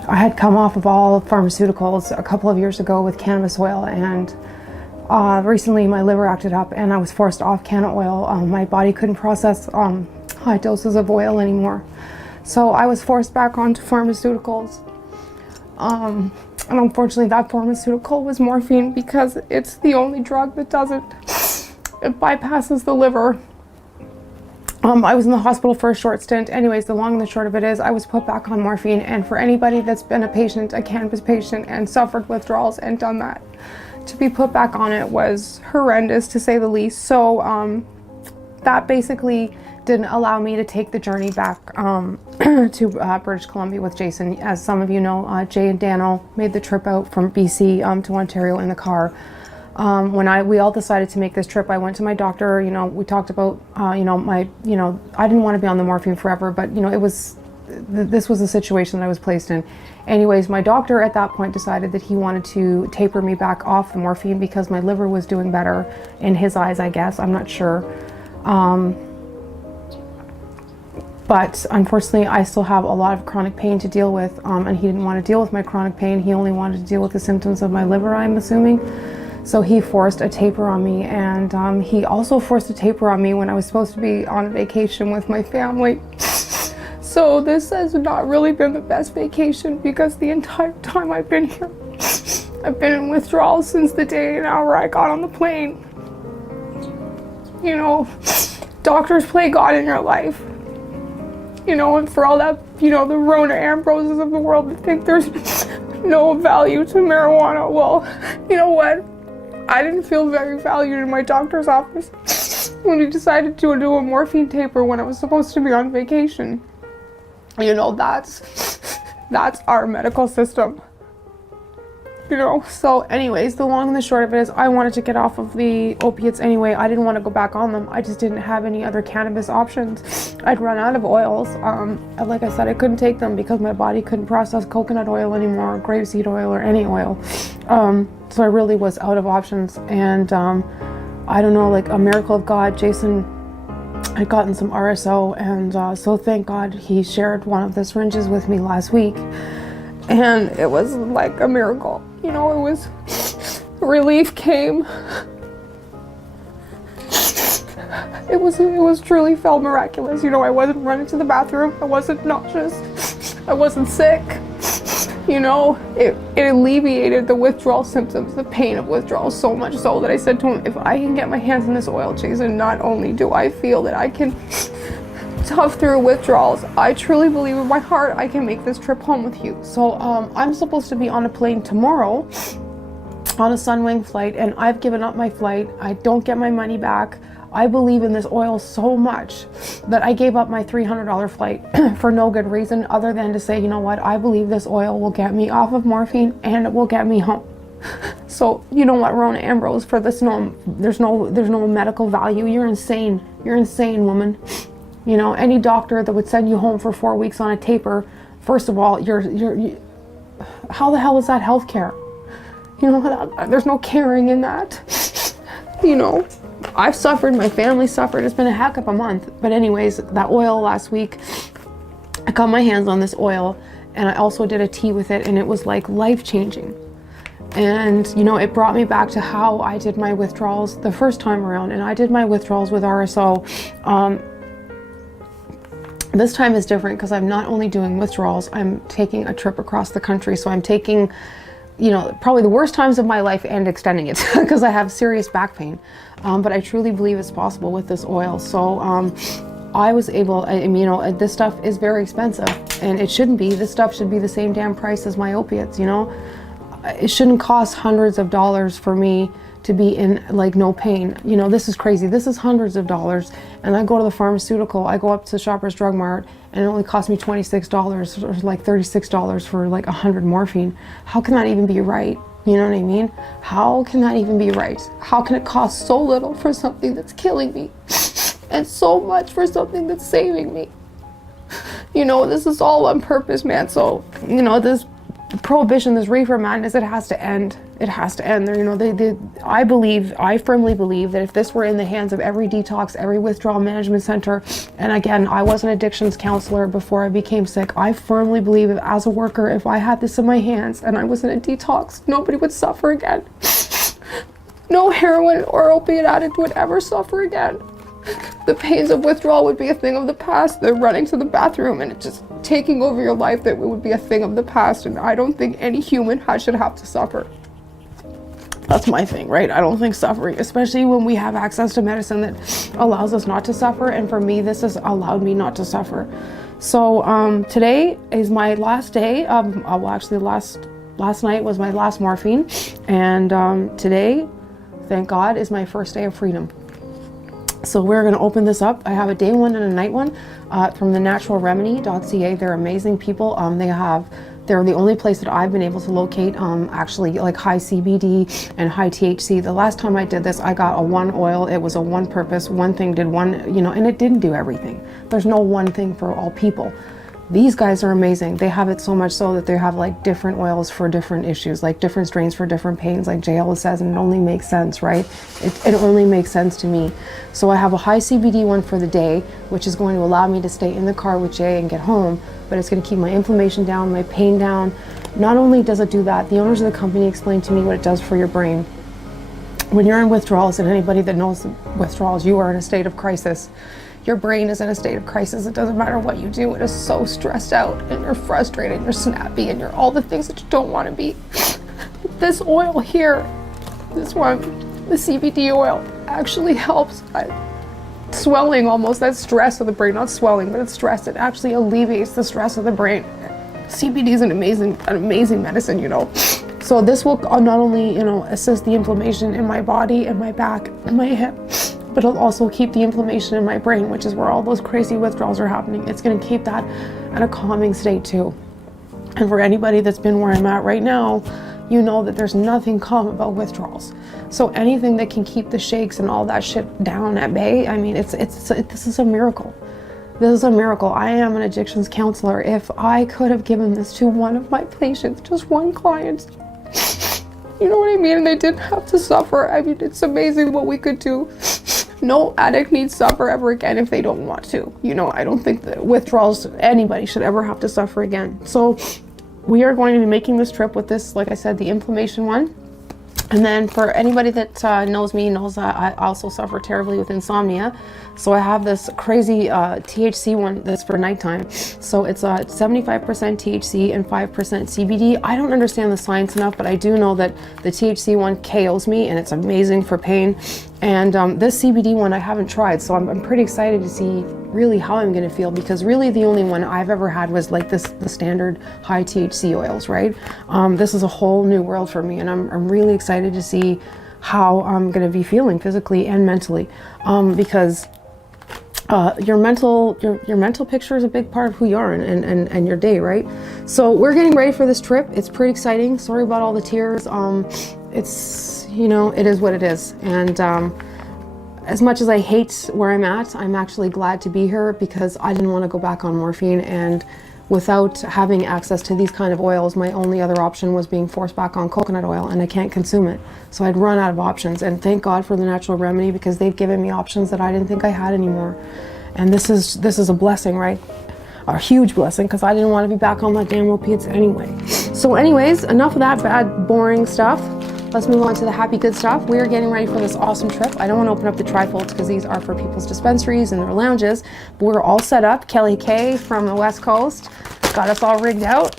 I had come off of all pharmaceuticals a couple of years ago with cannabis oil, and recently my liver acted up and I was forced off canna oil. My body couldn't process high doses of oil anymore. So I was forced back onto pharmaceuticals. And unfortunately that pharmaceutical was morphine because it's the only drug that doesn't, it bypasses the liver. I was in the hospital for a short stint. Anyways, the long and the short of it is I was put back on morphine, and for anybody that's been a cannabis patient and suffered withdrawals and done that, to be put back on it was horrendous to say the least. So that basically didn't allow me to take the journey back to British Columbia with Jason. As some of you know, Jay and Dano made the trip out from BC to Ontario in the car. When we all decided to make this trip, I went to my doctor. We talked about, I didn't want to be on the morphine forever, but this was the situation that I was placed in. Anyways, my doctor at that point decided that he wanted to taper me back off the morphine because my liver was doing better in his eyes, I guess. I'm not sure. But unfortunately, I still have a lot of chronic pain to deal with, and he didn't want to deal with my chronic pain. He only wanted to deal with the symptoms of my liver, I'm assuming. So he forced a taper on me, and he also forced a taper on me when I was supposed to be on vacation with my family. So this has not really been the best vacation because the entire time I've been here, I've been in withdrawal since the day and hour I got on the plane. Doctors play God in your life. And for all that, the Rona Ambroses of the world that think there's no value to marijuana. Well, you know what? I didn't feel very valued in my doctor's office when we decided to do a morphine taper when I was supposed to be on vacation. That's our medical system. So anyways, the long and the short of it is I wanted to get off of the opiates anyway. I didn't want to go back on them. I just didn't have any other cannabis options. I'd run out of oils. Like I said, I couldn't take them because my body couldn't process coconut oil anymore, or grapeseed oil, or any oil. So I really was out of options. And I don't know, like a miracle of God, Jason had gotten some RSO, and so thank God he shared one of the syringes with me last week. And it was like a miracle. It was, relief came. It was truly felt miraculous. I wasn't running to the bathroom. I wasn't nauseous. I wasn't sick. It alleviated the withdrawal symptoms, the pain of withdrawal, so much so that I said to him, if I can get my hands in this oil, Jason, not only do I feel that I can tough through withdrawals, I truly believe in my heart I can make this trip home with you. So I'm supposed to be on a plane tomorrow on a Sunwing flight, and I've given up my flight. I don't get my money back. I believe in this oil so much that I gave up my $300 flight for no good reason other than to say, you know what, I believe this oil will get me off of morphine and it will get me home. So you know what, Rona Ambrose, for this, there's no medical value. You're insane. You're insane, woman. Any doctor that would send you home for 4 weeks on a taper, first of all, how the hell is that healthcare? You know, there's no caring in that. You know, I've suffered, my family suffered. It's been a heck of a month. But anyways, that oil last week, I got my hands on this oil, and I also did a tea with it, and it was like life-changing. And, you know, it brought me back to how I did my withdrawals the first time around. And I did my withdrawals with RSO. This time is different because I'm not only doing withdrawals, I'm taking a trip across the country. So I'm taking, you know, probably the worst times of my life and extending it because I have serious back pain. But I truly believe it's possible with this oil. So I was able, you know, this stuff is very expensive, and it shouldn't be. This stuff should be the same damn price as my opiates, you know? It shouldn't cost hundreds of dollars for me to be in like no pain. You know, this is crazy. This is hundreds of dollars. And I go to the pharmaceutical, I go up to Shoppers Drug Mart, and it only cost me $26 or like $36 for like 100 morphine. How can that even be right? You know what I mean? How can that even be right? How can it cost so little for something that's killing me and so much for something that's saving me? You know, this is all on purpose, man. So, you know, this prohibition, this reefer madness, it has to end. It has to end. You know, I firmly believe that if this were in the hands of every detox, every withdrawal management center, and again, I was an addictions counselor before I became sick, I firmly believe that as a worker, if I had this in my hands and I was in a detox, nobody would suffer again. No heroin or opiate addict would ever suffer again. The pains of withdrawal would be a thing of the past. The running to the bathroom and it just taking over your life, that it would be a thing of the past. And I don't think any human should have to suffer. That's my thing, right? I don't think suffering, especially when we have access to medicine that allows us not to suffer. And for me, this has allowed me not to suffer. So today is my last day. Well, actually, last night was my last morphine, and today, thank God, is my first day of freedom. So we're going to open this up. I have a day one and a night one from the naturalremedy.ca. They're amazing people. They're the only place that I've been able to locate actually like high CBD and high THC. The last time I did this, I got a one oil. It was a one purpose, one thing did one, you know, and it didn't do everything. There's no one thing for all people. These guys are amazing. They have it so much so that they have like different oils for different issues, like different strains for different pains, like JL says, and it only makes sense, right? It only makes sense to me. So I have a high CBD one for the day, which is going to allow me to stay in the car with Jay and get home, but it's going to keep my inflammation down, my pain down. Not only does it do that, the owners of the company explained to me what it does for your brain. When you're in withdrawals, and anybody that knows withdrawals, you are in a state of crisis. Your brain is in a state of crisis. It doesn't matter what you do. It is so stressed out, and you're frustrated, and you're snappy, and you're all the things that you don't want to be. This oil here, this one, the CBD oil, actually helps swelling almost, that stress of the brain, not swelling, but it's stress. It actually alleviates the stress of the brain. CBD is an amazing medicine, you know. So this will not only, you know, assist the inflammation in my body and my back and my hip, but it'll also keep the inflammation in my brain, which is where all those crazy withdrawals are happening. It's going to keep that at a calming state too. And for anybody that's been where I'm at right now, you know that there's nothing calm about withdrawals. So anything that can keep the shakes and all that shit down at bay, I mean, this is a miracle. This is a miracle. I am an addictions counselor. If I could have given this to one of my patients, just one client, you know what I mean? And they didn't have to suffer. I mean, it's amazing what we could do. No addict needs suffer ever again if they don't want to. You know, I don't think that withdrawals, anybody should ever have to suffer again. So we are going to be making this trip with this, like I said, the inflammation one. And then for anybody that knows me, knows that I also suffer terribly with insomnia. So I have this crazy THC one that's for nighttime. So it's 75% THC and 5% CBD. I don't understand the science enough, but I do know that the THC one KOs me and it's amazing for pain. And this CBD one I haven't tried, so I'm pretty excited to see really how I'm gonna feel, because really the only one I've ever had was like the standard high THC oils, right? This is a whole new world for me, and I'm really excited to see how I'm gonna be feeling physically and mentally, because your mental picture is a big part of who you are and your day, right? So we're getting ready for this trip. It's pretty exciting. Sorry about all the tears. It's, you know, it is what it is. And as much as I hate where I'm at, I'm actually glad to be here, because I didn't want to go back on morphine. And without having access to these kind of oils, my only other option was being forced back on coconut oil, and I can't consume it. So I'd run out of options, and thank God for the Natural Remedy, because they've given me options that I didn't think I had anymore. And this is a blessing, right? A huge blessing, because I didn't want to be back on that damn opiates anyway. So anyways, enough of that bad, boring stuff. Let's move on to the happy, good stuff. We are getting ready for this awesome trip. I don't want to open up the trifolds because these are for people's dispensaries and their lounges, but we're all set up. Kelly K from the West Coast got us all rigged out.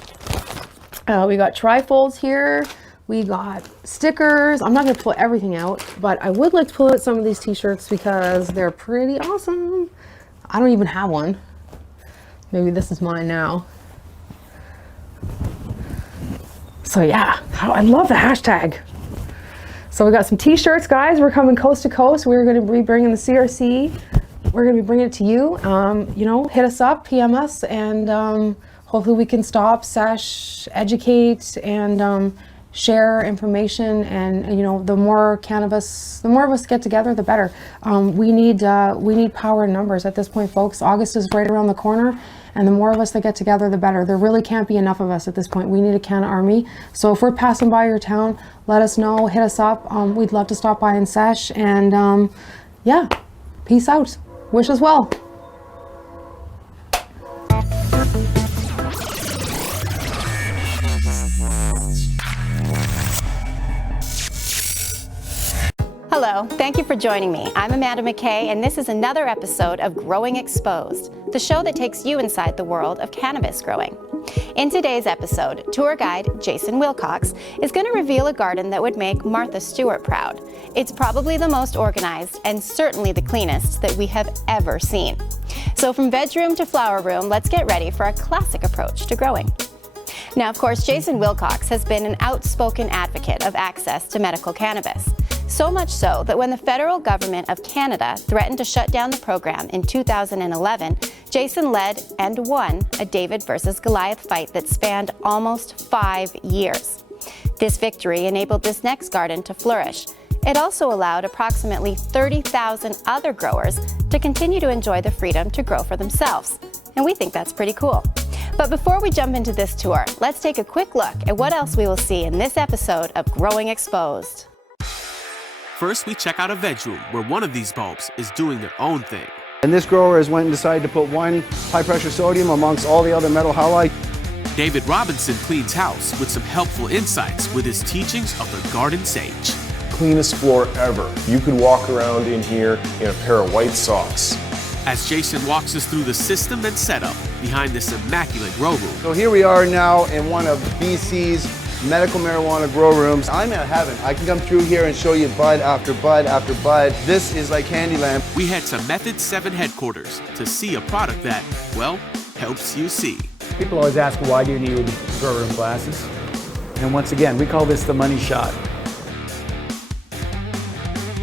We got trifolds here. We got stickers. I'm not going to pull everything out, but I would like to pull out some of these t-shirts because they're pretty awesome. I don't even have one. Maybe this is mine now. So yeah, I love the hashtag. So we got some t-shirts, guys. We're coming coast to coast. We're going to be bringing the CRC. We're going to be bringing it to you. You know, hit us up, PM us, and hopefully we can stop, sesh, educate, and share information. And you know, the more of us get together, the better. We need power in numbers at this point, folks. August is right around the corner. And the more of us that get together, the better. There really can't be enough of us at this point. We need a Canna army. So if we're passing by your town, let us know, hit us up. We'd love to stop by and sesh. And yeah, peace out. Wish us well. Hello, thank you for joining me. I'm Amanda McKay, and this is another episode of Growing Exposed, the show that takes you inside the world of cannabis growing. In today's episode, tour guide Jason Wilcox is going to reveal a garden that would make Martha Stewart proud. It's probably the most organized and certainly the cleanest that we have ever seen. So from bedroom to flower room, let's get ready for a classic approach to growing. Now, of course, Jason Wilcox has been an outspoken advocate of access to medical cannabis. So much so that when the federal government of Canada threatened to shut down the program in 2011, Jason led and won a David versus Goliath fight that spanned almost 5 years. This victory enabled this next garden to flourish. It also allowed approximately 30,000 other growers to continue to enjoy the freedom to grow for themselves. And we think that's pretty cool. But before we jump into this tour, let's take a quick look at what else we will see in this episode of Growing Exposed. First, we check out a veg room where one of these bulbs is doing their own thing. And this grower has went and decided to put one high pressure sodium amongst all the other metal halide. David Robinson cleans house with some helpful insights with his teachings of the garden sage. Cleanest floor ever. You could walk around in here in a pair of white socks. As Jason walks us through the system and setup behind this immaculate grow room. So here we are now in one of BC's medical marijuana grow rooms. I'm in heaven. I can come through here and show you bud after bud after bud. This is like Candyland. We head to Method 7 headquarters to see a product that, well, helps you see. People always ask, why do you need grow room glasses? And once again, we call this the money shot.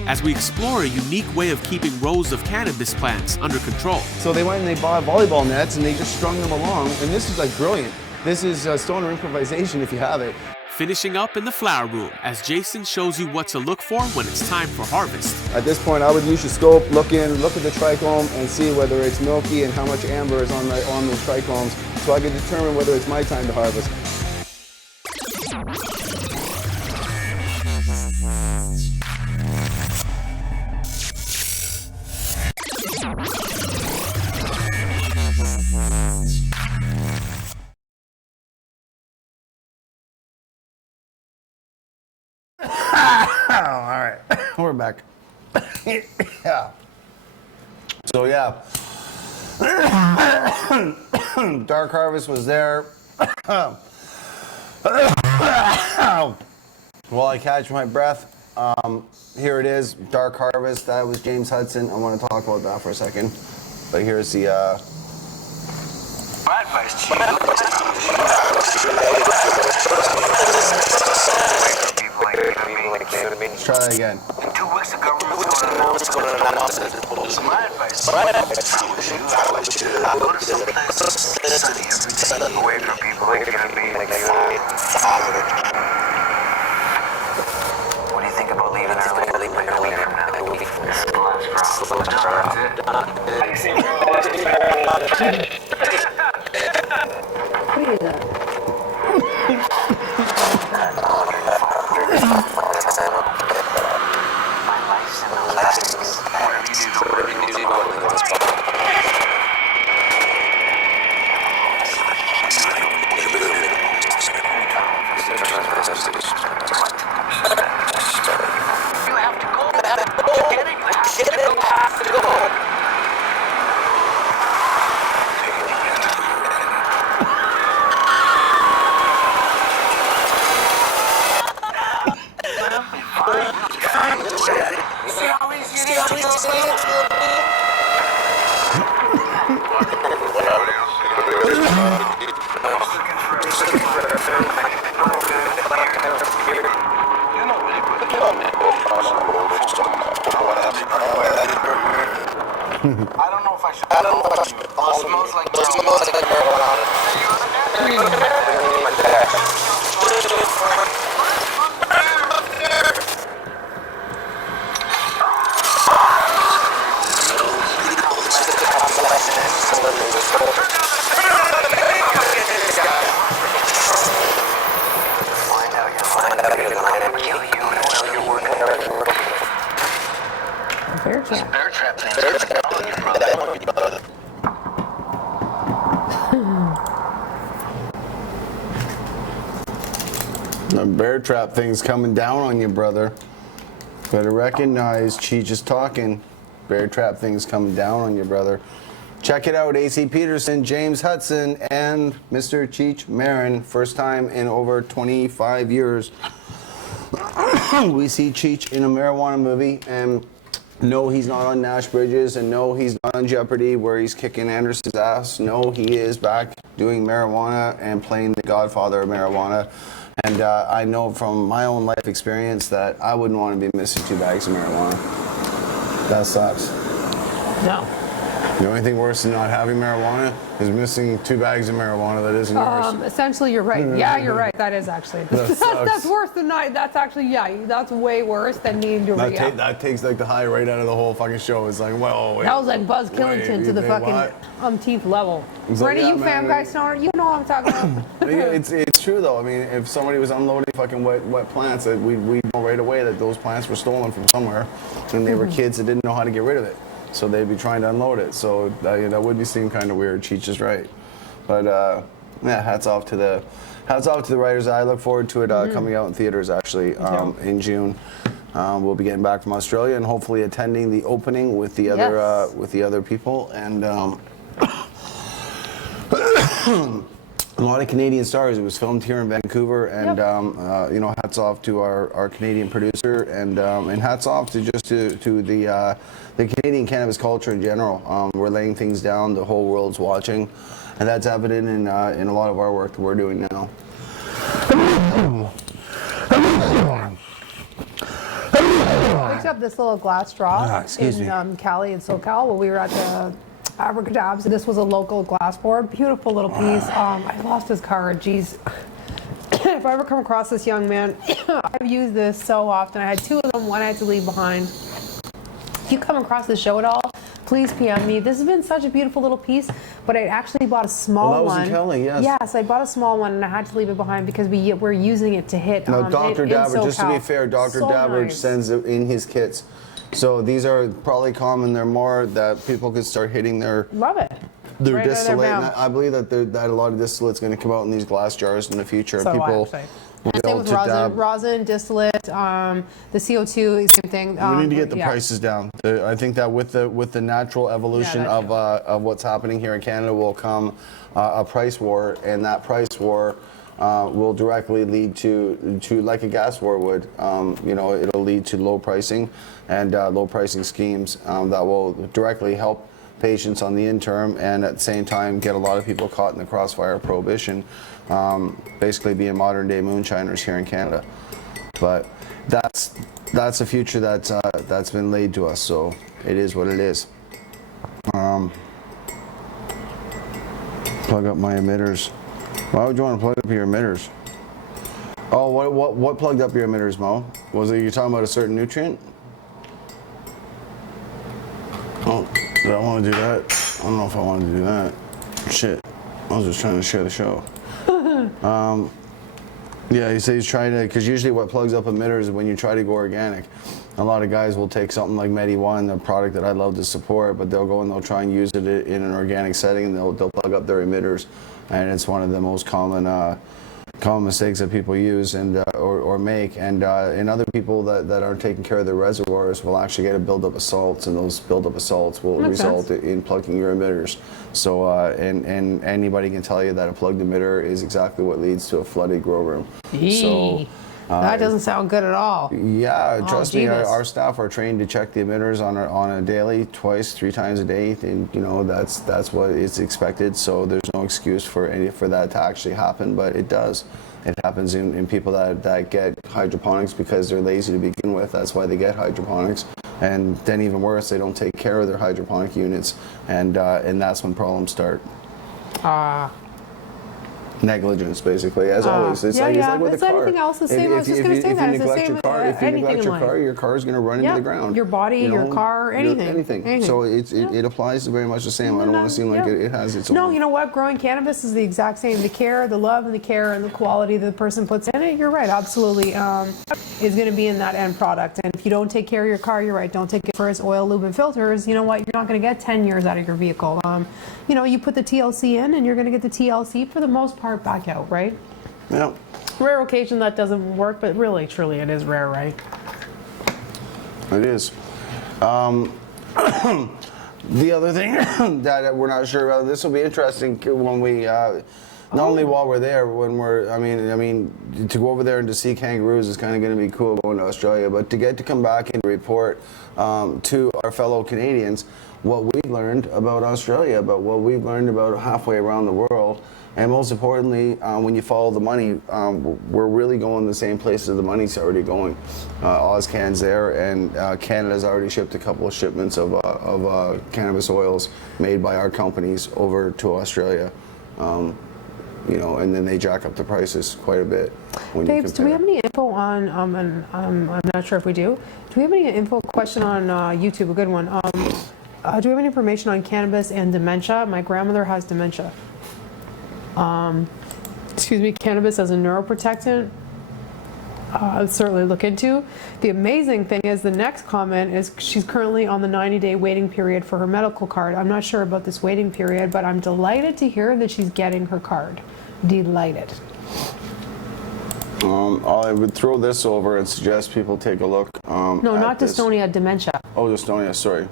As we explore a unique way of keeping rows of cannabis plants under control. So they went and they bought volleyball nets and they just strung them along, and this is like brilliant. This is stoner improvisation if you have it. Finishing up in the flower room as Jason shows you what to look for when it's time for harvest. At this point, I would use your scope, look at the trichome, and see whether it's milky and how much amber is on those trichomes, so I can determine whether it's my time to harvest. All right, we're back. Yeah. So yeah, Dark Harvest was there. While I catch my breath, here it is, Dark Harvest. That was James Hudson. I want to talk about that for a second. But here's the let's try that again. 2 weeks ago, what's going on? My advice. I would go to some place sunny away from people. What do you think about leaving early? Like a week from now? A week from now. This is the last crop. That's it. What is that? The bear trap thing's coming down on you, brother. Better recognize Cheech is talking. Bear trap thing's coming down on you, brother. Check it out, AC Peterson, James Hudson, and Mr. Cheech Marin. First time in over 25 years we see Cheech in a marijuana movie, and no, he's not on Nash Bridges, and no, he's not on Jeopardy where he's kicking Anderson's ass. No, he is back doing marijuana and playing the godfather of marijuana. And I know from my own life experience that I wouldn't want to be missing 2 bags of marijuana. That sucks. No. The only thing worse than not having marijuana is missing 2 bags of marijuana that isn't yours. Essentially, you're right. Yeah, you're right. That is actually. That's worse than not. That's actually, that's way worse than needing to re-up. That takes like the high right out of the whole fucking show. It's like, well, wait. That was like Buzz Killington to the fucking umpteenth level. Right, you fam guy stoner, you know what I'm talking about. It's true though. I mean, if somebody was unloading fucking wet plants, we know right away that those plants were stolen from somewhere, and they were kids that didn't know how to get rid of it. So they'd be trying to unload it. So that would be seem kind of weird. Cheech is right, but yeah, hats off to the writers. I look forward to it coming out in theaters actually in June. We'll be getting back from Australia and hopefully attending the opening with the other people and a lot of Canadian stars. It was filmed here in Vancouver, and hats off to our Canadian producer, and hats off to the Canadian cannabis culture in general. We're laying things down. The whole world's watching, and that's evident in a lot of our work that we're doing now. I picked up this little glass straw in Cali and SoCal when we were at the Abracadabs. This was a local glass board, beautiful little piece. I lost his card. Geez, if I ever come across this young man, I've used this so often. I had 2 of them. One I had to leave behind. If you come across the show at all, please PM me. This has been such a beautiful little piece, but I actually bought a small one. In Cali, yes. Yes, I bought a small one and I had to leave it behind because we're using it to hit. Now, Dr. Dabbert, just to be fair, Dr. Dabbert sends it in his kits. So these are probably common. They're more that people could start hitting their their distillate. And I believe that a lot of distillate's going to come out in these glass jars in the future. So people same with rosin, distillate, the CO2, same thing. We need to get the prices down. I think that with the natural evolution of what's happening here in Canada will come a price war, and that price war will directly lead to like a gas war would. It'll lead to low pricing and low pricing schemes that will directly help patients on the interim, and at the same time get a lot of people caught in the crossfire of prohibition, basically being modern day moonshiners here in Canada. But that's a future that's been laid to us, so it is what it is. Plug up my emitters. Why would you want to plug up your emitters? Oh, what plugged up your emitters, Mo? Was it you talking about a certain nutrient? Oh, did I want to do that? I don't know if I wanted to do that. Shit, I was just trying to share the show. Yeah, he says he's trying to, because usually what plugs up emitters is when you try to go organic. A lot of guys will take something like Medi1, a product that I love to support, but they'll go and they'll try and use it in an organic setting, and they'll plug up their emitters, and it's one of the most common mistakes that people use and or make. And other people that aren't taking care of their reservoirs will actually get a buildup of salts, and those buildup of salts will result in plugging your emitters. So and anybody can tell you that a plugged emitter is exactly what leads to a flooded grow room. So that doesn't sound good at all. Yeah, trust me, our staff are trained to check the emitters on a daily, twice, 3 times a day, and you know that's what is expected. So there's no excuse for that to actually happen, but it does. It happens in people that get hydroponics because they're lazy to begin with. That's why they get hydroponics, and then even worse, they don't take care of their hydroponic units, and that's when problems start. Negligence, basically, as always. It's like with it's the car. anything else the same. I was just going to say that. It's the same with if you anything neglect in your life. car, your car is going to run into the ground. Your body, your car, anything. So it applies to very much the same. I don't want to seem like it has its own. No, you know what? Growing cannabis is the exact same. The care, the love, and the care and the quality that the person puts in it, you're right, absolutely, is going to be in that end product. And if you don't take care of your car, you're right, don't take it for its oil, lube, and filters, you know what? You're not going to get 10 years out of your vehicle. You know, you put the TLC in and you're going to get the TLC for the most part back out, right? Yeah. Rare occasion that doesn't work, but really, truly, it is rare, right? It is. The other thing that we're not sure about, this will be interesting when we, not only while we're there, when we're, I mean, to go over there and to see kangaroos is kind of going to be cool going to Australia, but to get to come back and report to our fellow Canadians what we've learned about Australia, about what we've learned about halfway around the world. And most importantly, when you follow the money, we're really going the same places the money's already going. OzCan's there, and Canada's already shipped a couple of shipments of cannabis oils made by our companies over to Australia. You know, and then they jack up the prices quite a bit. Babes, do we have any info on, and I'm not sure if we do we have any info, question on YouTube, a good one. Do we have any information on cannabis and dementia? My grandmother has dementia. Excuse me, cannabis as a neuroprotectant, I'd certainly look into. The amazing thing is the next comment is she's currently on the 90-day waiting period for her medical card. I'm not sure about this waiting period, but I'm delighted to hear that she's getting her card. Delighted. I would throw this over and suggest people take a look. No, not dystonia, dementia. Oh, dystonia, sorry.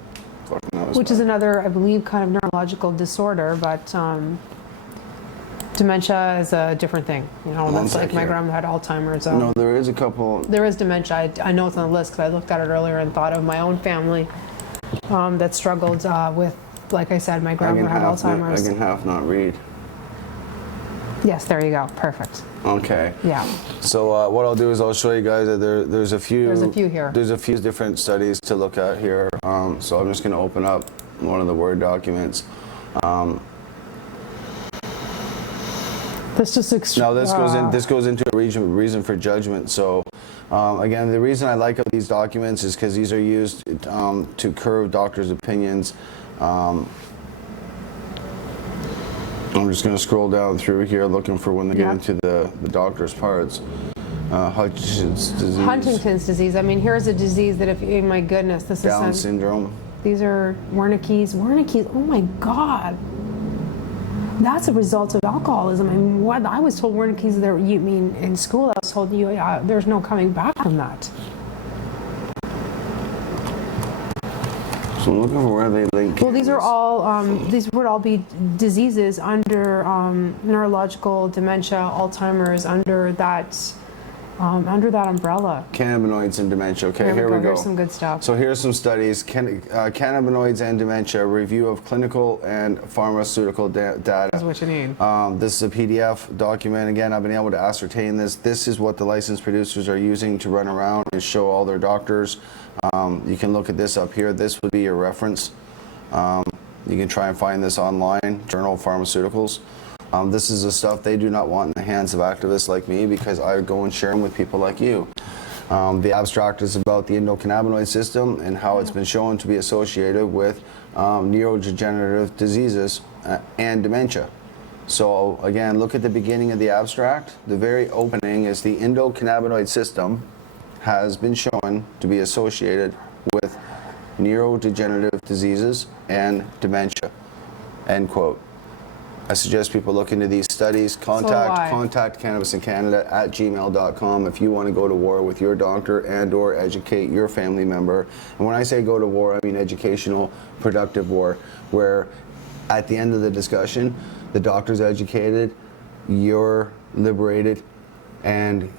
Which is another, I believe, kind of neurological disorder, but dementia is a different thing. You know, that's like my grandma had Alzheimer's. No, there is a couple. There is dementia. I know it's on the list because I looked at it earlier and thought of my own family that struggled with, like I said, my grandma had Alzheimer's. I can half not read. Yes, there you go. Perfect. Okay. Yeah. So what I'll do is I'll show you guys that there's a few. There's a few here. There's a few different studies to look at here. So I'm just going to open up one of the Word documents. This just now this goes into a reason for judgment. So again, the reason I like these documents is because these are used to curb doctors' opinions. I'm just going to scroll down through here looking for when they get into the doctor's parts. Huntington's disease. Huntington's disease. I mean, here's a disease that oh my goodness, this is Down syndrome. These are Wernicke's. Oh my God. That's a result of alcoholism. I mean, what I was told Wernicke's there. You mean in school? I was told there's no coming back from that. So I'm looking for where they link. Well, these are all. These would all be diseases under neurological dementia, Alzheimer's, under that umbrella. Cannabinoids and dementia. Okay, here we go. Here's some good stuff. So here's some studies. Cannabinoids and dementia, review of clinical and pharmaceutical data. That's what you need. This is a PDF document. Again, I've been able to ascertain this. This is what the licensed producers are using to run around and show all their doctors. You can look at this up here. This would be your reference. You can try and find this online, Journal of Pharmaceuticals. This is the stuff they do not want in the hands of activists like me because I go and share them with people like you. The abstract is about the endocannabinoid system and how it's been shown to be associated with neurodegenerative diseases and dementia. So again, look at the beginning of the abstract. The very opening is the endocannabinoid system has been shown to be associated with neurodegenerative diseases and dementia, end quote. I suggest people look into these studies. Contact Cannabis in Canada at gmail.com if you want to go to war with your doctor and or educate your family member. And when I say go to war, I mean educational, productive war, where at the end of the discussion, the doctor's educated, you're liberated, and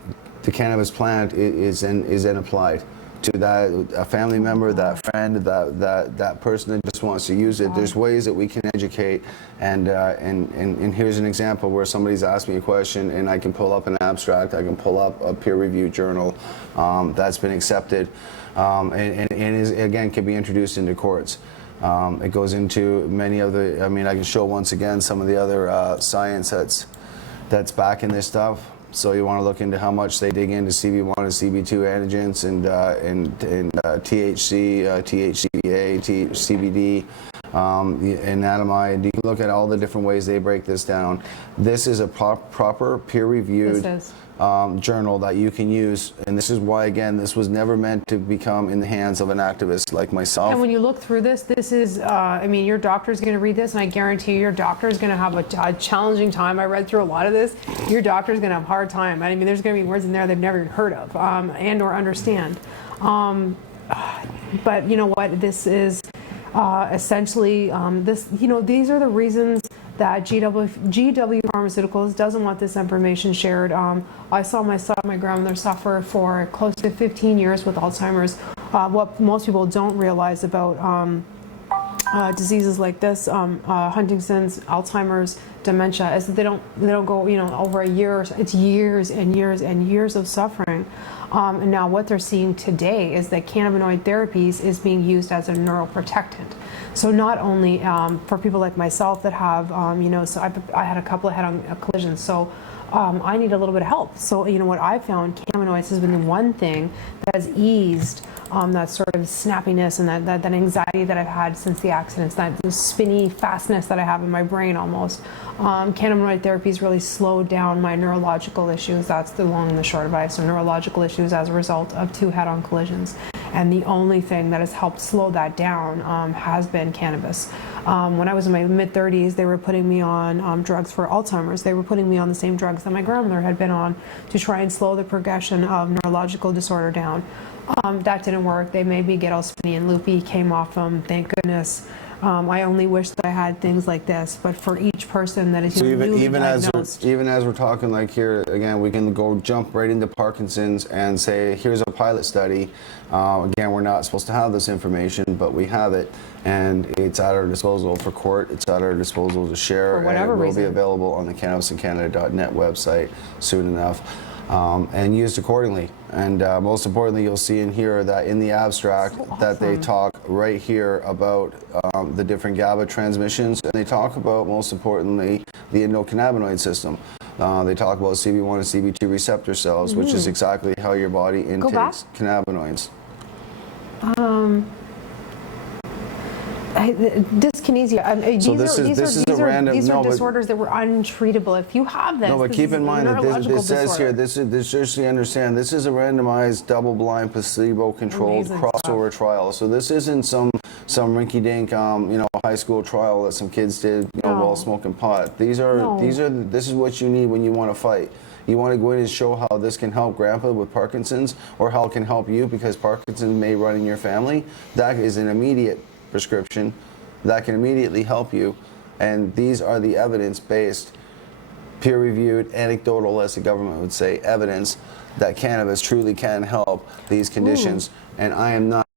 the cannabis plant is then applied to that a family member, that friend, that person that just wants to use it. There's ways that we can educate, and here's an example where somebody's asked me a question, and I can pull up an abstract, I can pull up a peer-reviewed journal that's been accepted, and is, again, can be introduced into courts. It goes into many of the, I mean, I can show once again some of the other science that's backing this stuff. So you want to look into how much they dig into CB1 and CB2 antigens and THC, THCA, CBD, anandamide. You can look at all the different ways they break this down. This is a proper peer-reviewed journal that you can use, and this is why, again, this was never meant to become in the hands of an activist like myself. And when you look through this, this is, I mean, your doctor's going to read this, and I guarantee you your doctor is going to have a challenging time. I read through a lot of this. Your doctor's going to have a hard time. I mean, there's going to be words in there they've never even heard of and or understand. But you know what? This is essentially, this, you know, these are the reasons that GW Pharmaceuticals doesn't want this information shared. I saw my grandmother suffer for close to 15 years with Alzheimer's. What most people don't realize about diseases like this, Huntington's, Alzheimer's, dementia, is that they don't go, you know, over a year. It's years and years and years of suffering. And now what they're seeing today is that cannabinoid therapies is being used as a neuroprotectant. So not only for people like myself that have, you know, so I had a couple of head-on collisions, so I need a little bit of help. So, you know, what I found, cannabinoids has been the one thing that has eased that sort of snappiness and that anxiety that I've had since the accidents, that spinny fastness that I have in my brain almost. Cannabinoid therapies really slowed down my neurological issues. That's the long and the short of it. So neurological issues as a result of 2 head-on collisions. And the only thing that has helped slow that down has been cannabis. When I was in my mid-30s, they were putting me on drugs for Alzheimer's. They were putting me on the same drugs that my grandmother had been on to try and slow the progression of neurological disorder down. That didn't work. They made me get all spinny and loopy, came off them, thank goodness. I only wish that I had things like this, but for each person that is so even as we're talking like here again, we can go jump right into Parkinson's and say here's a pilot study. Again, we're not supposed to have this information, but we have it, and it's at our disposal for court. It's at our disposal to share, and it will be available on the cannabisincanada.net website soon enough. And used accordingly. And most importantly, you'll see in here that in the abstract that they talk right here about the different GABA transmissions, and they talk about, most importantly, the endocannabinoid system. They talk about CB1 and CB2 receptor cells, which is exactly how your body intakes cannabinoids. Dyskinesia. These are disorders that were untreatable. If you have this, no, but keep in mind that this says here, this just so you understand, this is a randomized, double-blind, placebo-controlled crossover trial. So this isn't some rinky-dink, you know, high school trial that some kids did, you know, while smoking pot. This is what you need when you want to fight. You want to go in and show how this can help grandpa with Parkinson's, or how it can help you because Parkinson's may run in your family. That is an immediate prescription that can immediately help you, and these are the evidence-based, peer-reviewed, anecdotal, as the government would say, evidence that cannabis truly can help these conditions. And I am not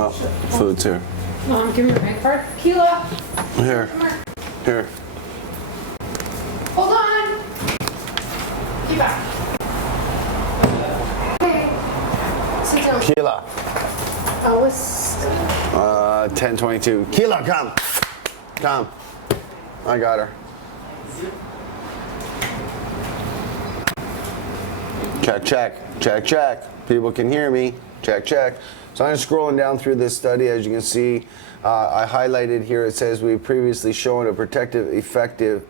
Well, food's here. Give me your bank card. Keela. Here. Here. Hold on. Get back. Hey. Sit down. Keela. What's 10:22. Keela, come. Come. I got her. Check, check. Check, check. People can hear me. Check, check. So I'm scrolling down through this study. As you can see, I highlighted here, it says we've previously shown a protective effect of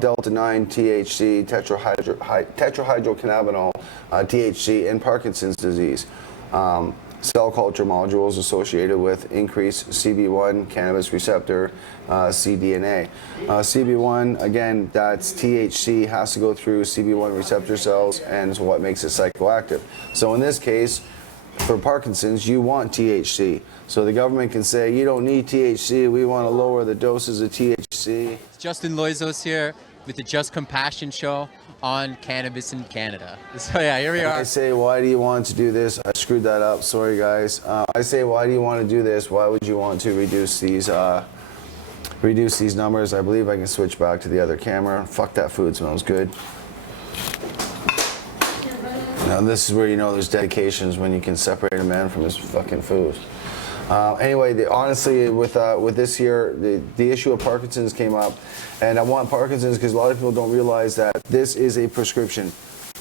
delta-9 THC, tetrahydrocannabinol, THC, in Parkinson's disease. Cell culture modules associated with increased CB1 cannabis receptor cDNA. CB1, again, that's THC, has to go through CB1 receptor cells, and is what makes it psychoactive. So in this case, for Parkinson's, you want THC. So the government can say, you don't need THC, we want to lower the doses of THC. Justin Loizos here with the Just Compassion Show on Cannabis in Canada. So yeah, here we are. I say, why do you want to do this? I screwed that up, sorry guys. I say, why do you want to do this? Why would you want to reduce these numbers? I believe I can switch back to the other camera. Fuck, that food smells good. Now this is where you know there's dedications, when you can separate a man from his fucking food. Anyway, honestly, with this here, the issue of Parkinson's came up, and I want Parkinson's because a lot of people don't realize that this is a prescription.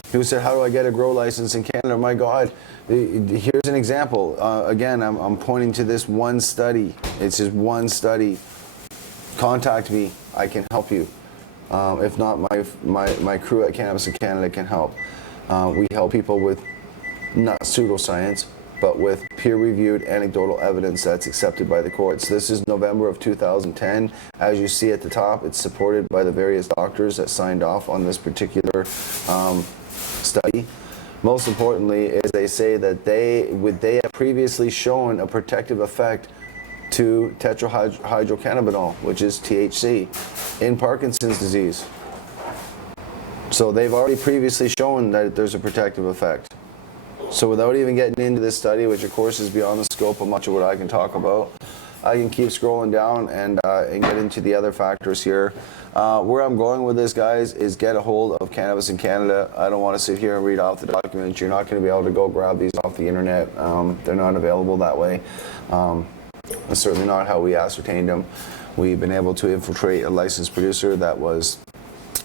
People said, how do I get a grow license in Canada? My God, here's an example. Again, I'm pointing to this one study. It's just one study. Contact me, I can help you. If not, my crew at Cannabis in Canada can help. We help people with not pseudoscience, but with peer-reviewed anecdotal evidence that's accepted by the courts. This is November of 2010. As you see at the top, it's supported by the various doctors that signed off on this particular study. Most importantly is they say that they have previously shown a protective effect to tetrahydrocannabinol, which is THC, in Parkinson's disease. So they've already previously shown that there's a protective effect. So without even getting into this study, which of course is beyond the scope of much of what I can talk about, I can keep scrolling down and get into the other factors here. Where I'm going with this, guys, is get a hold of Cannabis in Canada. I don't want to sit here and read off the documents. You're not going to be able to go grab these off the internet. They're not available that way. That's certainly not how we ascertained them. We've been able to infiltrate a licensed producer that was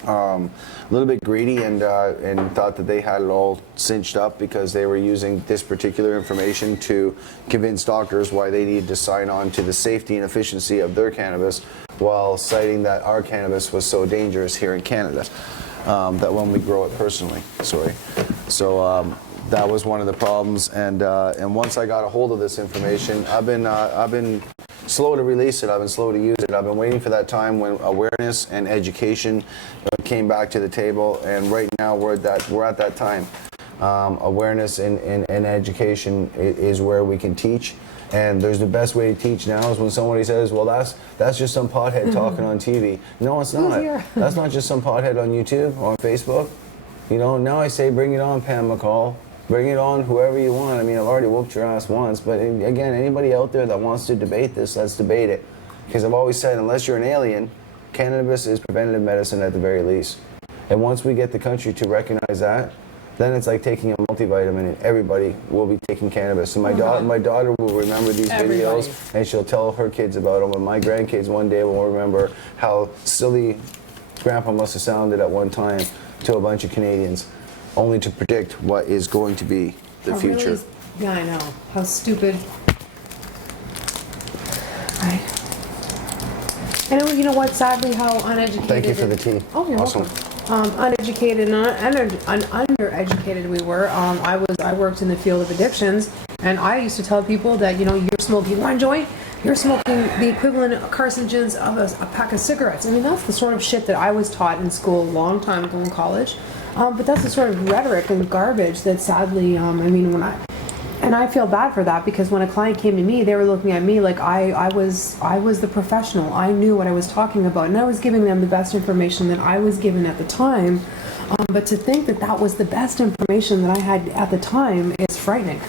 a little bit greedy and thought that they had it all cinched up because they were using this particular information to convince doctors why they needed to sign on to the safety and efficiency of their cannabis, while citing that our cannabis was so dangerous here in Canada that when we grow it personally. Sorry. So that was one of the problems, and once I got a hold of this information, I've been slow to release it. I've been slow to use it. I've been waiting for that time when awareness and education came back to the table, and right now we're at that time. Awareness and education is where we can teach, and there's the best way to teach now is when somebody says, well, that's just some pothead talking on TV. No, it's not. That's not just some pothead on YouTube or on Facebook. You know, now I say bring it on, Pam McCall. Bring it on, whoever you want. I mean, I've already whooped your ass once, but again, anybody out there that wants to debate this, let's debate it. Because I've always said, unless you're an alien, cannabis is preventative medicine at the very least. And once we get the country to recognize that, then it's like taking a multivitamin, and everybody will be taking cannabis. And my daughter will remember these videos, and she'll tell her kids about them. And my grandkids one day will remember how silly Grandpa must have sounded at one time to a bunch of Canadians, only to predict what is going to be the future. Really, yeah, I know. How stupid. Right. And you know what? Sadly, how uneducated. Thank you for the tea. Oh, you're awesome. Welcome. Uneducated and undereducated we were. I worked in the field of addictions, and I used to tell people that, you know, you're smoking one joint, you're smoking the equivalent of carcinogens of a pack of cigarettes. I mean, that's the sort of shit that I was taught in school a long time ago in college. But that's the sort of rhetoric and garbage that sadly, I mean, I feel bad for that, because when a client came to me, they were looking at me like I was the professional. I knew what I was talking about, and I was giving them the best information that I was given at the time. But to think that that was the best information that I had at the time is frightening.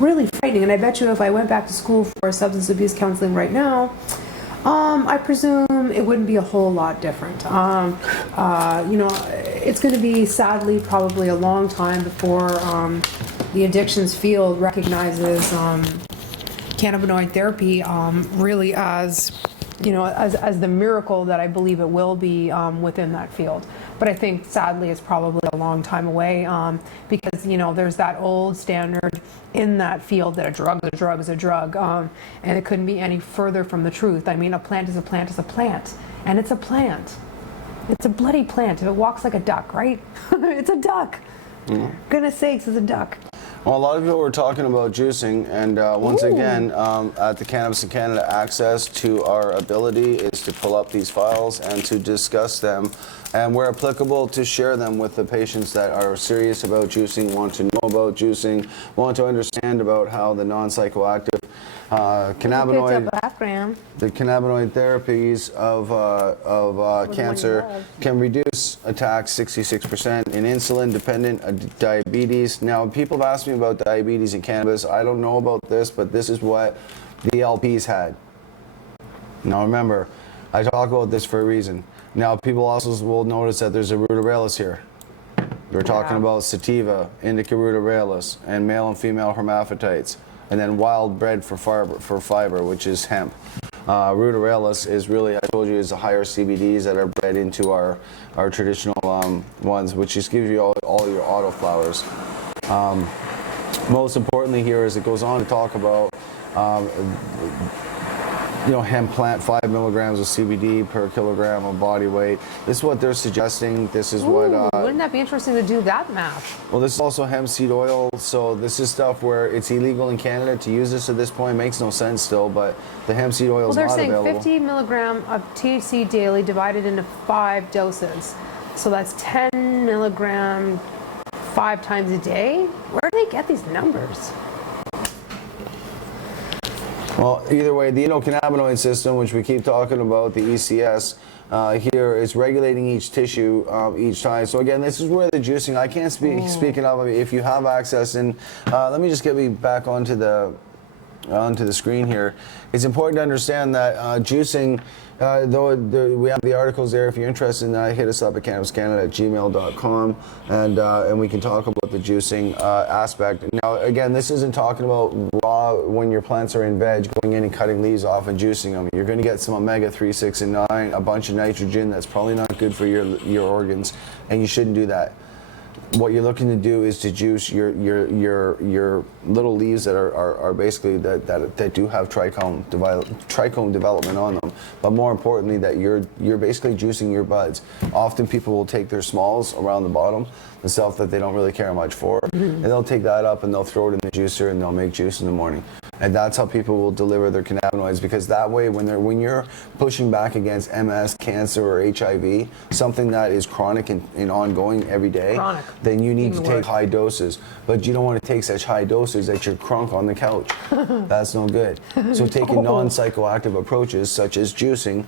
really frightening. And I bet you if I went back to school for substance abuse counseling right now, I presume it wouldn't be a whole lot different. You know, it's going to be sadly probably a long time before the addictions field recognizes cannabinoid therapy really as, you know, as the miracle that I believe it will be within that field. But I think sadly it's probably a long time away because, you know, there's that old standard in that field that a drug is a drug is a drug, and it couldn't be any further from the truth. I mean, a plant is a plant is a plant, and it's a plant. It's a bloody plant. If it walks like a duck, right? It's a duck. Goodness sakes, it's a duck. Well, a lot of people were talking about juicing, and once again, at the Cannabis in Canada, access to our ability is to pull up these files and to discuss them, and where applicable, to share them with the patients that are serious about juicing, want to know about juicing, want to understand about how the non-psychoactive cannabinoid, the cannabinoid therapies of cancer can reduce attacks 66% in insulin-dependent diabetes. Now, people have asked me about diabetes and cannabis. I don't know about this, but this is what the LPs had. Now, remember, I talk about this for a reason. Now, people also will notice that there's a ruderalis here. We're talking about sativa, indica ruderalis, and male and female hermaphrodites, and then wild bred for fiber, which is hemp. Ruderalis is really, I told you, is the higher CBDs that are bred into our traditional ones, which just gives you all your autoflowers. Most importantly here is it goes on to talk about you know, hemp plant, 5 milligrams of CBD per kilogram of body weight. This is what they're suggesting. This is what... wouldn't that be interesting to do that math? Well, this is also hemp seed oil, so this is stuff where it's illegal in Canada to use this at this point. It makes no sense still, but the hemp seed oil is not available. Well, they're saying 50 milligram of THC daily divided into 5 doses. So that's 10 milligram 5 times a day? Where do they get these numbers? Well, either way, the endocannabinoid system, which we keep talking about, the ECS, here is regulating each tissue each time. So again, this is where the juicing, I can't speak enough of it. If you have access, and let me just get me back onto the screen here. It's important to understand that juicing, though we have the articles there, if you're interested in that, hit us up at cannabiscanada@gmail.com, and we can talk about the juicing aspect. Now, again, this isn't talking about raw, when your plants are in veg, going in and cutting leaves off and juicing them. You're going to get some omega-3, 6, and 9, a bunch of nitrogen that's probably not good for your organs, and you shouldn't do that. What you're looking to do is to juice your little leaves that are basically that do have trichome development on them, but more importantly that you're basically juicing your buds. Often people will take their smalls around the bottom, the stuff that they don't really care much for, and they'll take that up and they'll throw it in the juicer and they'll make juice in the morning. And that's how people will deliver their cannabinoids, because that way when you're pushing back against MS, cancer, or HIV, something that is chronic and ongoing every day, then you need to take high doses. But you don't want to take such high doses that you're crunk on the couch. That's no good. So taking non-psychoactive approaches such as juicing,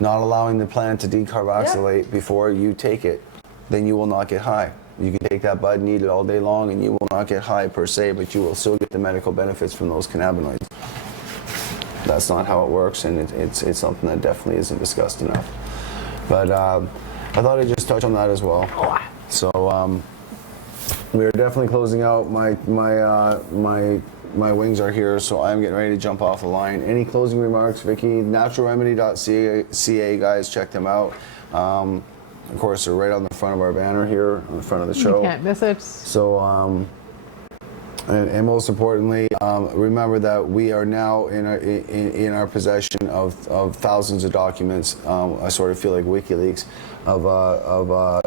not allowing the plant to decarboxylate before you take it, then you will not get high. You can take that bud and eat it all day long and you will not get high per se, but you will still get the medical benefits from those cannabinoids. That's not how it works, and it's something that definitely isn't discussed enough. But I thought I'd just touch on that as well. So we're definitely closing out. My wings are here, so I'm getting ready to jump off the line. Any closing remarks, Vicky? naturalremedy.ca, guys, check them out. Of course, they're right on the front of our banner here, on the front of the show. You can't miss it. So, and most importantly, remember that we are now in our possession of thousands of documents. I sort of feel like WikiLeaks of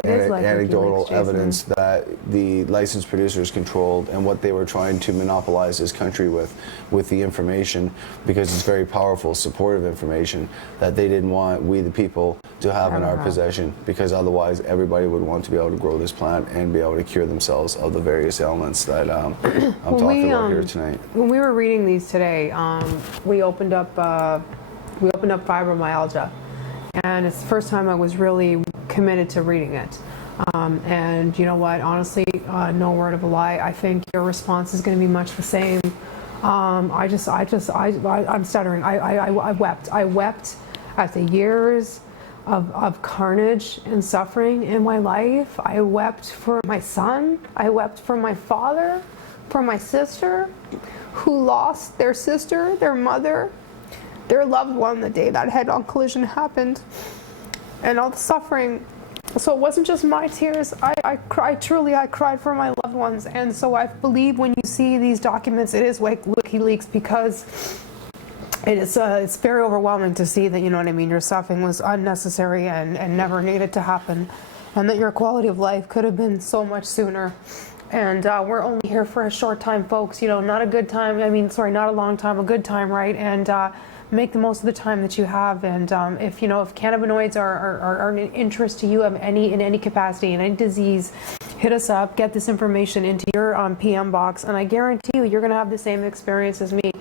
anecdotal evidence that the licensed producers controlled and what they were trying to monopolize this country with the information, because it's very powerful, supportive information that they didn't want we the people to have in our possession, because otherwise everybody would want to be able to grow this plant and be able to cure themselves of the various ailments that I'm talking about here tonight. When we were reading these today, we opened up fibromyalgia, and it's the first time I was really committed to reading it. And you know what, honestly, no word of a lie, I think your response is going to be much the same. I'm stuttering. I wept. I wept at the years of carnage and suffering in my life. I wept for my son. I wept for my father, for my sister, who lost their sister, their mother, their loved one the day that head-on collision happened, and all the suffering. So it wasn't just my tears. I cried for my loved ones. And so I believe when you see these documents, it is like WikiLeaks, because it's very overwhelming to see that, you know what I mean, your suffering was unnecessary and never needed to happen, and that your quality of life could have been so much sooner. And we're only here for a short time, folks. You know, not a good time. I mean, sorry, not a long time, a good time, right? And make the most of the time that you have. And if cannabinoids are an interest to you in any capacity, in any disease, hit us up, get this information into your PM box, and I guarantee you're going to have the same experience as me.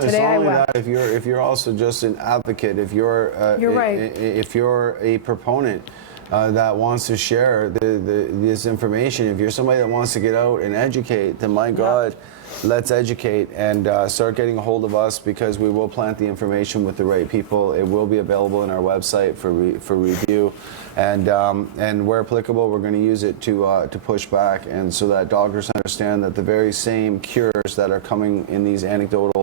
Today I wept. That, if you're also just an advocate, if you're if you're a proponent that wants to share this information, if you're somebody that wants to get out and educate, then my God, let's educate and start getting a hold of us, because we will plant the information with the right people. It will be available on our website for review, and where applicable, we're going to use it to push back, and so that doctors understand that the very same cures that are coming in these anecdotal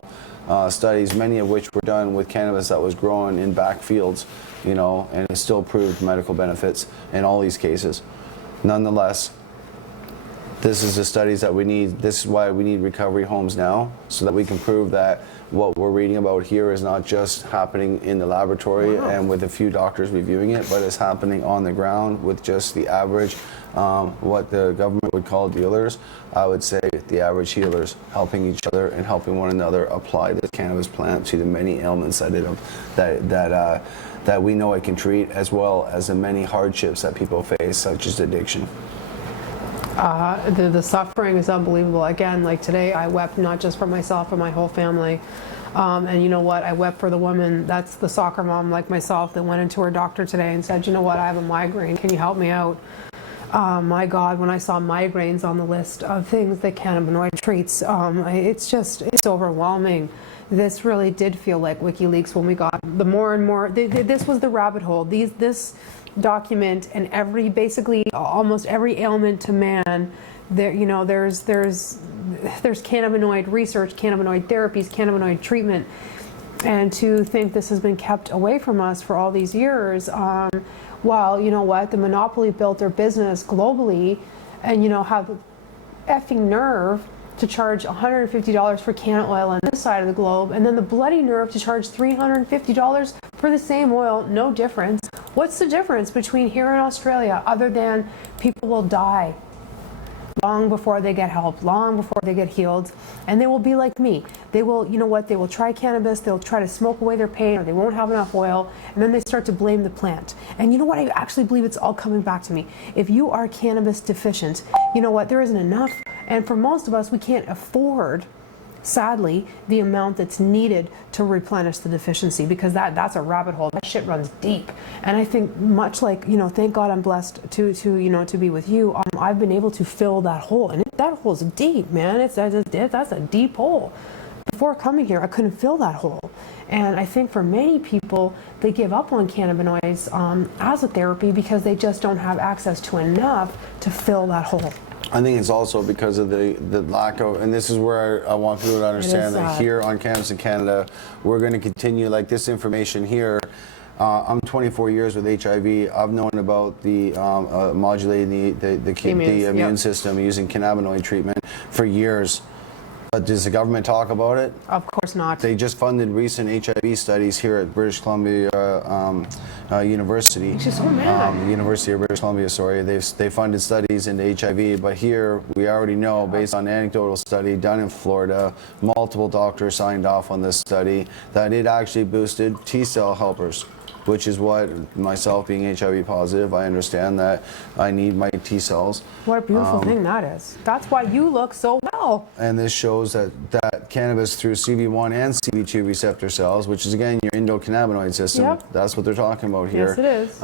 studies, many of which were done with cannabis that was grown in back fields, you know, and it still proved medical benefits in all these cases. Nonetheless, this is the studies that we need. This is why we need recovery homes now, so that we can prove that what we're reading about here is not just happening in the laboratory and with a few doctors reviewing it, but it's happening on the ground with just the average, what the government would call dealers. I would say the average healers, helping each other and helping one another apply the cannabis plant to the many ailments that we know it can treat, as well as the many hardships that people face, such as addiction. The suffering is unbelievable. Again, like today, I wept not just for myself, but my whole family. And you know what? I wept for the woman, that's the soccer mom like myself, that went into her doctor today and said, you know what, I have a migraine. Can you help me out? My God, when I saw migraines on the list of things that cannabinoid treats, it's overwhelming. This really did feel like WikiLeaks when we got the more and more. This was the rabbit hole. This document, and basically almost every ailment to man, there, you know, there's cannabinoid research, cannabinoid therapies, cannabinoid treatment, and to think this has been kept away from us for all these years, while, you know what, the monopoly built their business globally, and, you know, have the effing nerve to charge $150 for can oil on this side of the globe, and then the bloody nerve to charge $350 for the same oil. No difference. What's the difference between here and Australia, other than people will die long before they get help, long before they get healed, and they will be like me. They will, you know what, they will try cannabis, they'll try to smoke away their pain, or they won't have enough oil, and then they start to blame the plant. And you know what, I actually believe it's all coming back to me. If you are cannabis deficient, you know what, there isn't enough, and for most of us, we can't afford, sadly, the amount that's needed to replenish the deficiency, because that's a rabbit hole. That shit runs deep. And I think, much like, you know, thank God I'm blessed to be with you. I've been able to fill that hole, and that hole's deep, man. That's a deep hole. Before coming here, I couldn't fill that hole. And I think for many people, they give up on cannabinoids as a therapy because they just don't have access to enough to fill that hole. I think it's also because of the lack of, and this is where I want people to understand that here on Cannabis in Canada, we're going to continue, like, this information here. I'm 24 years with HIV. I've known about the modulating the immune system using cannabinoid treatment for years. Does the government talk about it? Of course not. They just funded recent HIV studies here at British Columbia University. Which is so mad. University of British Columbia, sorry. They funded studies into HIV, but here we already know, based on anecdotal study done in Florida, multiple doctors signed off on this study, that it actually boosted T-cell helpers. which is what myself being HIV positive, I understand that I need my T cells. What a beautiful thing that is. That's why you look so well. And this shows that cannabis through CB1 and CB2 receptor cells, which is again your endocannabinoid system. Yep. That's what they're talking about here. Yes, it is.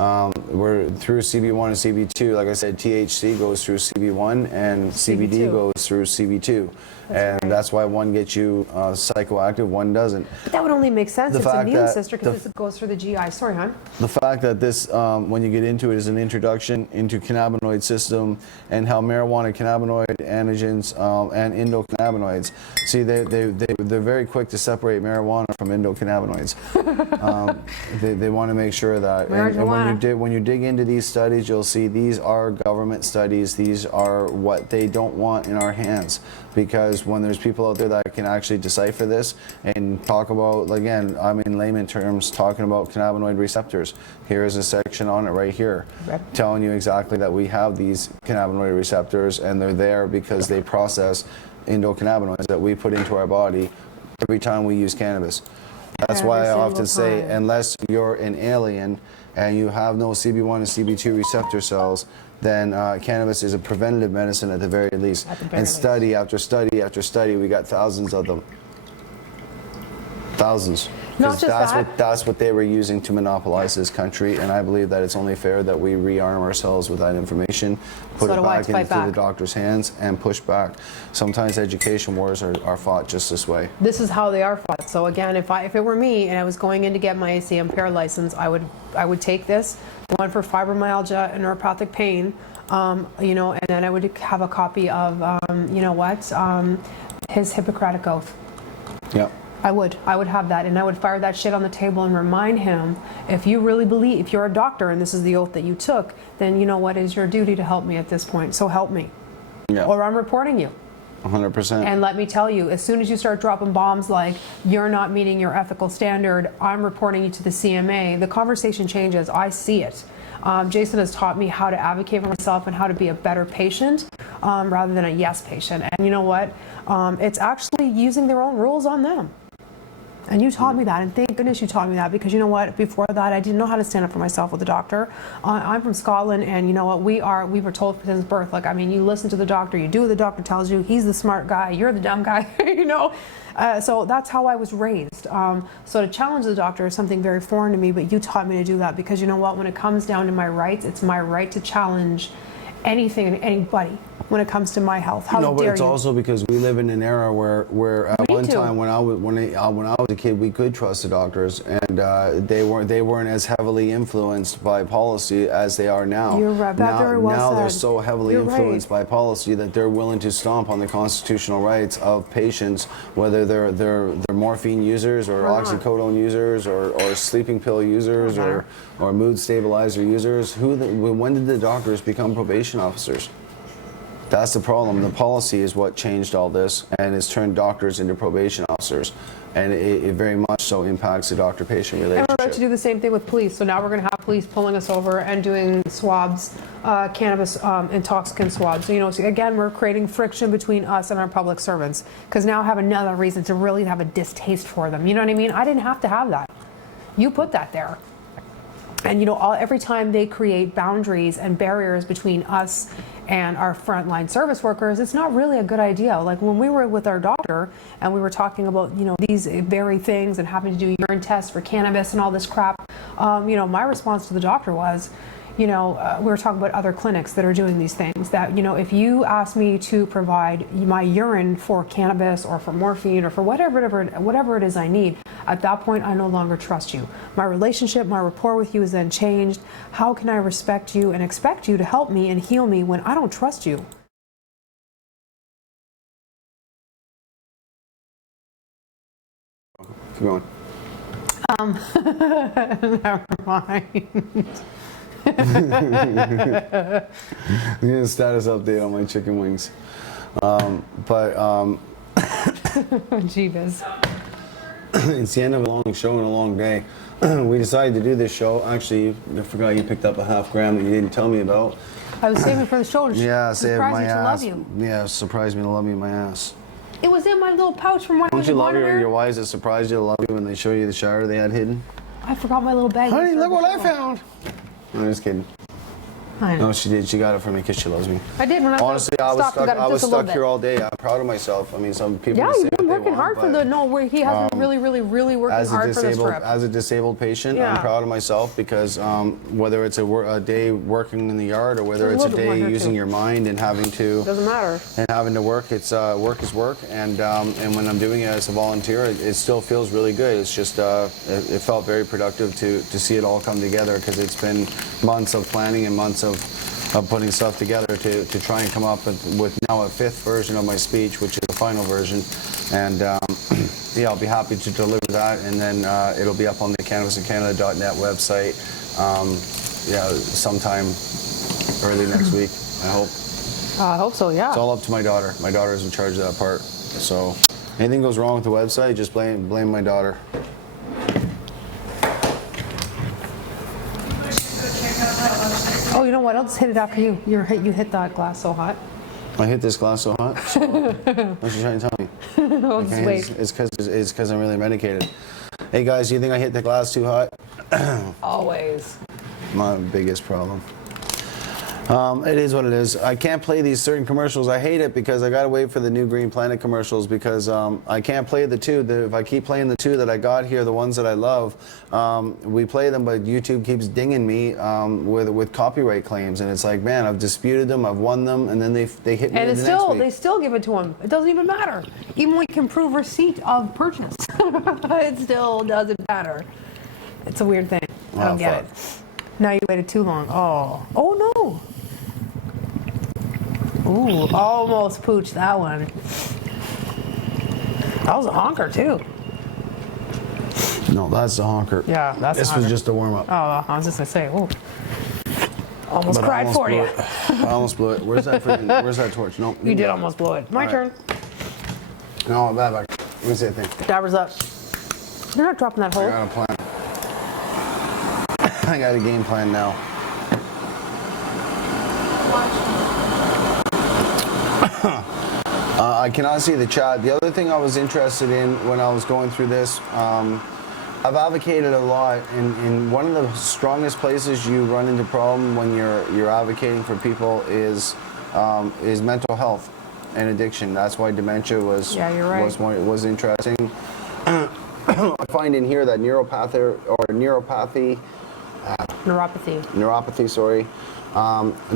We're through CB1 and CB2. Like I said, THC goes through CB1 and CBD goes through CB2. That's why one gets you psychoactive, one doesn't. But that would only make sense. It's fact immune that sister because this goes through the GI. Sorry, hon. The fact that this, when you get into it, is an introduction into cannabinoid system and how marijuana cannabinoid antigens and endocannabinoids. See, they're very quick to separate marijuana from endocannabinoids. They want to make sure that. And when you dig into these studies, you'll see these are government studies. These are what they don't want in our hands. Because when there's people out there that can actually decipher this and talk about, again, I'm in layman terms talking about cannabinoid receptors. Here is a section on it right here, telling you exactly that we have these cannabinoid receptors and they're there because they process endocannabinoids that we put into our body every time we use cannabis. That's why I often say, unless you're an alien and you have no CB1 and CB2 receptor cells, then cannabis is a preventative medicine at the very least. And study after study after study, we got thousands of them. Thousands. Not just That's what they were using to monopolize this country, and I believe that it's only fair that we rearm ourselves with that information, put it back into the doctor's hands, and push back. Sometimes education wars are fought just this way. This is how they are fought. So again, if it were me and I was going in to get my ACMPR license, I would take this, one for fibromyalgia and neuropathic pain, you know, and then I would have a copy of, you know what, his Hippocratic Oath. Yeah. I would have that, and I would fire that shit on the table and remind him, if you really believe, if you're a doctor and this is the oath that you took, then you know what is your duty to help me at this point, so help me. Yeah. Or I'm reporting you. 100%. And let me tell you, as soon as you start dropping bombs like, you're not meeting your ethical standard, I'm reporting you to the CMA, the conversation changes. I see it. Jason has taught me how to advocate for myself and how to be a better patient rather than a yes patient. And you know what? It's actually using their own rules on them. And you taught me that, and thank goodness you taught me that, because you know what, before that I didn't know how to stand up for myself with a doctor. I'm from Scotland, and you know what, we were told since birth, like, I mean, you listen to the doctor, you do what the doctor tells you, he's the smart guy, you're the dumb guy, you know. So that's how I was raised. So to challenge the doctor is something very foreign to me, but you taught me to do that, because you know what, when it comes down to my rights, it's my right to challenge anything and anybody when it comes to my health. How dare you? No, but it's also because we live in an era where at one time when I was a kid, we could trust the doctors, and they weren't as heavily influenced by policy as they are now. You're right. That very well now said. they're so heavily influenced by policy that they're willing to stomp on the constitutional rights of patients, whether they're morphine users or oxycodone users or sleeping pill users or mood stabilizer users. When did the doctors become probation officers? That's the problem. The policy is what changed all this, and it's turned doctors into probation officers, and it very much so impacts the doctor-patient relationship. And we're about to do the same thing with police. So now we're going to have police pulling us over and doing swabs, cannabis intoxicant swabs. So, you know, so again, we're creating friction between us and our public servants, because now I have another reason to really have a distaste for them. You know what I mean? I didn't have to have that. You put that there. And you know, every time they create boundaries and barriers between us and our frontline service workers, it's not really a good idea. Like when we were with our doctor and we were talking about, you know, these very things and having to do urine tests for cannabis and all this crap, you know, my response to the doctor was, you know, we were talking about other clinics that are doing these things, that, you know, if you ask me to provide my urine for cannabis or for morphine or for whatever it is I need, at that point I no longer trust you. My relationship, my rapport with you is then changed. How can I respect you and expect you to help me and heal me when I don't trust you? Keep going. Never mind. I need a status update on my chicken wings. Jeebus. It's the end of a long show and a long day. We decided to do this show. Actually, I forgot you picked up a half gram that you didn't tell me about. I was saving for the show to save my ass. Love you. Yeah, surprised me to love me in my ass. It was in my little pouch from when I was born. Don't you love your wives that surprised you to love you when they show you the shower they had hidden? I forgot my little bag. Honey, look what I found. I'm just kidding. I know. No, she did. She got it for me because she loves me. I did when I honestly, I was stuck here all day. I'm proud of myself. I mean, some people. Yeah, say you've been working hard for the. No, where he has been really working hard for this trip. As a disabled patient, Yeah. I'm proud of myself because whether it's a day working in the yard or whether it's a day using your mind and having to doesn't matter and having to work, it's work is work. And when I'm doing it as a volunteer, it still feels really good. It's just it felt very productive to see it all come together because it's been months of planning and months of putting stuff together to try and come up with now a 5th version of my speech, which is the final version. And yeah, I'll be happy to deliver that, and then it'll be up on the cannabisincanada.net website yeah, sometime early next week, I hope. I hope so, yeah. It's all up to my daughter. My daughter is in charge of that part. So anything goes wrong with the website, just blame my daughter. Oh, you know what? I'll just hit it after you. You hit that glass so hot. I hit this glass so hot? What's you trying to tell me? I'll just wait. It's because I'm really medicated. Hey guys, do you think I hit the glass too hot? Always. My biggest problem. It is what it is. I can't play these certain commercials. I hate it because I gotta wait for the new Green Planet commercials because I can't play the two. If I keep playing the two that I got here, the ones that I love, we play them, but YouTube keeps dinging me with copyright claims, and it's like, man, I've disputed them, I've won them, and then they hit me. And the next week. they still give it to him. It doesn't even matter. Even when you can prove receipt of purchase, it still doesn't matter. It's a weird thing. I don't get it. Now you waited too long. Oh no. Ooh, almost pooched that one. That was a honker too. No, that's the honker. Yeah, that's This was just a warm up. Oh, I was just gonna say, ooh. Almost But cried for you. I almost blew it. Where's that torch? No. You did almost blow it. My turn. No, back. Let me see a thing. Dabbers up. You're not dropping that hole. I got a plan. I got a game plan now. I cannot see the chat. The other thing I was interested in when I was going through this, I've advocated a lot, and one of the strongest places you run into problem when you're advocating for people is mental health and addiction. That's why dementia was was interesting. I find in here that neuropathy,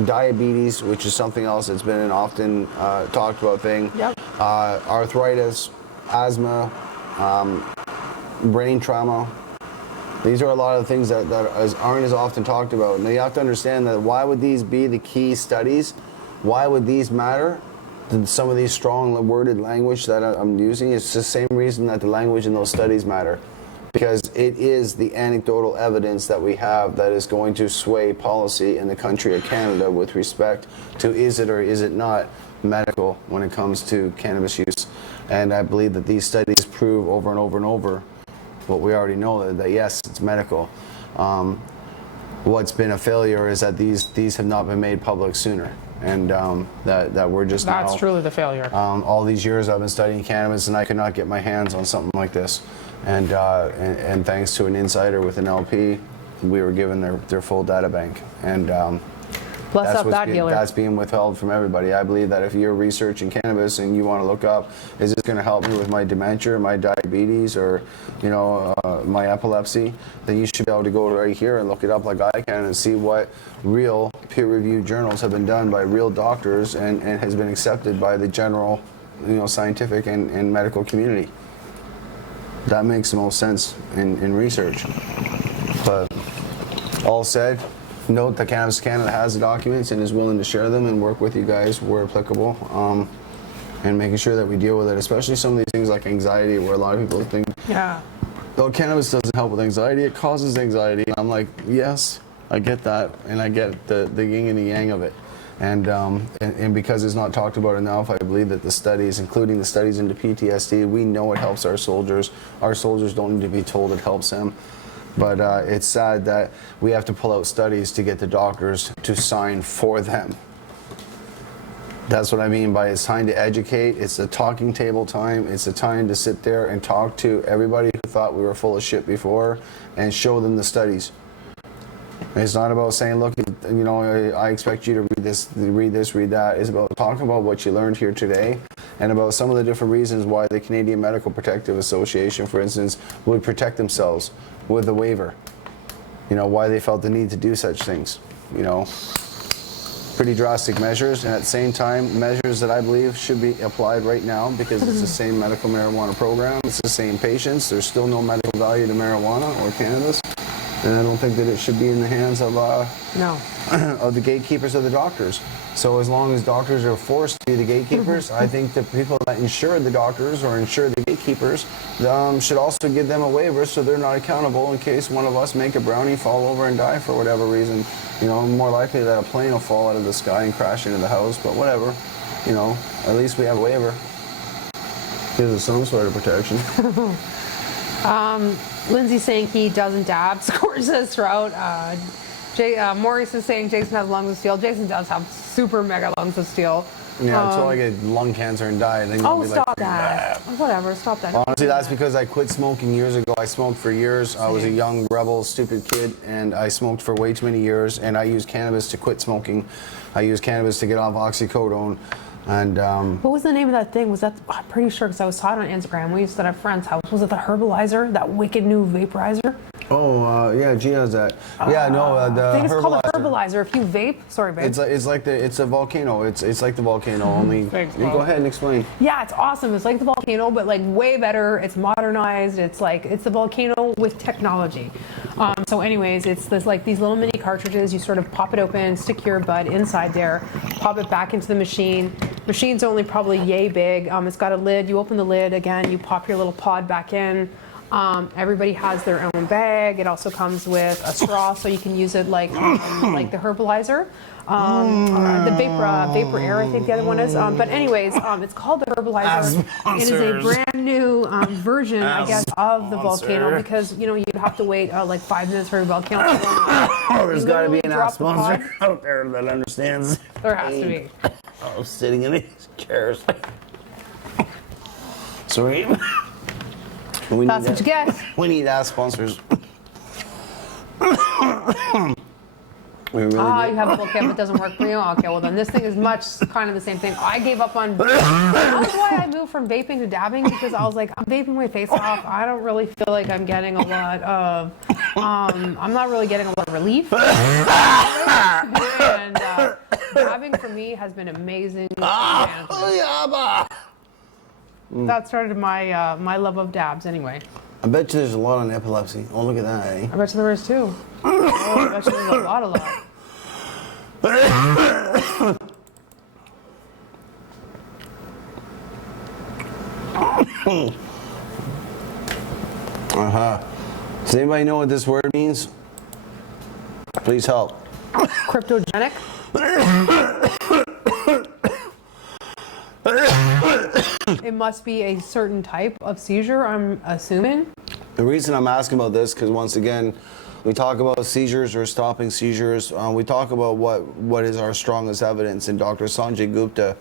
diabetes, which is something else that's been an often talked about thing. Yep. Arthritis, asthma, brain trauma. These are a lot of things that aren't as often talked about. Now you have to understand that why would these be the key studies? Why would these matter? Some of these strong worded language that I'm using, it's the same reason that the language in those studies matter. Because it is the anecdotal evidence that we have that is going to sway policy in the country of Canada with respect to is it or is it not medical when it comes to cannabis use. And I believe that these studies prove over and over and over what we already know, that yes, it's medical. What's been a failure is that these have not been made public sooner. And that we're just That's truly the failure. All these years I've been studying cannabis and I could not get my hands on something like this. And thanks to an insider with an LP, we were given their full data bank. And Bless up that dealer. That's being withheld from everybody. I believe that if you're researching cannabis and you want to look up, is this going to help me with my dementia, my diabetes, or my epilepsy, then you should be able to go right here and look it up like I can and see what real peer-reviewed journals have been done by real doctors and has been accepted by the general scientific and medical community. That makes the most sense in research. But all said, note that Cannabis Canada has the documents and is willing to share them and work with you guys where applicable, and making sure that we deal with it, especially some of these things like anxiety, where a lot of people think, oh, cannabis doesn't help with anxiety, it causes anxiety. And I'm like, yes, I get that, and I get the yin and the yang of it. And because it's not talked about enough, I believe that the studies, including the studies into PTSD, we know it helps our soldiers. Our soldiers don't need to be told it helps them. But it's sad that we have to pull out studies to get the doctors to sign for them. That's what I mean by it's time to educate. It's a talking table time. It's a time to sit there and talk to everybody who thought we were full of shit before and show them the studies. It's not about saying, look, you know, I expect you to read this, read that. It's about talking about what you learned here today and about some of the different reasons why the Canadian Medical Protective Association, for instance, would protect themselves with a waiver. You know, why they felt the need to do such things, you know. Pretty drastic measures, and at the same time, measures that I believe should be applied right now because it's the same medical marijuana program, it's the same patients, there's still no medical value to marijuana or cannabis, and I don't think that it should be in the hands of of the gatekeepers of the doctors. So as long as doctors are forced to be the gatekeepers, I think the people that insure the doctors or insure the gatekeepers should also give them a waiver so they're not accountable in case one of us make a brownie, fall over and die for whatever reason. You know, more likely that a plane will fall out of the sky and crash into the house, but whatever. You know, at least we have a waiver. Gives us some sort of protection. Lindsay's saying he doesn't dab, Score says throughout. Maurice is saying Jason has lungs of steel. Jason does have super mega lungs of steel. Yeah, until I get lung cancer and die, then you'll be stop like, that. Whatever, stop that. Honestly, that's because I quit smoking years ago. I smoked for years. I was a young, rebel, stupid kid, and I smoked for way too many years, and I used cannabis to quit smoking. I used cannabis to get off oxycodone. And what was the name of that thing? Was that, I'm pretty sure, because I saw it on Instagram. We used to at a friend's house. Was it the herbalizer? That wicked new vaporizer? Oh, yeah, Gia has that. Yeah, no, the I think it's called a herbalizer. herbalizer. If you vape, sorry, babe. It's a volcano. It's like the volcano, only. Thanks, you go ahead and explain. Yeah, it's awesome. It's like the volcano, but like way better. It's modernized. It's the volcano with technology. So anyways, it's these little mini cartridges. You sort of pop it open, stick your bud inside there, pop it back into the machine. Machine's only probably yay big. It's got a lid. You open the lid again. You pop your little pod back in. Everybody has their own bag. It also comes with a straw, so you can use it like the herbalizer. The vapor air, I think the other one is. But anyways, it's called the herbalizer. It is a brand new version, I guess, of the volcano because you'd have to wait like 5 minutes for a volcano. There's got to be an ass sponsor out there that understands. There has to be. Oh, sitting in these chairs. Sweet. That's what you get. We need ass sponsors. You have a volcano that doesn't work for you? Okay, well then this thing is much kind of the same thing. I gave up on that's why I moved from vaping to dabbing, because I was like, I'm vaping my face off. I don't really feel like I'm getting a lot of I'm not really getting a lot of relief. And dabbing for me has been amazing. That started my my love of dabs anyway. I bet you there's a lot on epilepsy. Oh, look at that, eh? I bet you there is too. I bet you there's a lot. Does anybody know what this word means? Please help. Cryptogenic? It must be a certain type of seizure, I'm assuming. The reason I'm asking about this, because once again, we talk about seizures or stopping seizures. We talk about what is our strongest evidence, and Dr. Sanjay Gupta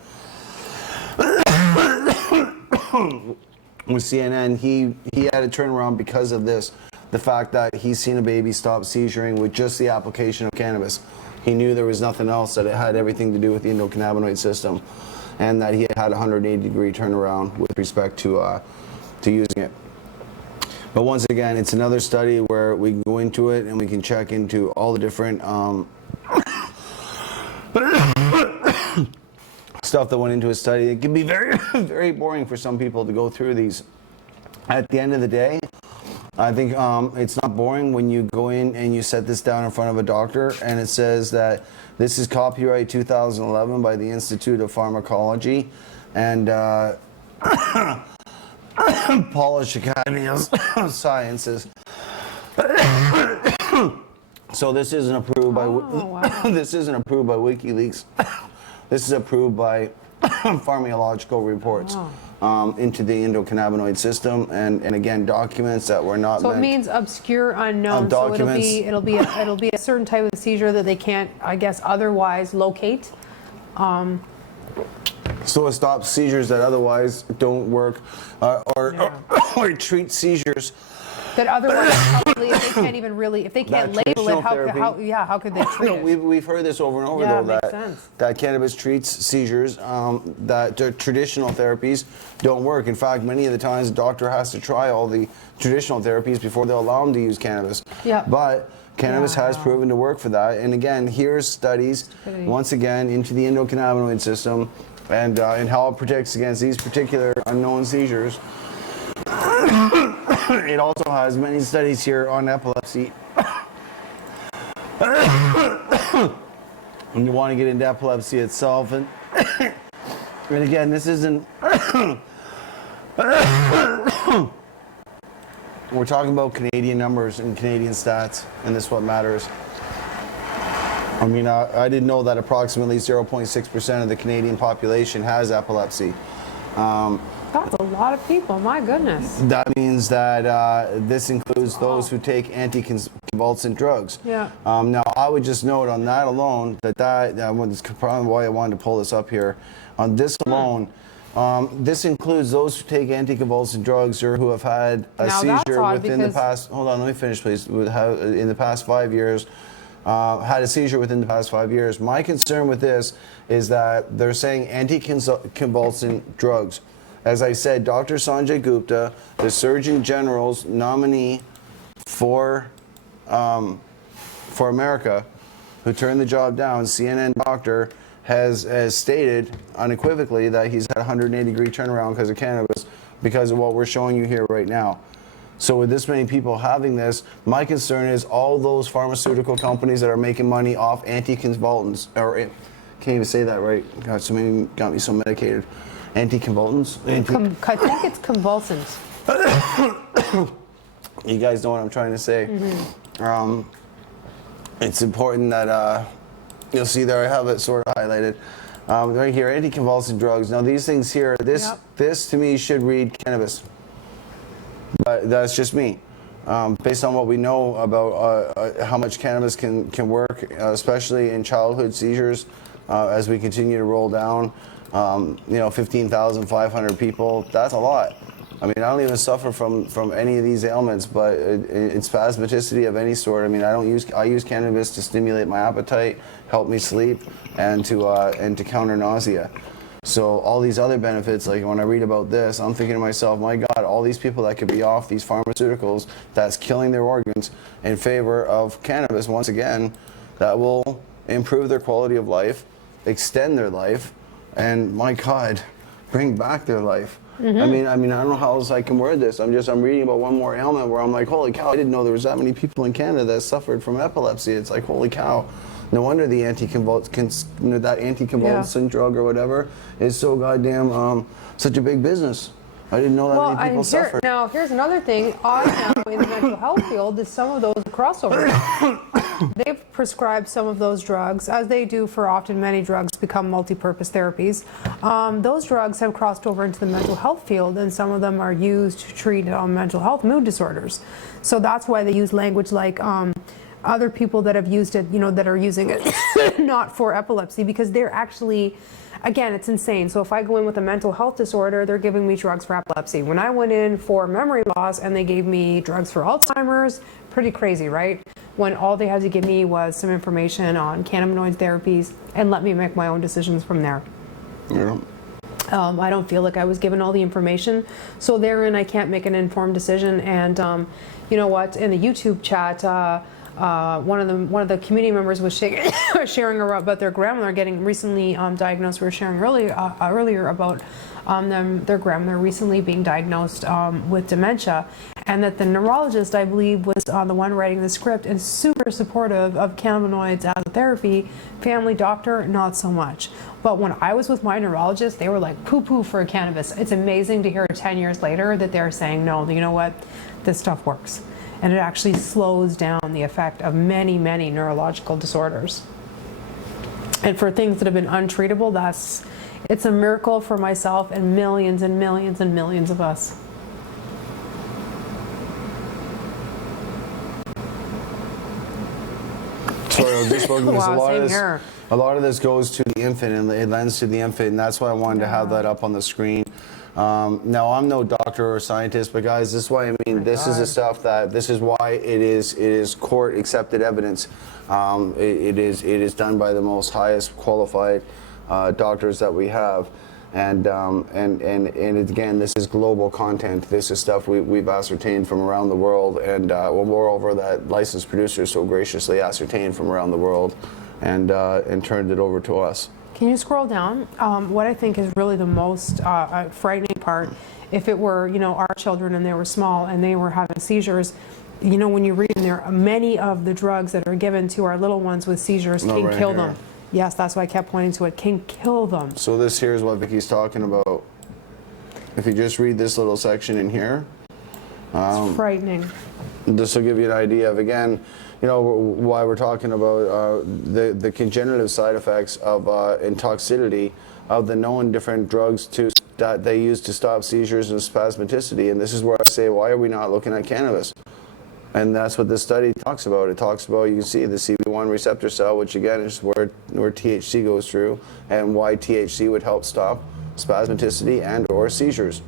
with CNN, he had a turnaround because of this. The fact that he's seen a baby stop seizuring with just the application of cannabis. He knew there was nothing else, that it had everything to do with the endocannabinoid system, and that he had a 180-degree turnaround with respect to using it. But once again, it's another study where we can go into it and we can check into all the different stuff that went into a study. It can be very, very boring for some people to go through these. At the end of the day, I think it's not boring when you go in and you set this down in front of a doctor and it says that this is copyright 2011 by the Institute of Pharmacology and Polish Academy of Sciences. So this isn't approved by this isn't approved by WikiLeaks. This is approved by pharmacological reports into the endocannabinoid system, and again documents that were not. So it means obscure, unknown. So it'll be a certain type of seizure that they can't, I guess, otherwise locate. So it stops seizures that otherwise don't work, or treat seizures. That otherwise, probably, if they can't even really, if they can't label it, how could they treat it? We've heard this over and over, though, that cannabis treats seizures, that traditional therapies don't work. In fact, many of the times, the doctor has to try all the traditional therapies before they'll allow them to use cannabis. But cannabis has proven to work for that. And again, here's studies, once again, into the endocannabinoid system and how it protects against these particular unknown seizures. It also has many studies here on epilepsy. When you want to get into epilepsy itself, and again, this isn't. We're talking about Canadian numbers and Canadian stats, and this is what matters. I mean, I didn't know that approximately 0.6% of the Canadian population has epilepsy. That's a lot of people, my goodness. That means that this includes those who take anticonvulsant drugs. Now, I would just note on that alone that's probably why I wanted to pull this up here. On this alone, this includes those who take anticonvulsant drugs or who have had a seizure within the past. Hold on, let me finish, please. In the past 5 years. Had a seizure within the past 5 years. My concern with this is that they're saying anticonvulsant drugs. As I said, Dr. Sanjay Gupta, the Surgeon General's nominee for America, who turned the job down, CNN doctor, has stated unequivocally that he's had a 180-degree turnaround because of cannabis, because of what we're showing you here right now. So with this many people having this, my concern is all those pharmaceutical companies that are making money off anticonvulsants, or can't even say that right. God, so many got me so medicated. Anticonvulsants? I think it's convulsants. You guys know what I'm trying to say. It's important that you'll see there I have it sort of highlighted. Right here, anticonvulsant drugs. Now these things here, this to me should read cannabis. But that's just me. Based on what we know about how much cannabis can work, especially in childhood seizures, as we continue to roll down, 15,500 people, that's a lot. I mean, I don't even suffer from any of these ailments, but it's spasmodicity of any sort. I mean, I use cannabis to stimulate my appetite, help me sleep, and to counter nausea. So all these other benefits, like when I read about this, I'm thinking to myself, my God, all these people that could be off these pharmaceuticals that's killing their organs in favor of cannabis, once again, that will improve their quality of life, extend their life, and my God, bring back their life. I mean, I don't know how else I can word this. I'm reading about one more ailment where I'm like, holy cow, I didn't know there was that many people in Canada that suffered from epilepsy. It's like, holy cow. No wonder the anticonvulsant drug or whatever is so goddamn such a big business. I didn't know that many people suffered. Now, here's another thing. I know in the mental health field is some of those crossovers. They've prescribed some of those drugs, as they do for often many drugs become multi-purpose therapies. Those drugs have crossed over into the mental health field, and some of them are used to treat mental health mood disorders. So that's why they use language like other people that have used it, that are using it not for epilepsy, because they're actually, again, it's insane. So if I go in with a mental health disorder, they're giving me drugs for epilepsy. When I went in for memory loss and they gave me drugs for Alzheimer's, pretty crazy, right? When all they had to give me was some information on cannabinoid therapies and let me make my own decisions from there. Yeah. I don't feel like I was given all the information, so therein I can't make an informed decision. And you know what? In the YouTube chat, one of the community members was sharing about their grandmother getting recently diagnosed. We were sharing earlier about their grandmother recently being diagnosed with dementia, and that the neurologist, I believe, was the one writing the script and super supportive of cannabinoids as a therapy. Family doctor, not so much. But when I was with my neurologist, they were like poo-poo for cannabis. It's amazing to hear 10 years later that they're saying, no, you know what, this stuff works. And it actually slows down the effect of many, many neurological disorders. And for things that have been untreatable, it's a miracle for myself and millions and millions and millions of us. Sorry, I was just working this. Wow, same here. A lot of this goes to the infant, and it lends to the infant, and that's why I wanted to have that up on the screen. Now, I'm no doctor or scientist, but guys, this is why I mean, this is the stuff that, this is why it is court accepted evidence. It is done by the most highest qualified doctors that we have. And again, this is global content. This is stuff we've ascertained from around the world, and moreover, that licensed producers so graciously ascertained from around the world, and turned it over to us. Can you scroll down? What I think is really the most frightening part, if it were, you know, our children and they were small and they were having seizures, you know, when you read in there, many of the drugs that are given to our little ones with seizures can kill them. Yes, that's why I kept pointing to it. Can kill them. So this here is what Vicky's talking about. If you just read this little section in here, it's frightening. This will give you an idea of, again, you know, why we're talking about the congenital side effects of and toxicity of the known different drugs that they use to stop seizures and spasmodicity. And this is where I say, why are we not looking at cannabis? And that's what this study talks about. It talks about, you can see the CB1 receptor cell, which again is where THC goes through, and why THC would help stop spasmodicity and or seizures.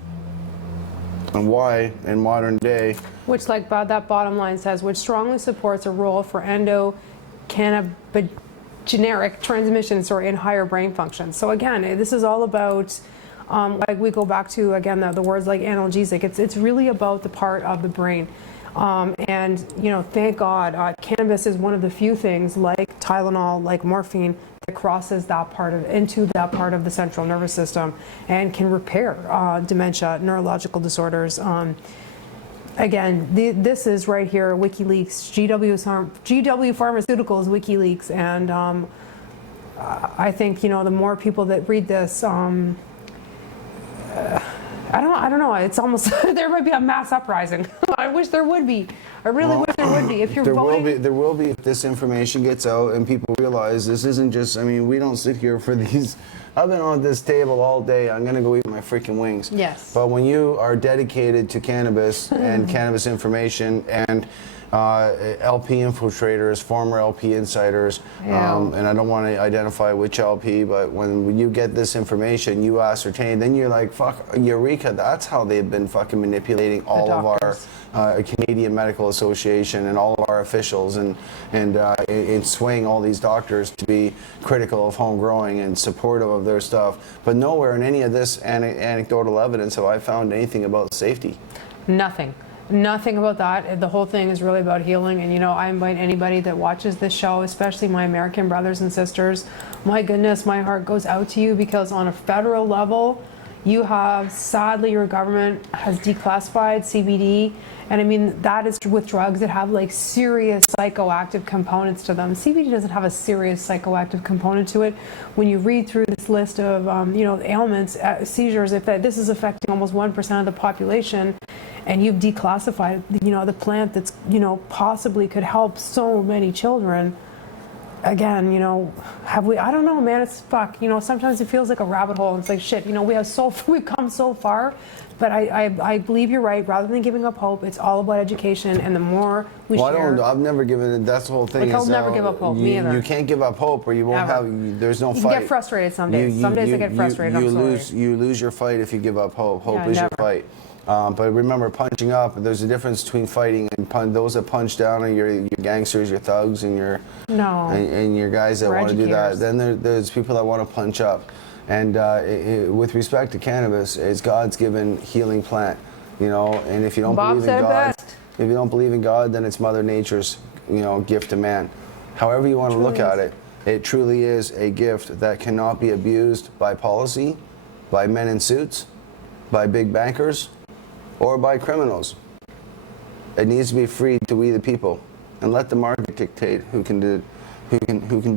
And why, in modern day, which, like that bottom line says, which strongly supports a role for endocannabinoid transmission, in higher brain function. So again, this is all about, like we go back to, again, the words like analgesic. It's really about the part of the brain. And, you know, thank God, cannabis is one of the few things, like Tylenol, like morphine, that crosses that part into that part of the central nervous system and can repair dementia, neurological disorders. Again, this is right here, WikiLeaks, GW Pharmaceuticals WikiLeaks, and I think, you know, the more people that read this, I don't know. It's almost there might be a mass uprising. I wish there would be. I really wish there would be. If you're voting, there will be if this information gets out and people realize this isn't just. I mean, we don't sit here for these. I've been on this table all day. I'm gonna go eat my freaking wings. Yes. But when you are dedicated to cannabis and cannabis information and LP infiltrators, former LP insiders, and I don't want to identify which LP, but when you get this information, you ascertain, then you're like, fuck, eureka, that's how they've been fucking manipulating all of our Canadian Medical Association and all of our officials, and swaying all these doctors to be critical of home growing and supportive of their stuff. But nowhere in any of this anecdotal evidence have I found anything about safety. Nothing. Nothing about that. The whole thing is really about healing. And, you know, I invite anybody that watches this show, especially my American brothers and sisters, my goodness, my heart goes out to you, because on a federal level, you have, sadly, your government has declassified CBD. And I mean, that is with drugs that have like serious psychoactive components to them. CBD doesn't have a serious psychoactive component to it. When you read through this list of, you know, ailments, seizures, if this is affecting almost 1% of the population, and you've declassified, you know, the plant that's, you know, possibly could help so many children. Again, you know, have we? I don't know, man. It's fuck. You know, sometimes it feels like a rabbit hole. It's like shit. You know, we've come so far, but I believe you're right. Rather than giving up hope, it's all about education, and the more we share. I've never given it. That's the whole thing. Like, I'll never give up hope. Me either. You can't give up hope, or you won't have. There's no fight. You get frustrated some days. Some days I get frustrated. You lose your fight if you give up hope. Hope is your fight. But remember, punching up, there's a difference between fighting and those that punch down are your gangsters, your thugs, and your guys that want to do that. Then there's people that want to punch up. And with respect to cannabis, it's God's given healing plant, you know. And if you don't believe in God, then it's Mother Nature's, you know, gift to man. However you want to look at it, it truly is a gift that cannot be abused by policy, by men in suits, by big bankers, or by criminals. It needs to be free to we the people, and let the market dictate who can do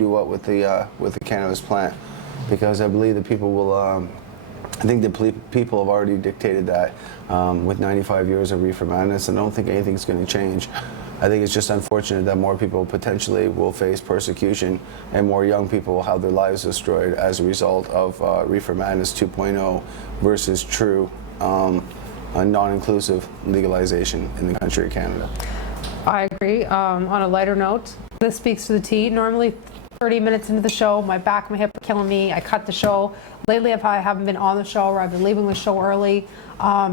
what with the cannabis plant, because I believe the people will. I think the people have already dictated that with 95 years of reefer madness, and I don't think anything's going to change. I think it's just unfortunate that more people potentially will face persecution, and more young people will have their lives destroyed as a result of reefer madness 2.0 versus true. A non-inclusive legalization in the country of Canada. I agree. On a lighter note, This speaks to the T. Normally 30 minutes into the show, my back, my hip are killing me. I cut the show. Lately, I haven't been on the show, or I've been leaving the show early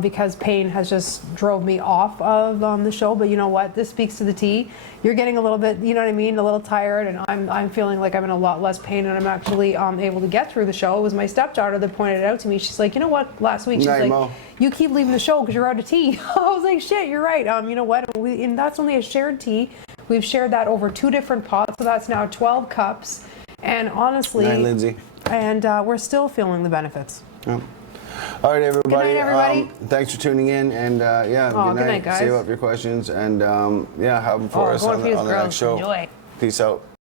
because pain has just drove me off of the show. But you know what? This speaks to the T. You're getting a little bit, you know what I mean, a little tired, and I'm feeling like I'm in a lot less pain, and I'm actually able to get through the show. It was my stepdaughter that pointed it out to me. She's like, you know what? Last week, she's like, Mo. you keep leaving the show because you're out of tea. I was like, shit, you're right. You know what? And that's only a shared tea. We've shared that over 2 different pots, so that's now 12 cups. And honestly, Night, Lindsay. And we're still feeling the benefits. Yeah. All right, everybody. Good night, everybody. Thanks for tuning in, and yeah, Oh, good night, guys. Save up your questions, and yeah, have them for us go on to the Fuse next Girls. show. Enjoy. Peace out.